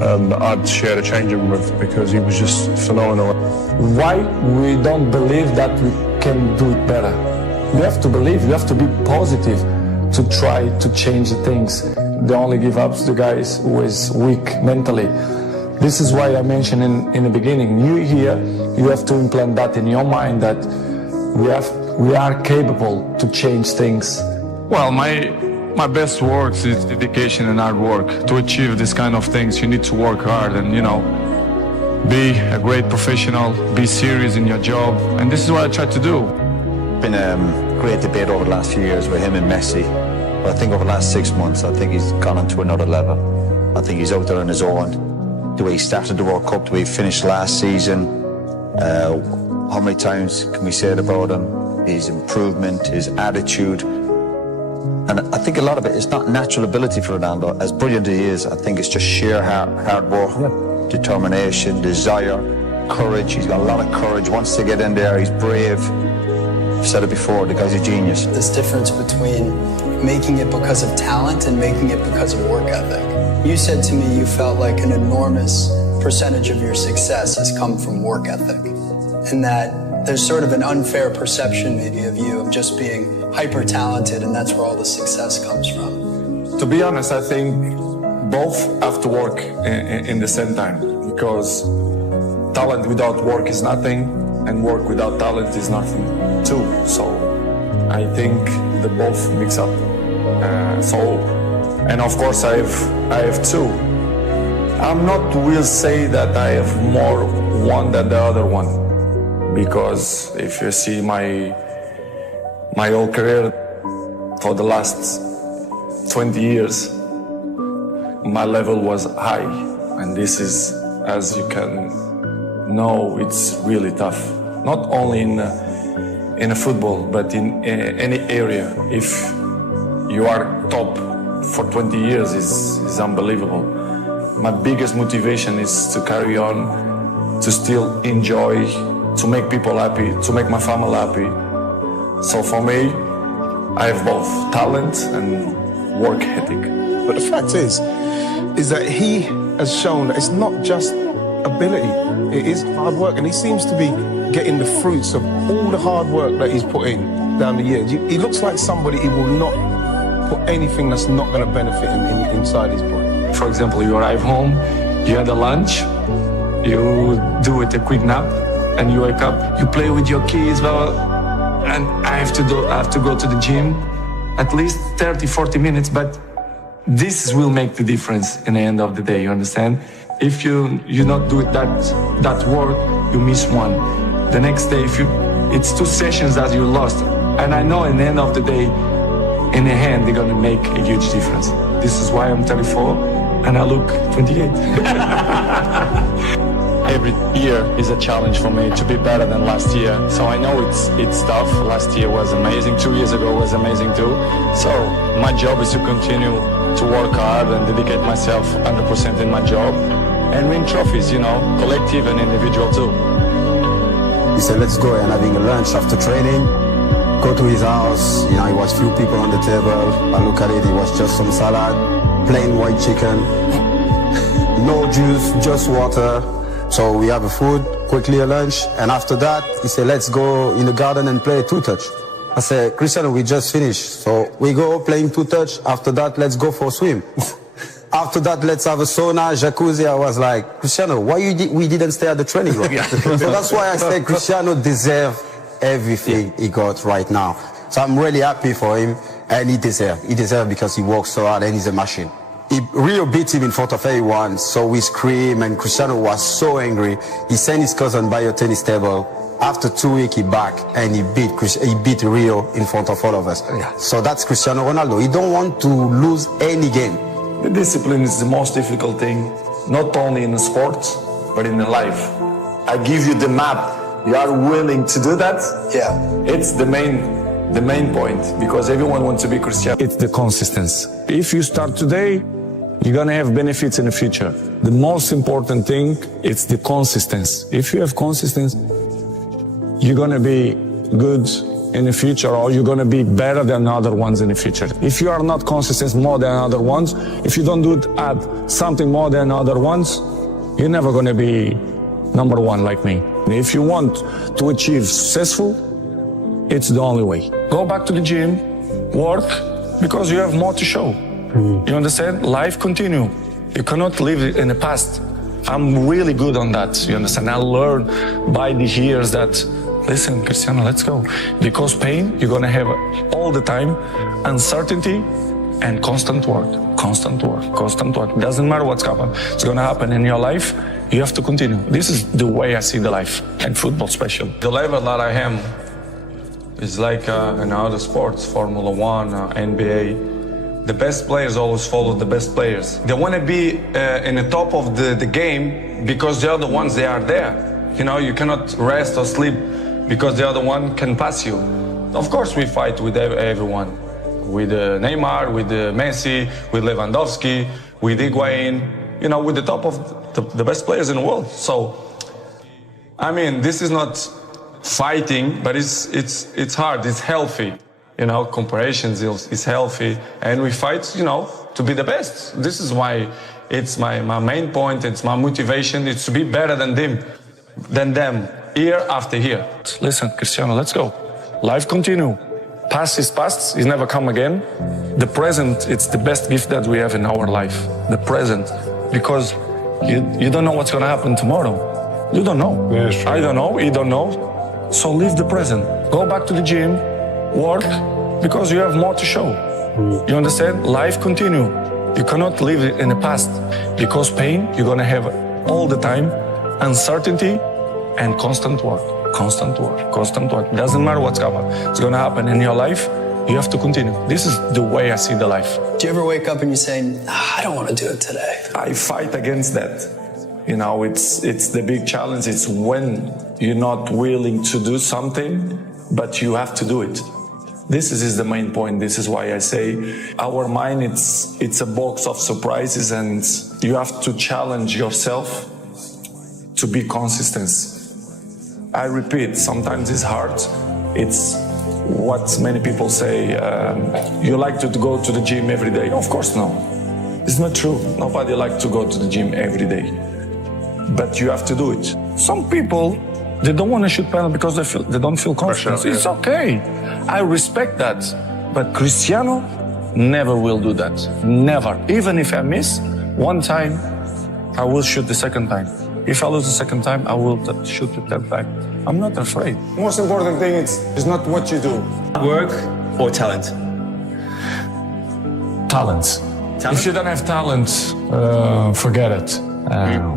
that I'd share the changing room with, because he was just phenomenal. Why we don't believe that we can do it better? You have to believe, you have to be positive to try to change the things. They only give up to the guys who is weak mentally. This is why I mentioned in the beginning, you here, you have to implant that in your mind that we are capable to change things. Well, my best works is dedication and hard work. To achieve this kind of things, you need to work hard and, be a great professional, be serious in your job. And this is what I try to do. Been a great debate over the last few years with him and Messi. But I think over the last 6 months, I think he's gone on to another level. I think he's out there on his own. The way he started the World Cup, the way he finished last season. How many times can we say it about him? His improvement, his attitude. And I think a lot of it is not natural ability for Ronaldo. As brilliant as he is, I think it's just sheer hard work, determination, desire, courage. He's got a lot of courage, wants to get in there, he's brave. I've said it before, the guy's a genius. This difference between making it because of talent and making it because of work ethic. You said to me you felt like an enormous percentage of your success has come from work ethic, and that there's sort of an unfair perception maybe of you of just being hyper talented, and that's where all the success comes from. To be honest, I think both have to work in the same time, because talent without work is nothing, and work without talent is nothing too. So I think the both mix up. And of course I have two. I'm not will say that I have more one than the other one, because if you see my whole career for the last 20 years, my level was high, and this is, as you can know, it's really tough. Not only in a football, but in any area. If you are top for 20 years, is unbelievable. My biggest motivation is to carry on, to still enjoy, to make people happy, to make my family happy. So for me, I have both talent and work ethic. But the fact is that he has shown that it's not just ability, it is hard work, and he seems to be getting the fruits of all the hard work that he's put in down the years. He looks like somebody who will not put anything that's not going to benefit him inside his body. For example, you arrive home, you had a lunch, you do it a quick nap, and you wake up, you play with your kids, and I have to go to the gym at least 30, 40 minutes, but this will make the difference in the end of the day, you understand? If you not do that work, you miss one. The next day, it's 2 sessions that you lost. And I know in the end of the day, in the hand, they're gonna make a huge difference. This is why I'm 34 and I look 28. Every year is a challenge for me to be better than last year. So I know it's tough. Last year was amazing. 2 years ago was amazing too. So my job is to continue to work hard and dedicate myself 100% in my job and win trophies, collective and individual too. He said, let's go, and having a lunch after training. Go to his house, he was few people on the table. I look at it, it was just some salad, plain white chicken, no juice, just water. So we have a food, quickly a lunch, and after that, he said, let's go in the garden and play 2-touch. I said, Cristiano, we just finished. So we go playing 2-touch, after that, let's go for a swim. After that, let's have a sauna, jacuzzi. I was like, Cristiano, why we didn't stay at the training ground? So that's why I say Cristiano deserves everything he got right now. So I'm really happy for him, and he deserves. He deserves because he works so hard and he's a machine. Rio beat him in front of everyone, so we screamed, and Cristiano was so angry. He sent his cousin by a tennis table. After 2 weeks, he back and he beat Rio in front of all of us. So that's Cristiano Ronaldo. He don't want to lose any game. The discipline is the most difficult thing, not only in the sports, but in the life. I give you the map. You are willing to do that? Yeah. It's the main point, because everyone wants to be Cristiano. It's the consistency. If you start today, you're gonna have benefits in the future. The most important thing is the consistency. If you have consistency, you're gonna be good in the future, or you're gonna be better than other ones in the future. If you are not consistent more than other ones, if you don't add something more than other ones, you're never gonna be number one like me. If you want to achieve successful, it's the only way. Go back to the gym, work, because you have more to show. You understand? Life continue. You cannot live in the past. I'm really good on that, you understand? I learned by the years that, listen, Cristiano, let's go. Because pain, you're gonna have all the time, uncertainty and constant work. Constant work, constant work. Doesn't matter what's happening. It's gonna happen in your life. You have to continue. This is the way I see the life, and football special. The level that I am is like in other sports, Formula 1, NBA. The best players always follow the best players. They want to be in the top of the game because the other ones, they are there. You cannot rest or sleep because the other one can pass you. Of course, we fight with everyone. With Neymar, with Messi, with Lewandowski, with Higuain, with the top of the best players in the world. So, I mean, this is not fighting, but it's hard, it's healthy. Comparisons is healthy, and we fight, to be the best. This is why it's my main point, it's my motivation, it's to be better than them, year after year. Listen, Cristiano, let's go. Life continue. Past is past, it's never come again. The present, it's the best gift that we have in our life. The present, because you don't know what's gonna happen tomorrow. You don't know. Yeah, I don't know, you don't know. So live the present. Go back to the gym, work, because you have more to show. You understand? Life continue. You cannot live in the past, because pain, you're gonna have all the time, uncertainty and constant work. Constant work, constant work. Doesn't matter what's happening. It's gonna happen in your life. You have to continue. This is the way I see the life. Do you ever wake up and you say, I don't want to do it today? I fight against that. It's the big challenge. It's when you're not willing to do something, but you have to do it. This is the main point. This is why I say our mind, it's a box of surprises, and you have to challenge yourself to be consistent. I repeat, sometimes it's hard. It's what many people say, you like to go to the gym every day. Of course, no. It's not true. Nobody likes to go to the gym every day. But you have to do it. Some people, they don't want to shoot penalty because they don't feel confident. It's okay. I respect that. But Cristiano never will do that. Never. Even if I miss one time, I will shoot the second time. If I lose the second time, I will shoot the third time. I'm not afraid. Most important thing is not what you do. Work or talent? Talent. If you don't have talent, forget it.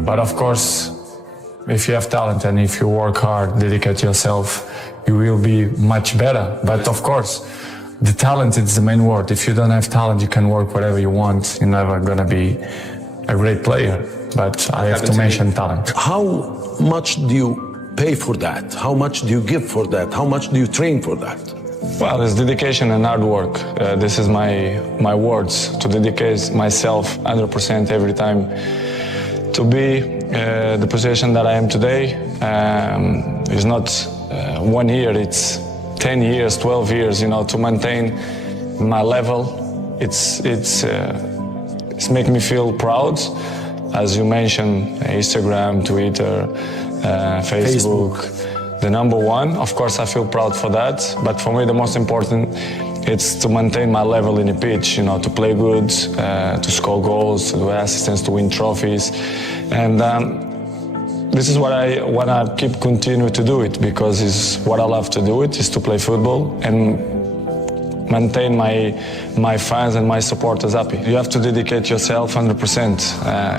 But of course, if you have talent and if you work hard, dedicate yourself, you will be much better. But of course, the talent is the main word. If you don't have talent, you can work whatever you want. You're never gonna be a great player. But I have to mention talent. How much do you pay for that? How much do you give for that? How much do you train for that? Well, it's dedication and hard work. This is my words, to dedicate myself 100% every time to be the position that I am today. It's not 1 year, it's 10 years, 12 years, to maintain my level. It's making me feel proud. As you mentioned, Instagram, Twitter, Facebook. The number one, of course, I feel proud for that. But for me, the most important, it's to maintain my level in the pitch, to play good, to score goals, to do assistance, to win trophies. And this is what I want to keep continuing to do it, because it's what I love to do it, is to play football and maintain my fans and my supporters happy. You have to dedicate yourself 100%.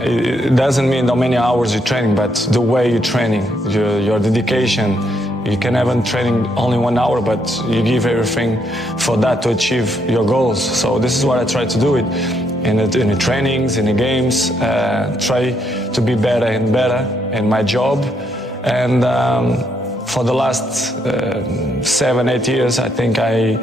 It doesn't mean how many hours you're training, but the way you're training, your dedication. You can have a training only 1 hour, but you give everything for that to achieve your goals. So this is what I try to do it in the trainings, in the games. Try to be better and better in my job. And for the last 7-8 years, I think I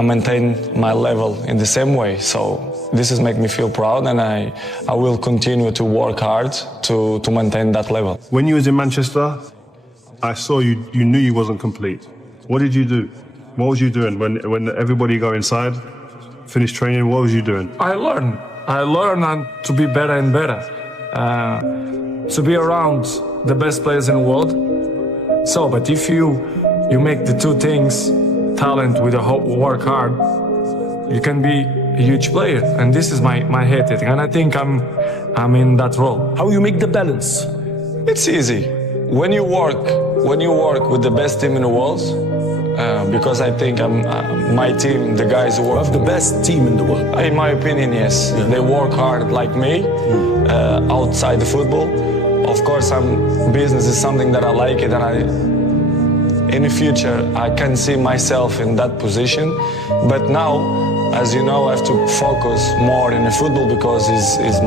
maintain my level in the same way. So this is make me feel proud, and I will continue to work hard to maintain that level. When you was in Manchester, I saw you knew you wasn't complete. What did you do? What was you doing when everybody go inside, finish training? What was you doing? I learn to be better and better, to be around the best players in the world. So, but if you make the two things, talent with work hard, you can be a huge player. And this is my head, and I think I'm in that role. How you make the balance? It's easy. When you work with the best team in the world, because I think my team, the guys who work... the best team in the world? In my opinion, yes. Yeah. They work hard like me, outside the football. Of course, business is something that I like it, and in the future, I can see myself in that position. But now, as you know, I have to focus more in the football because it's my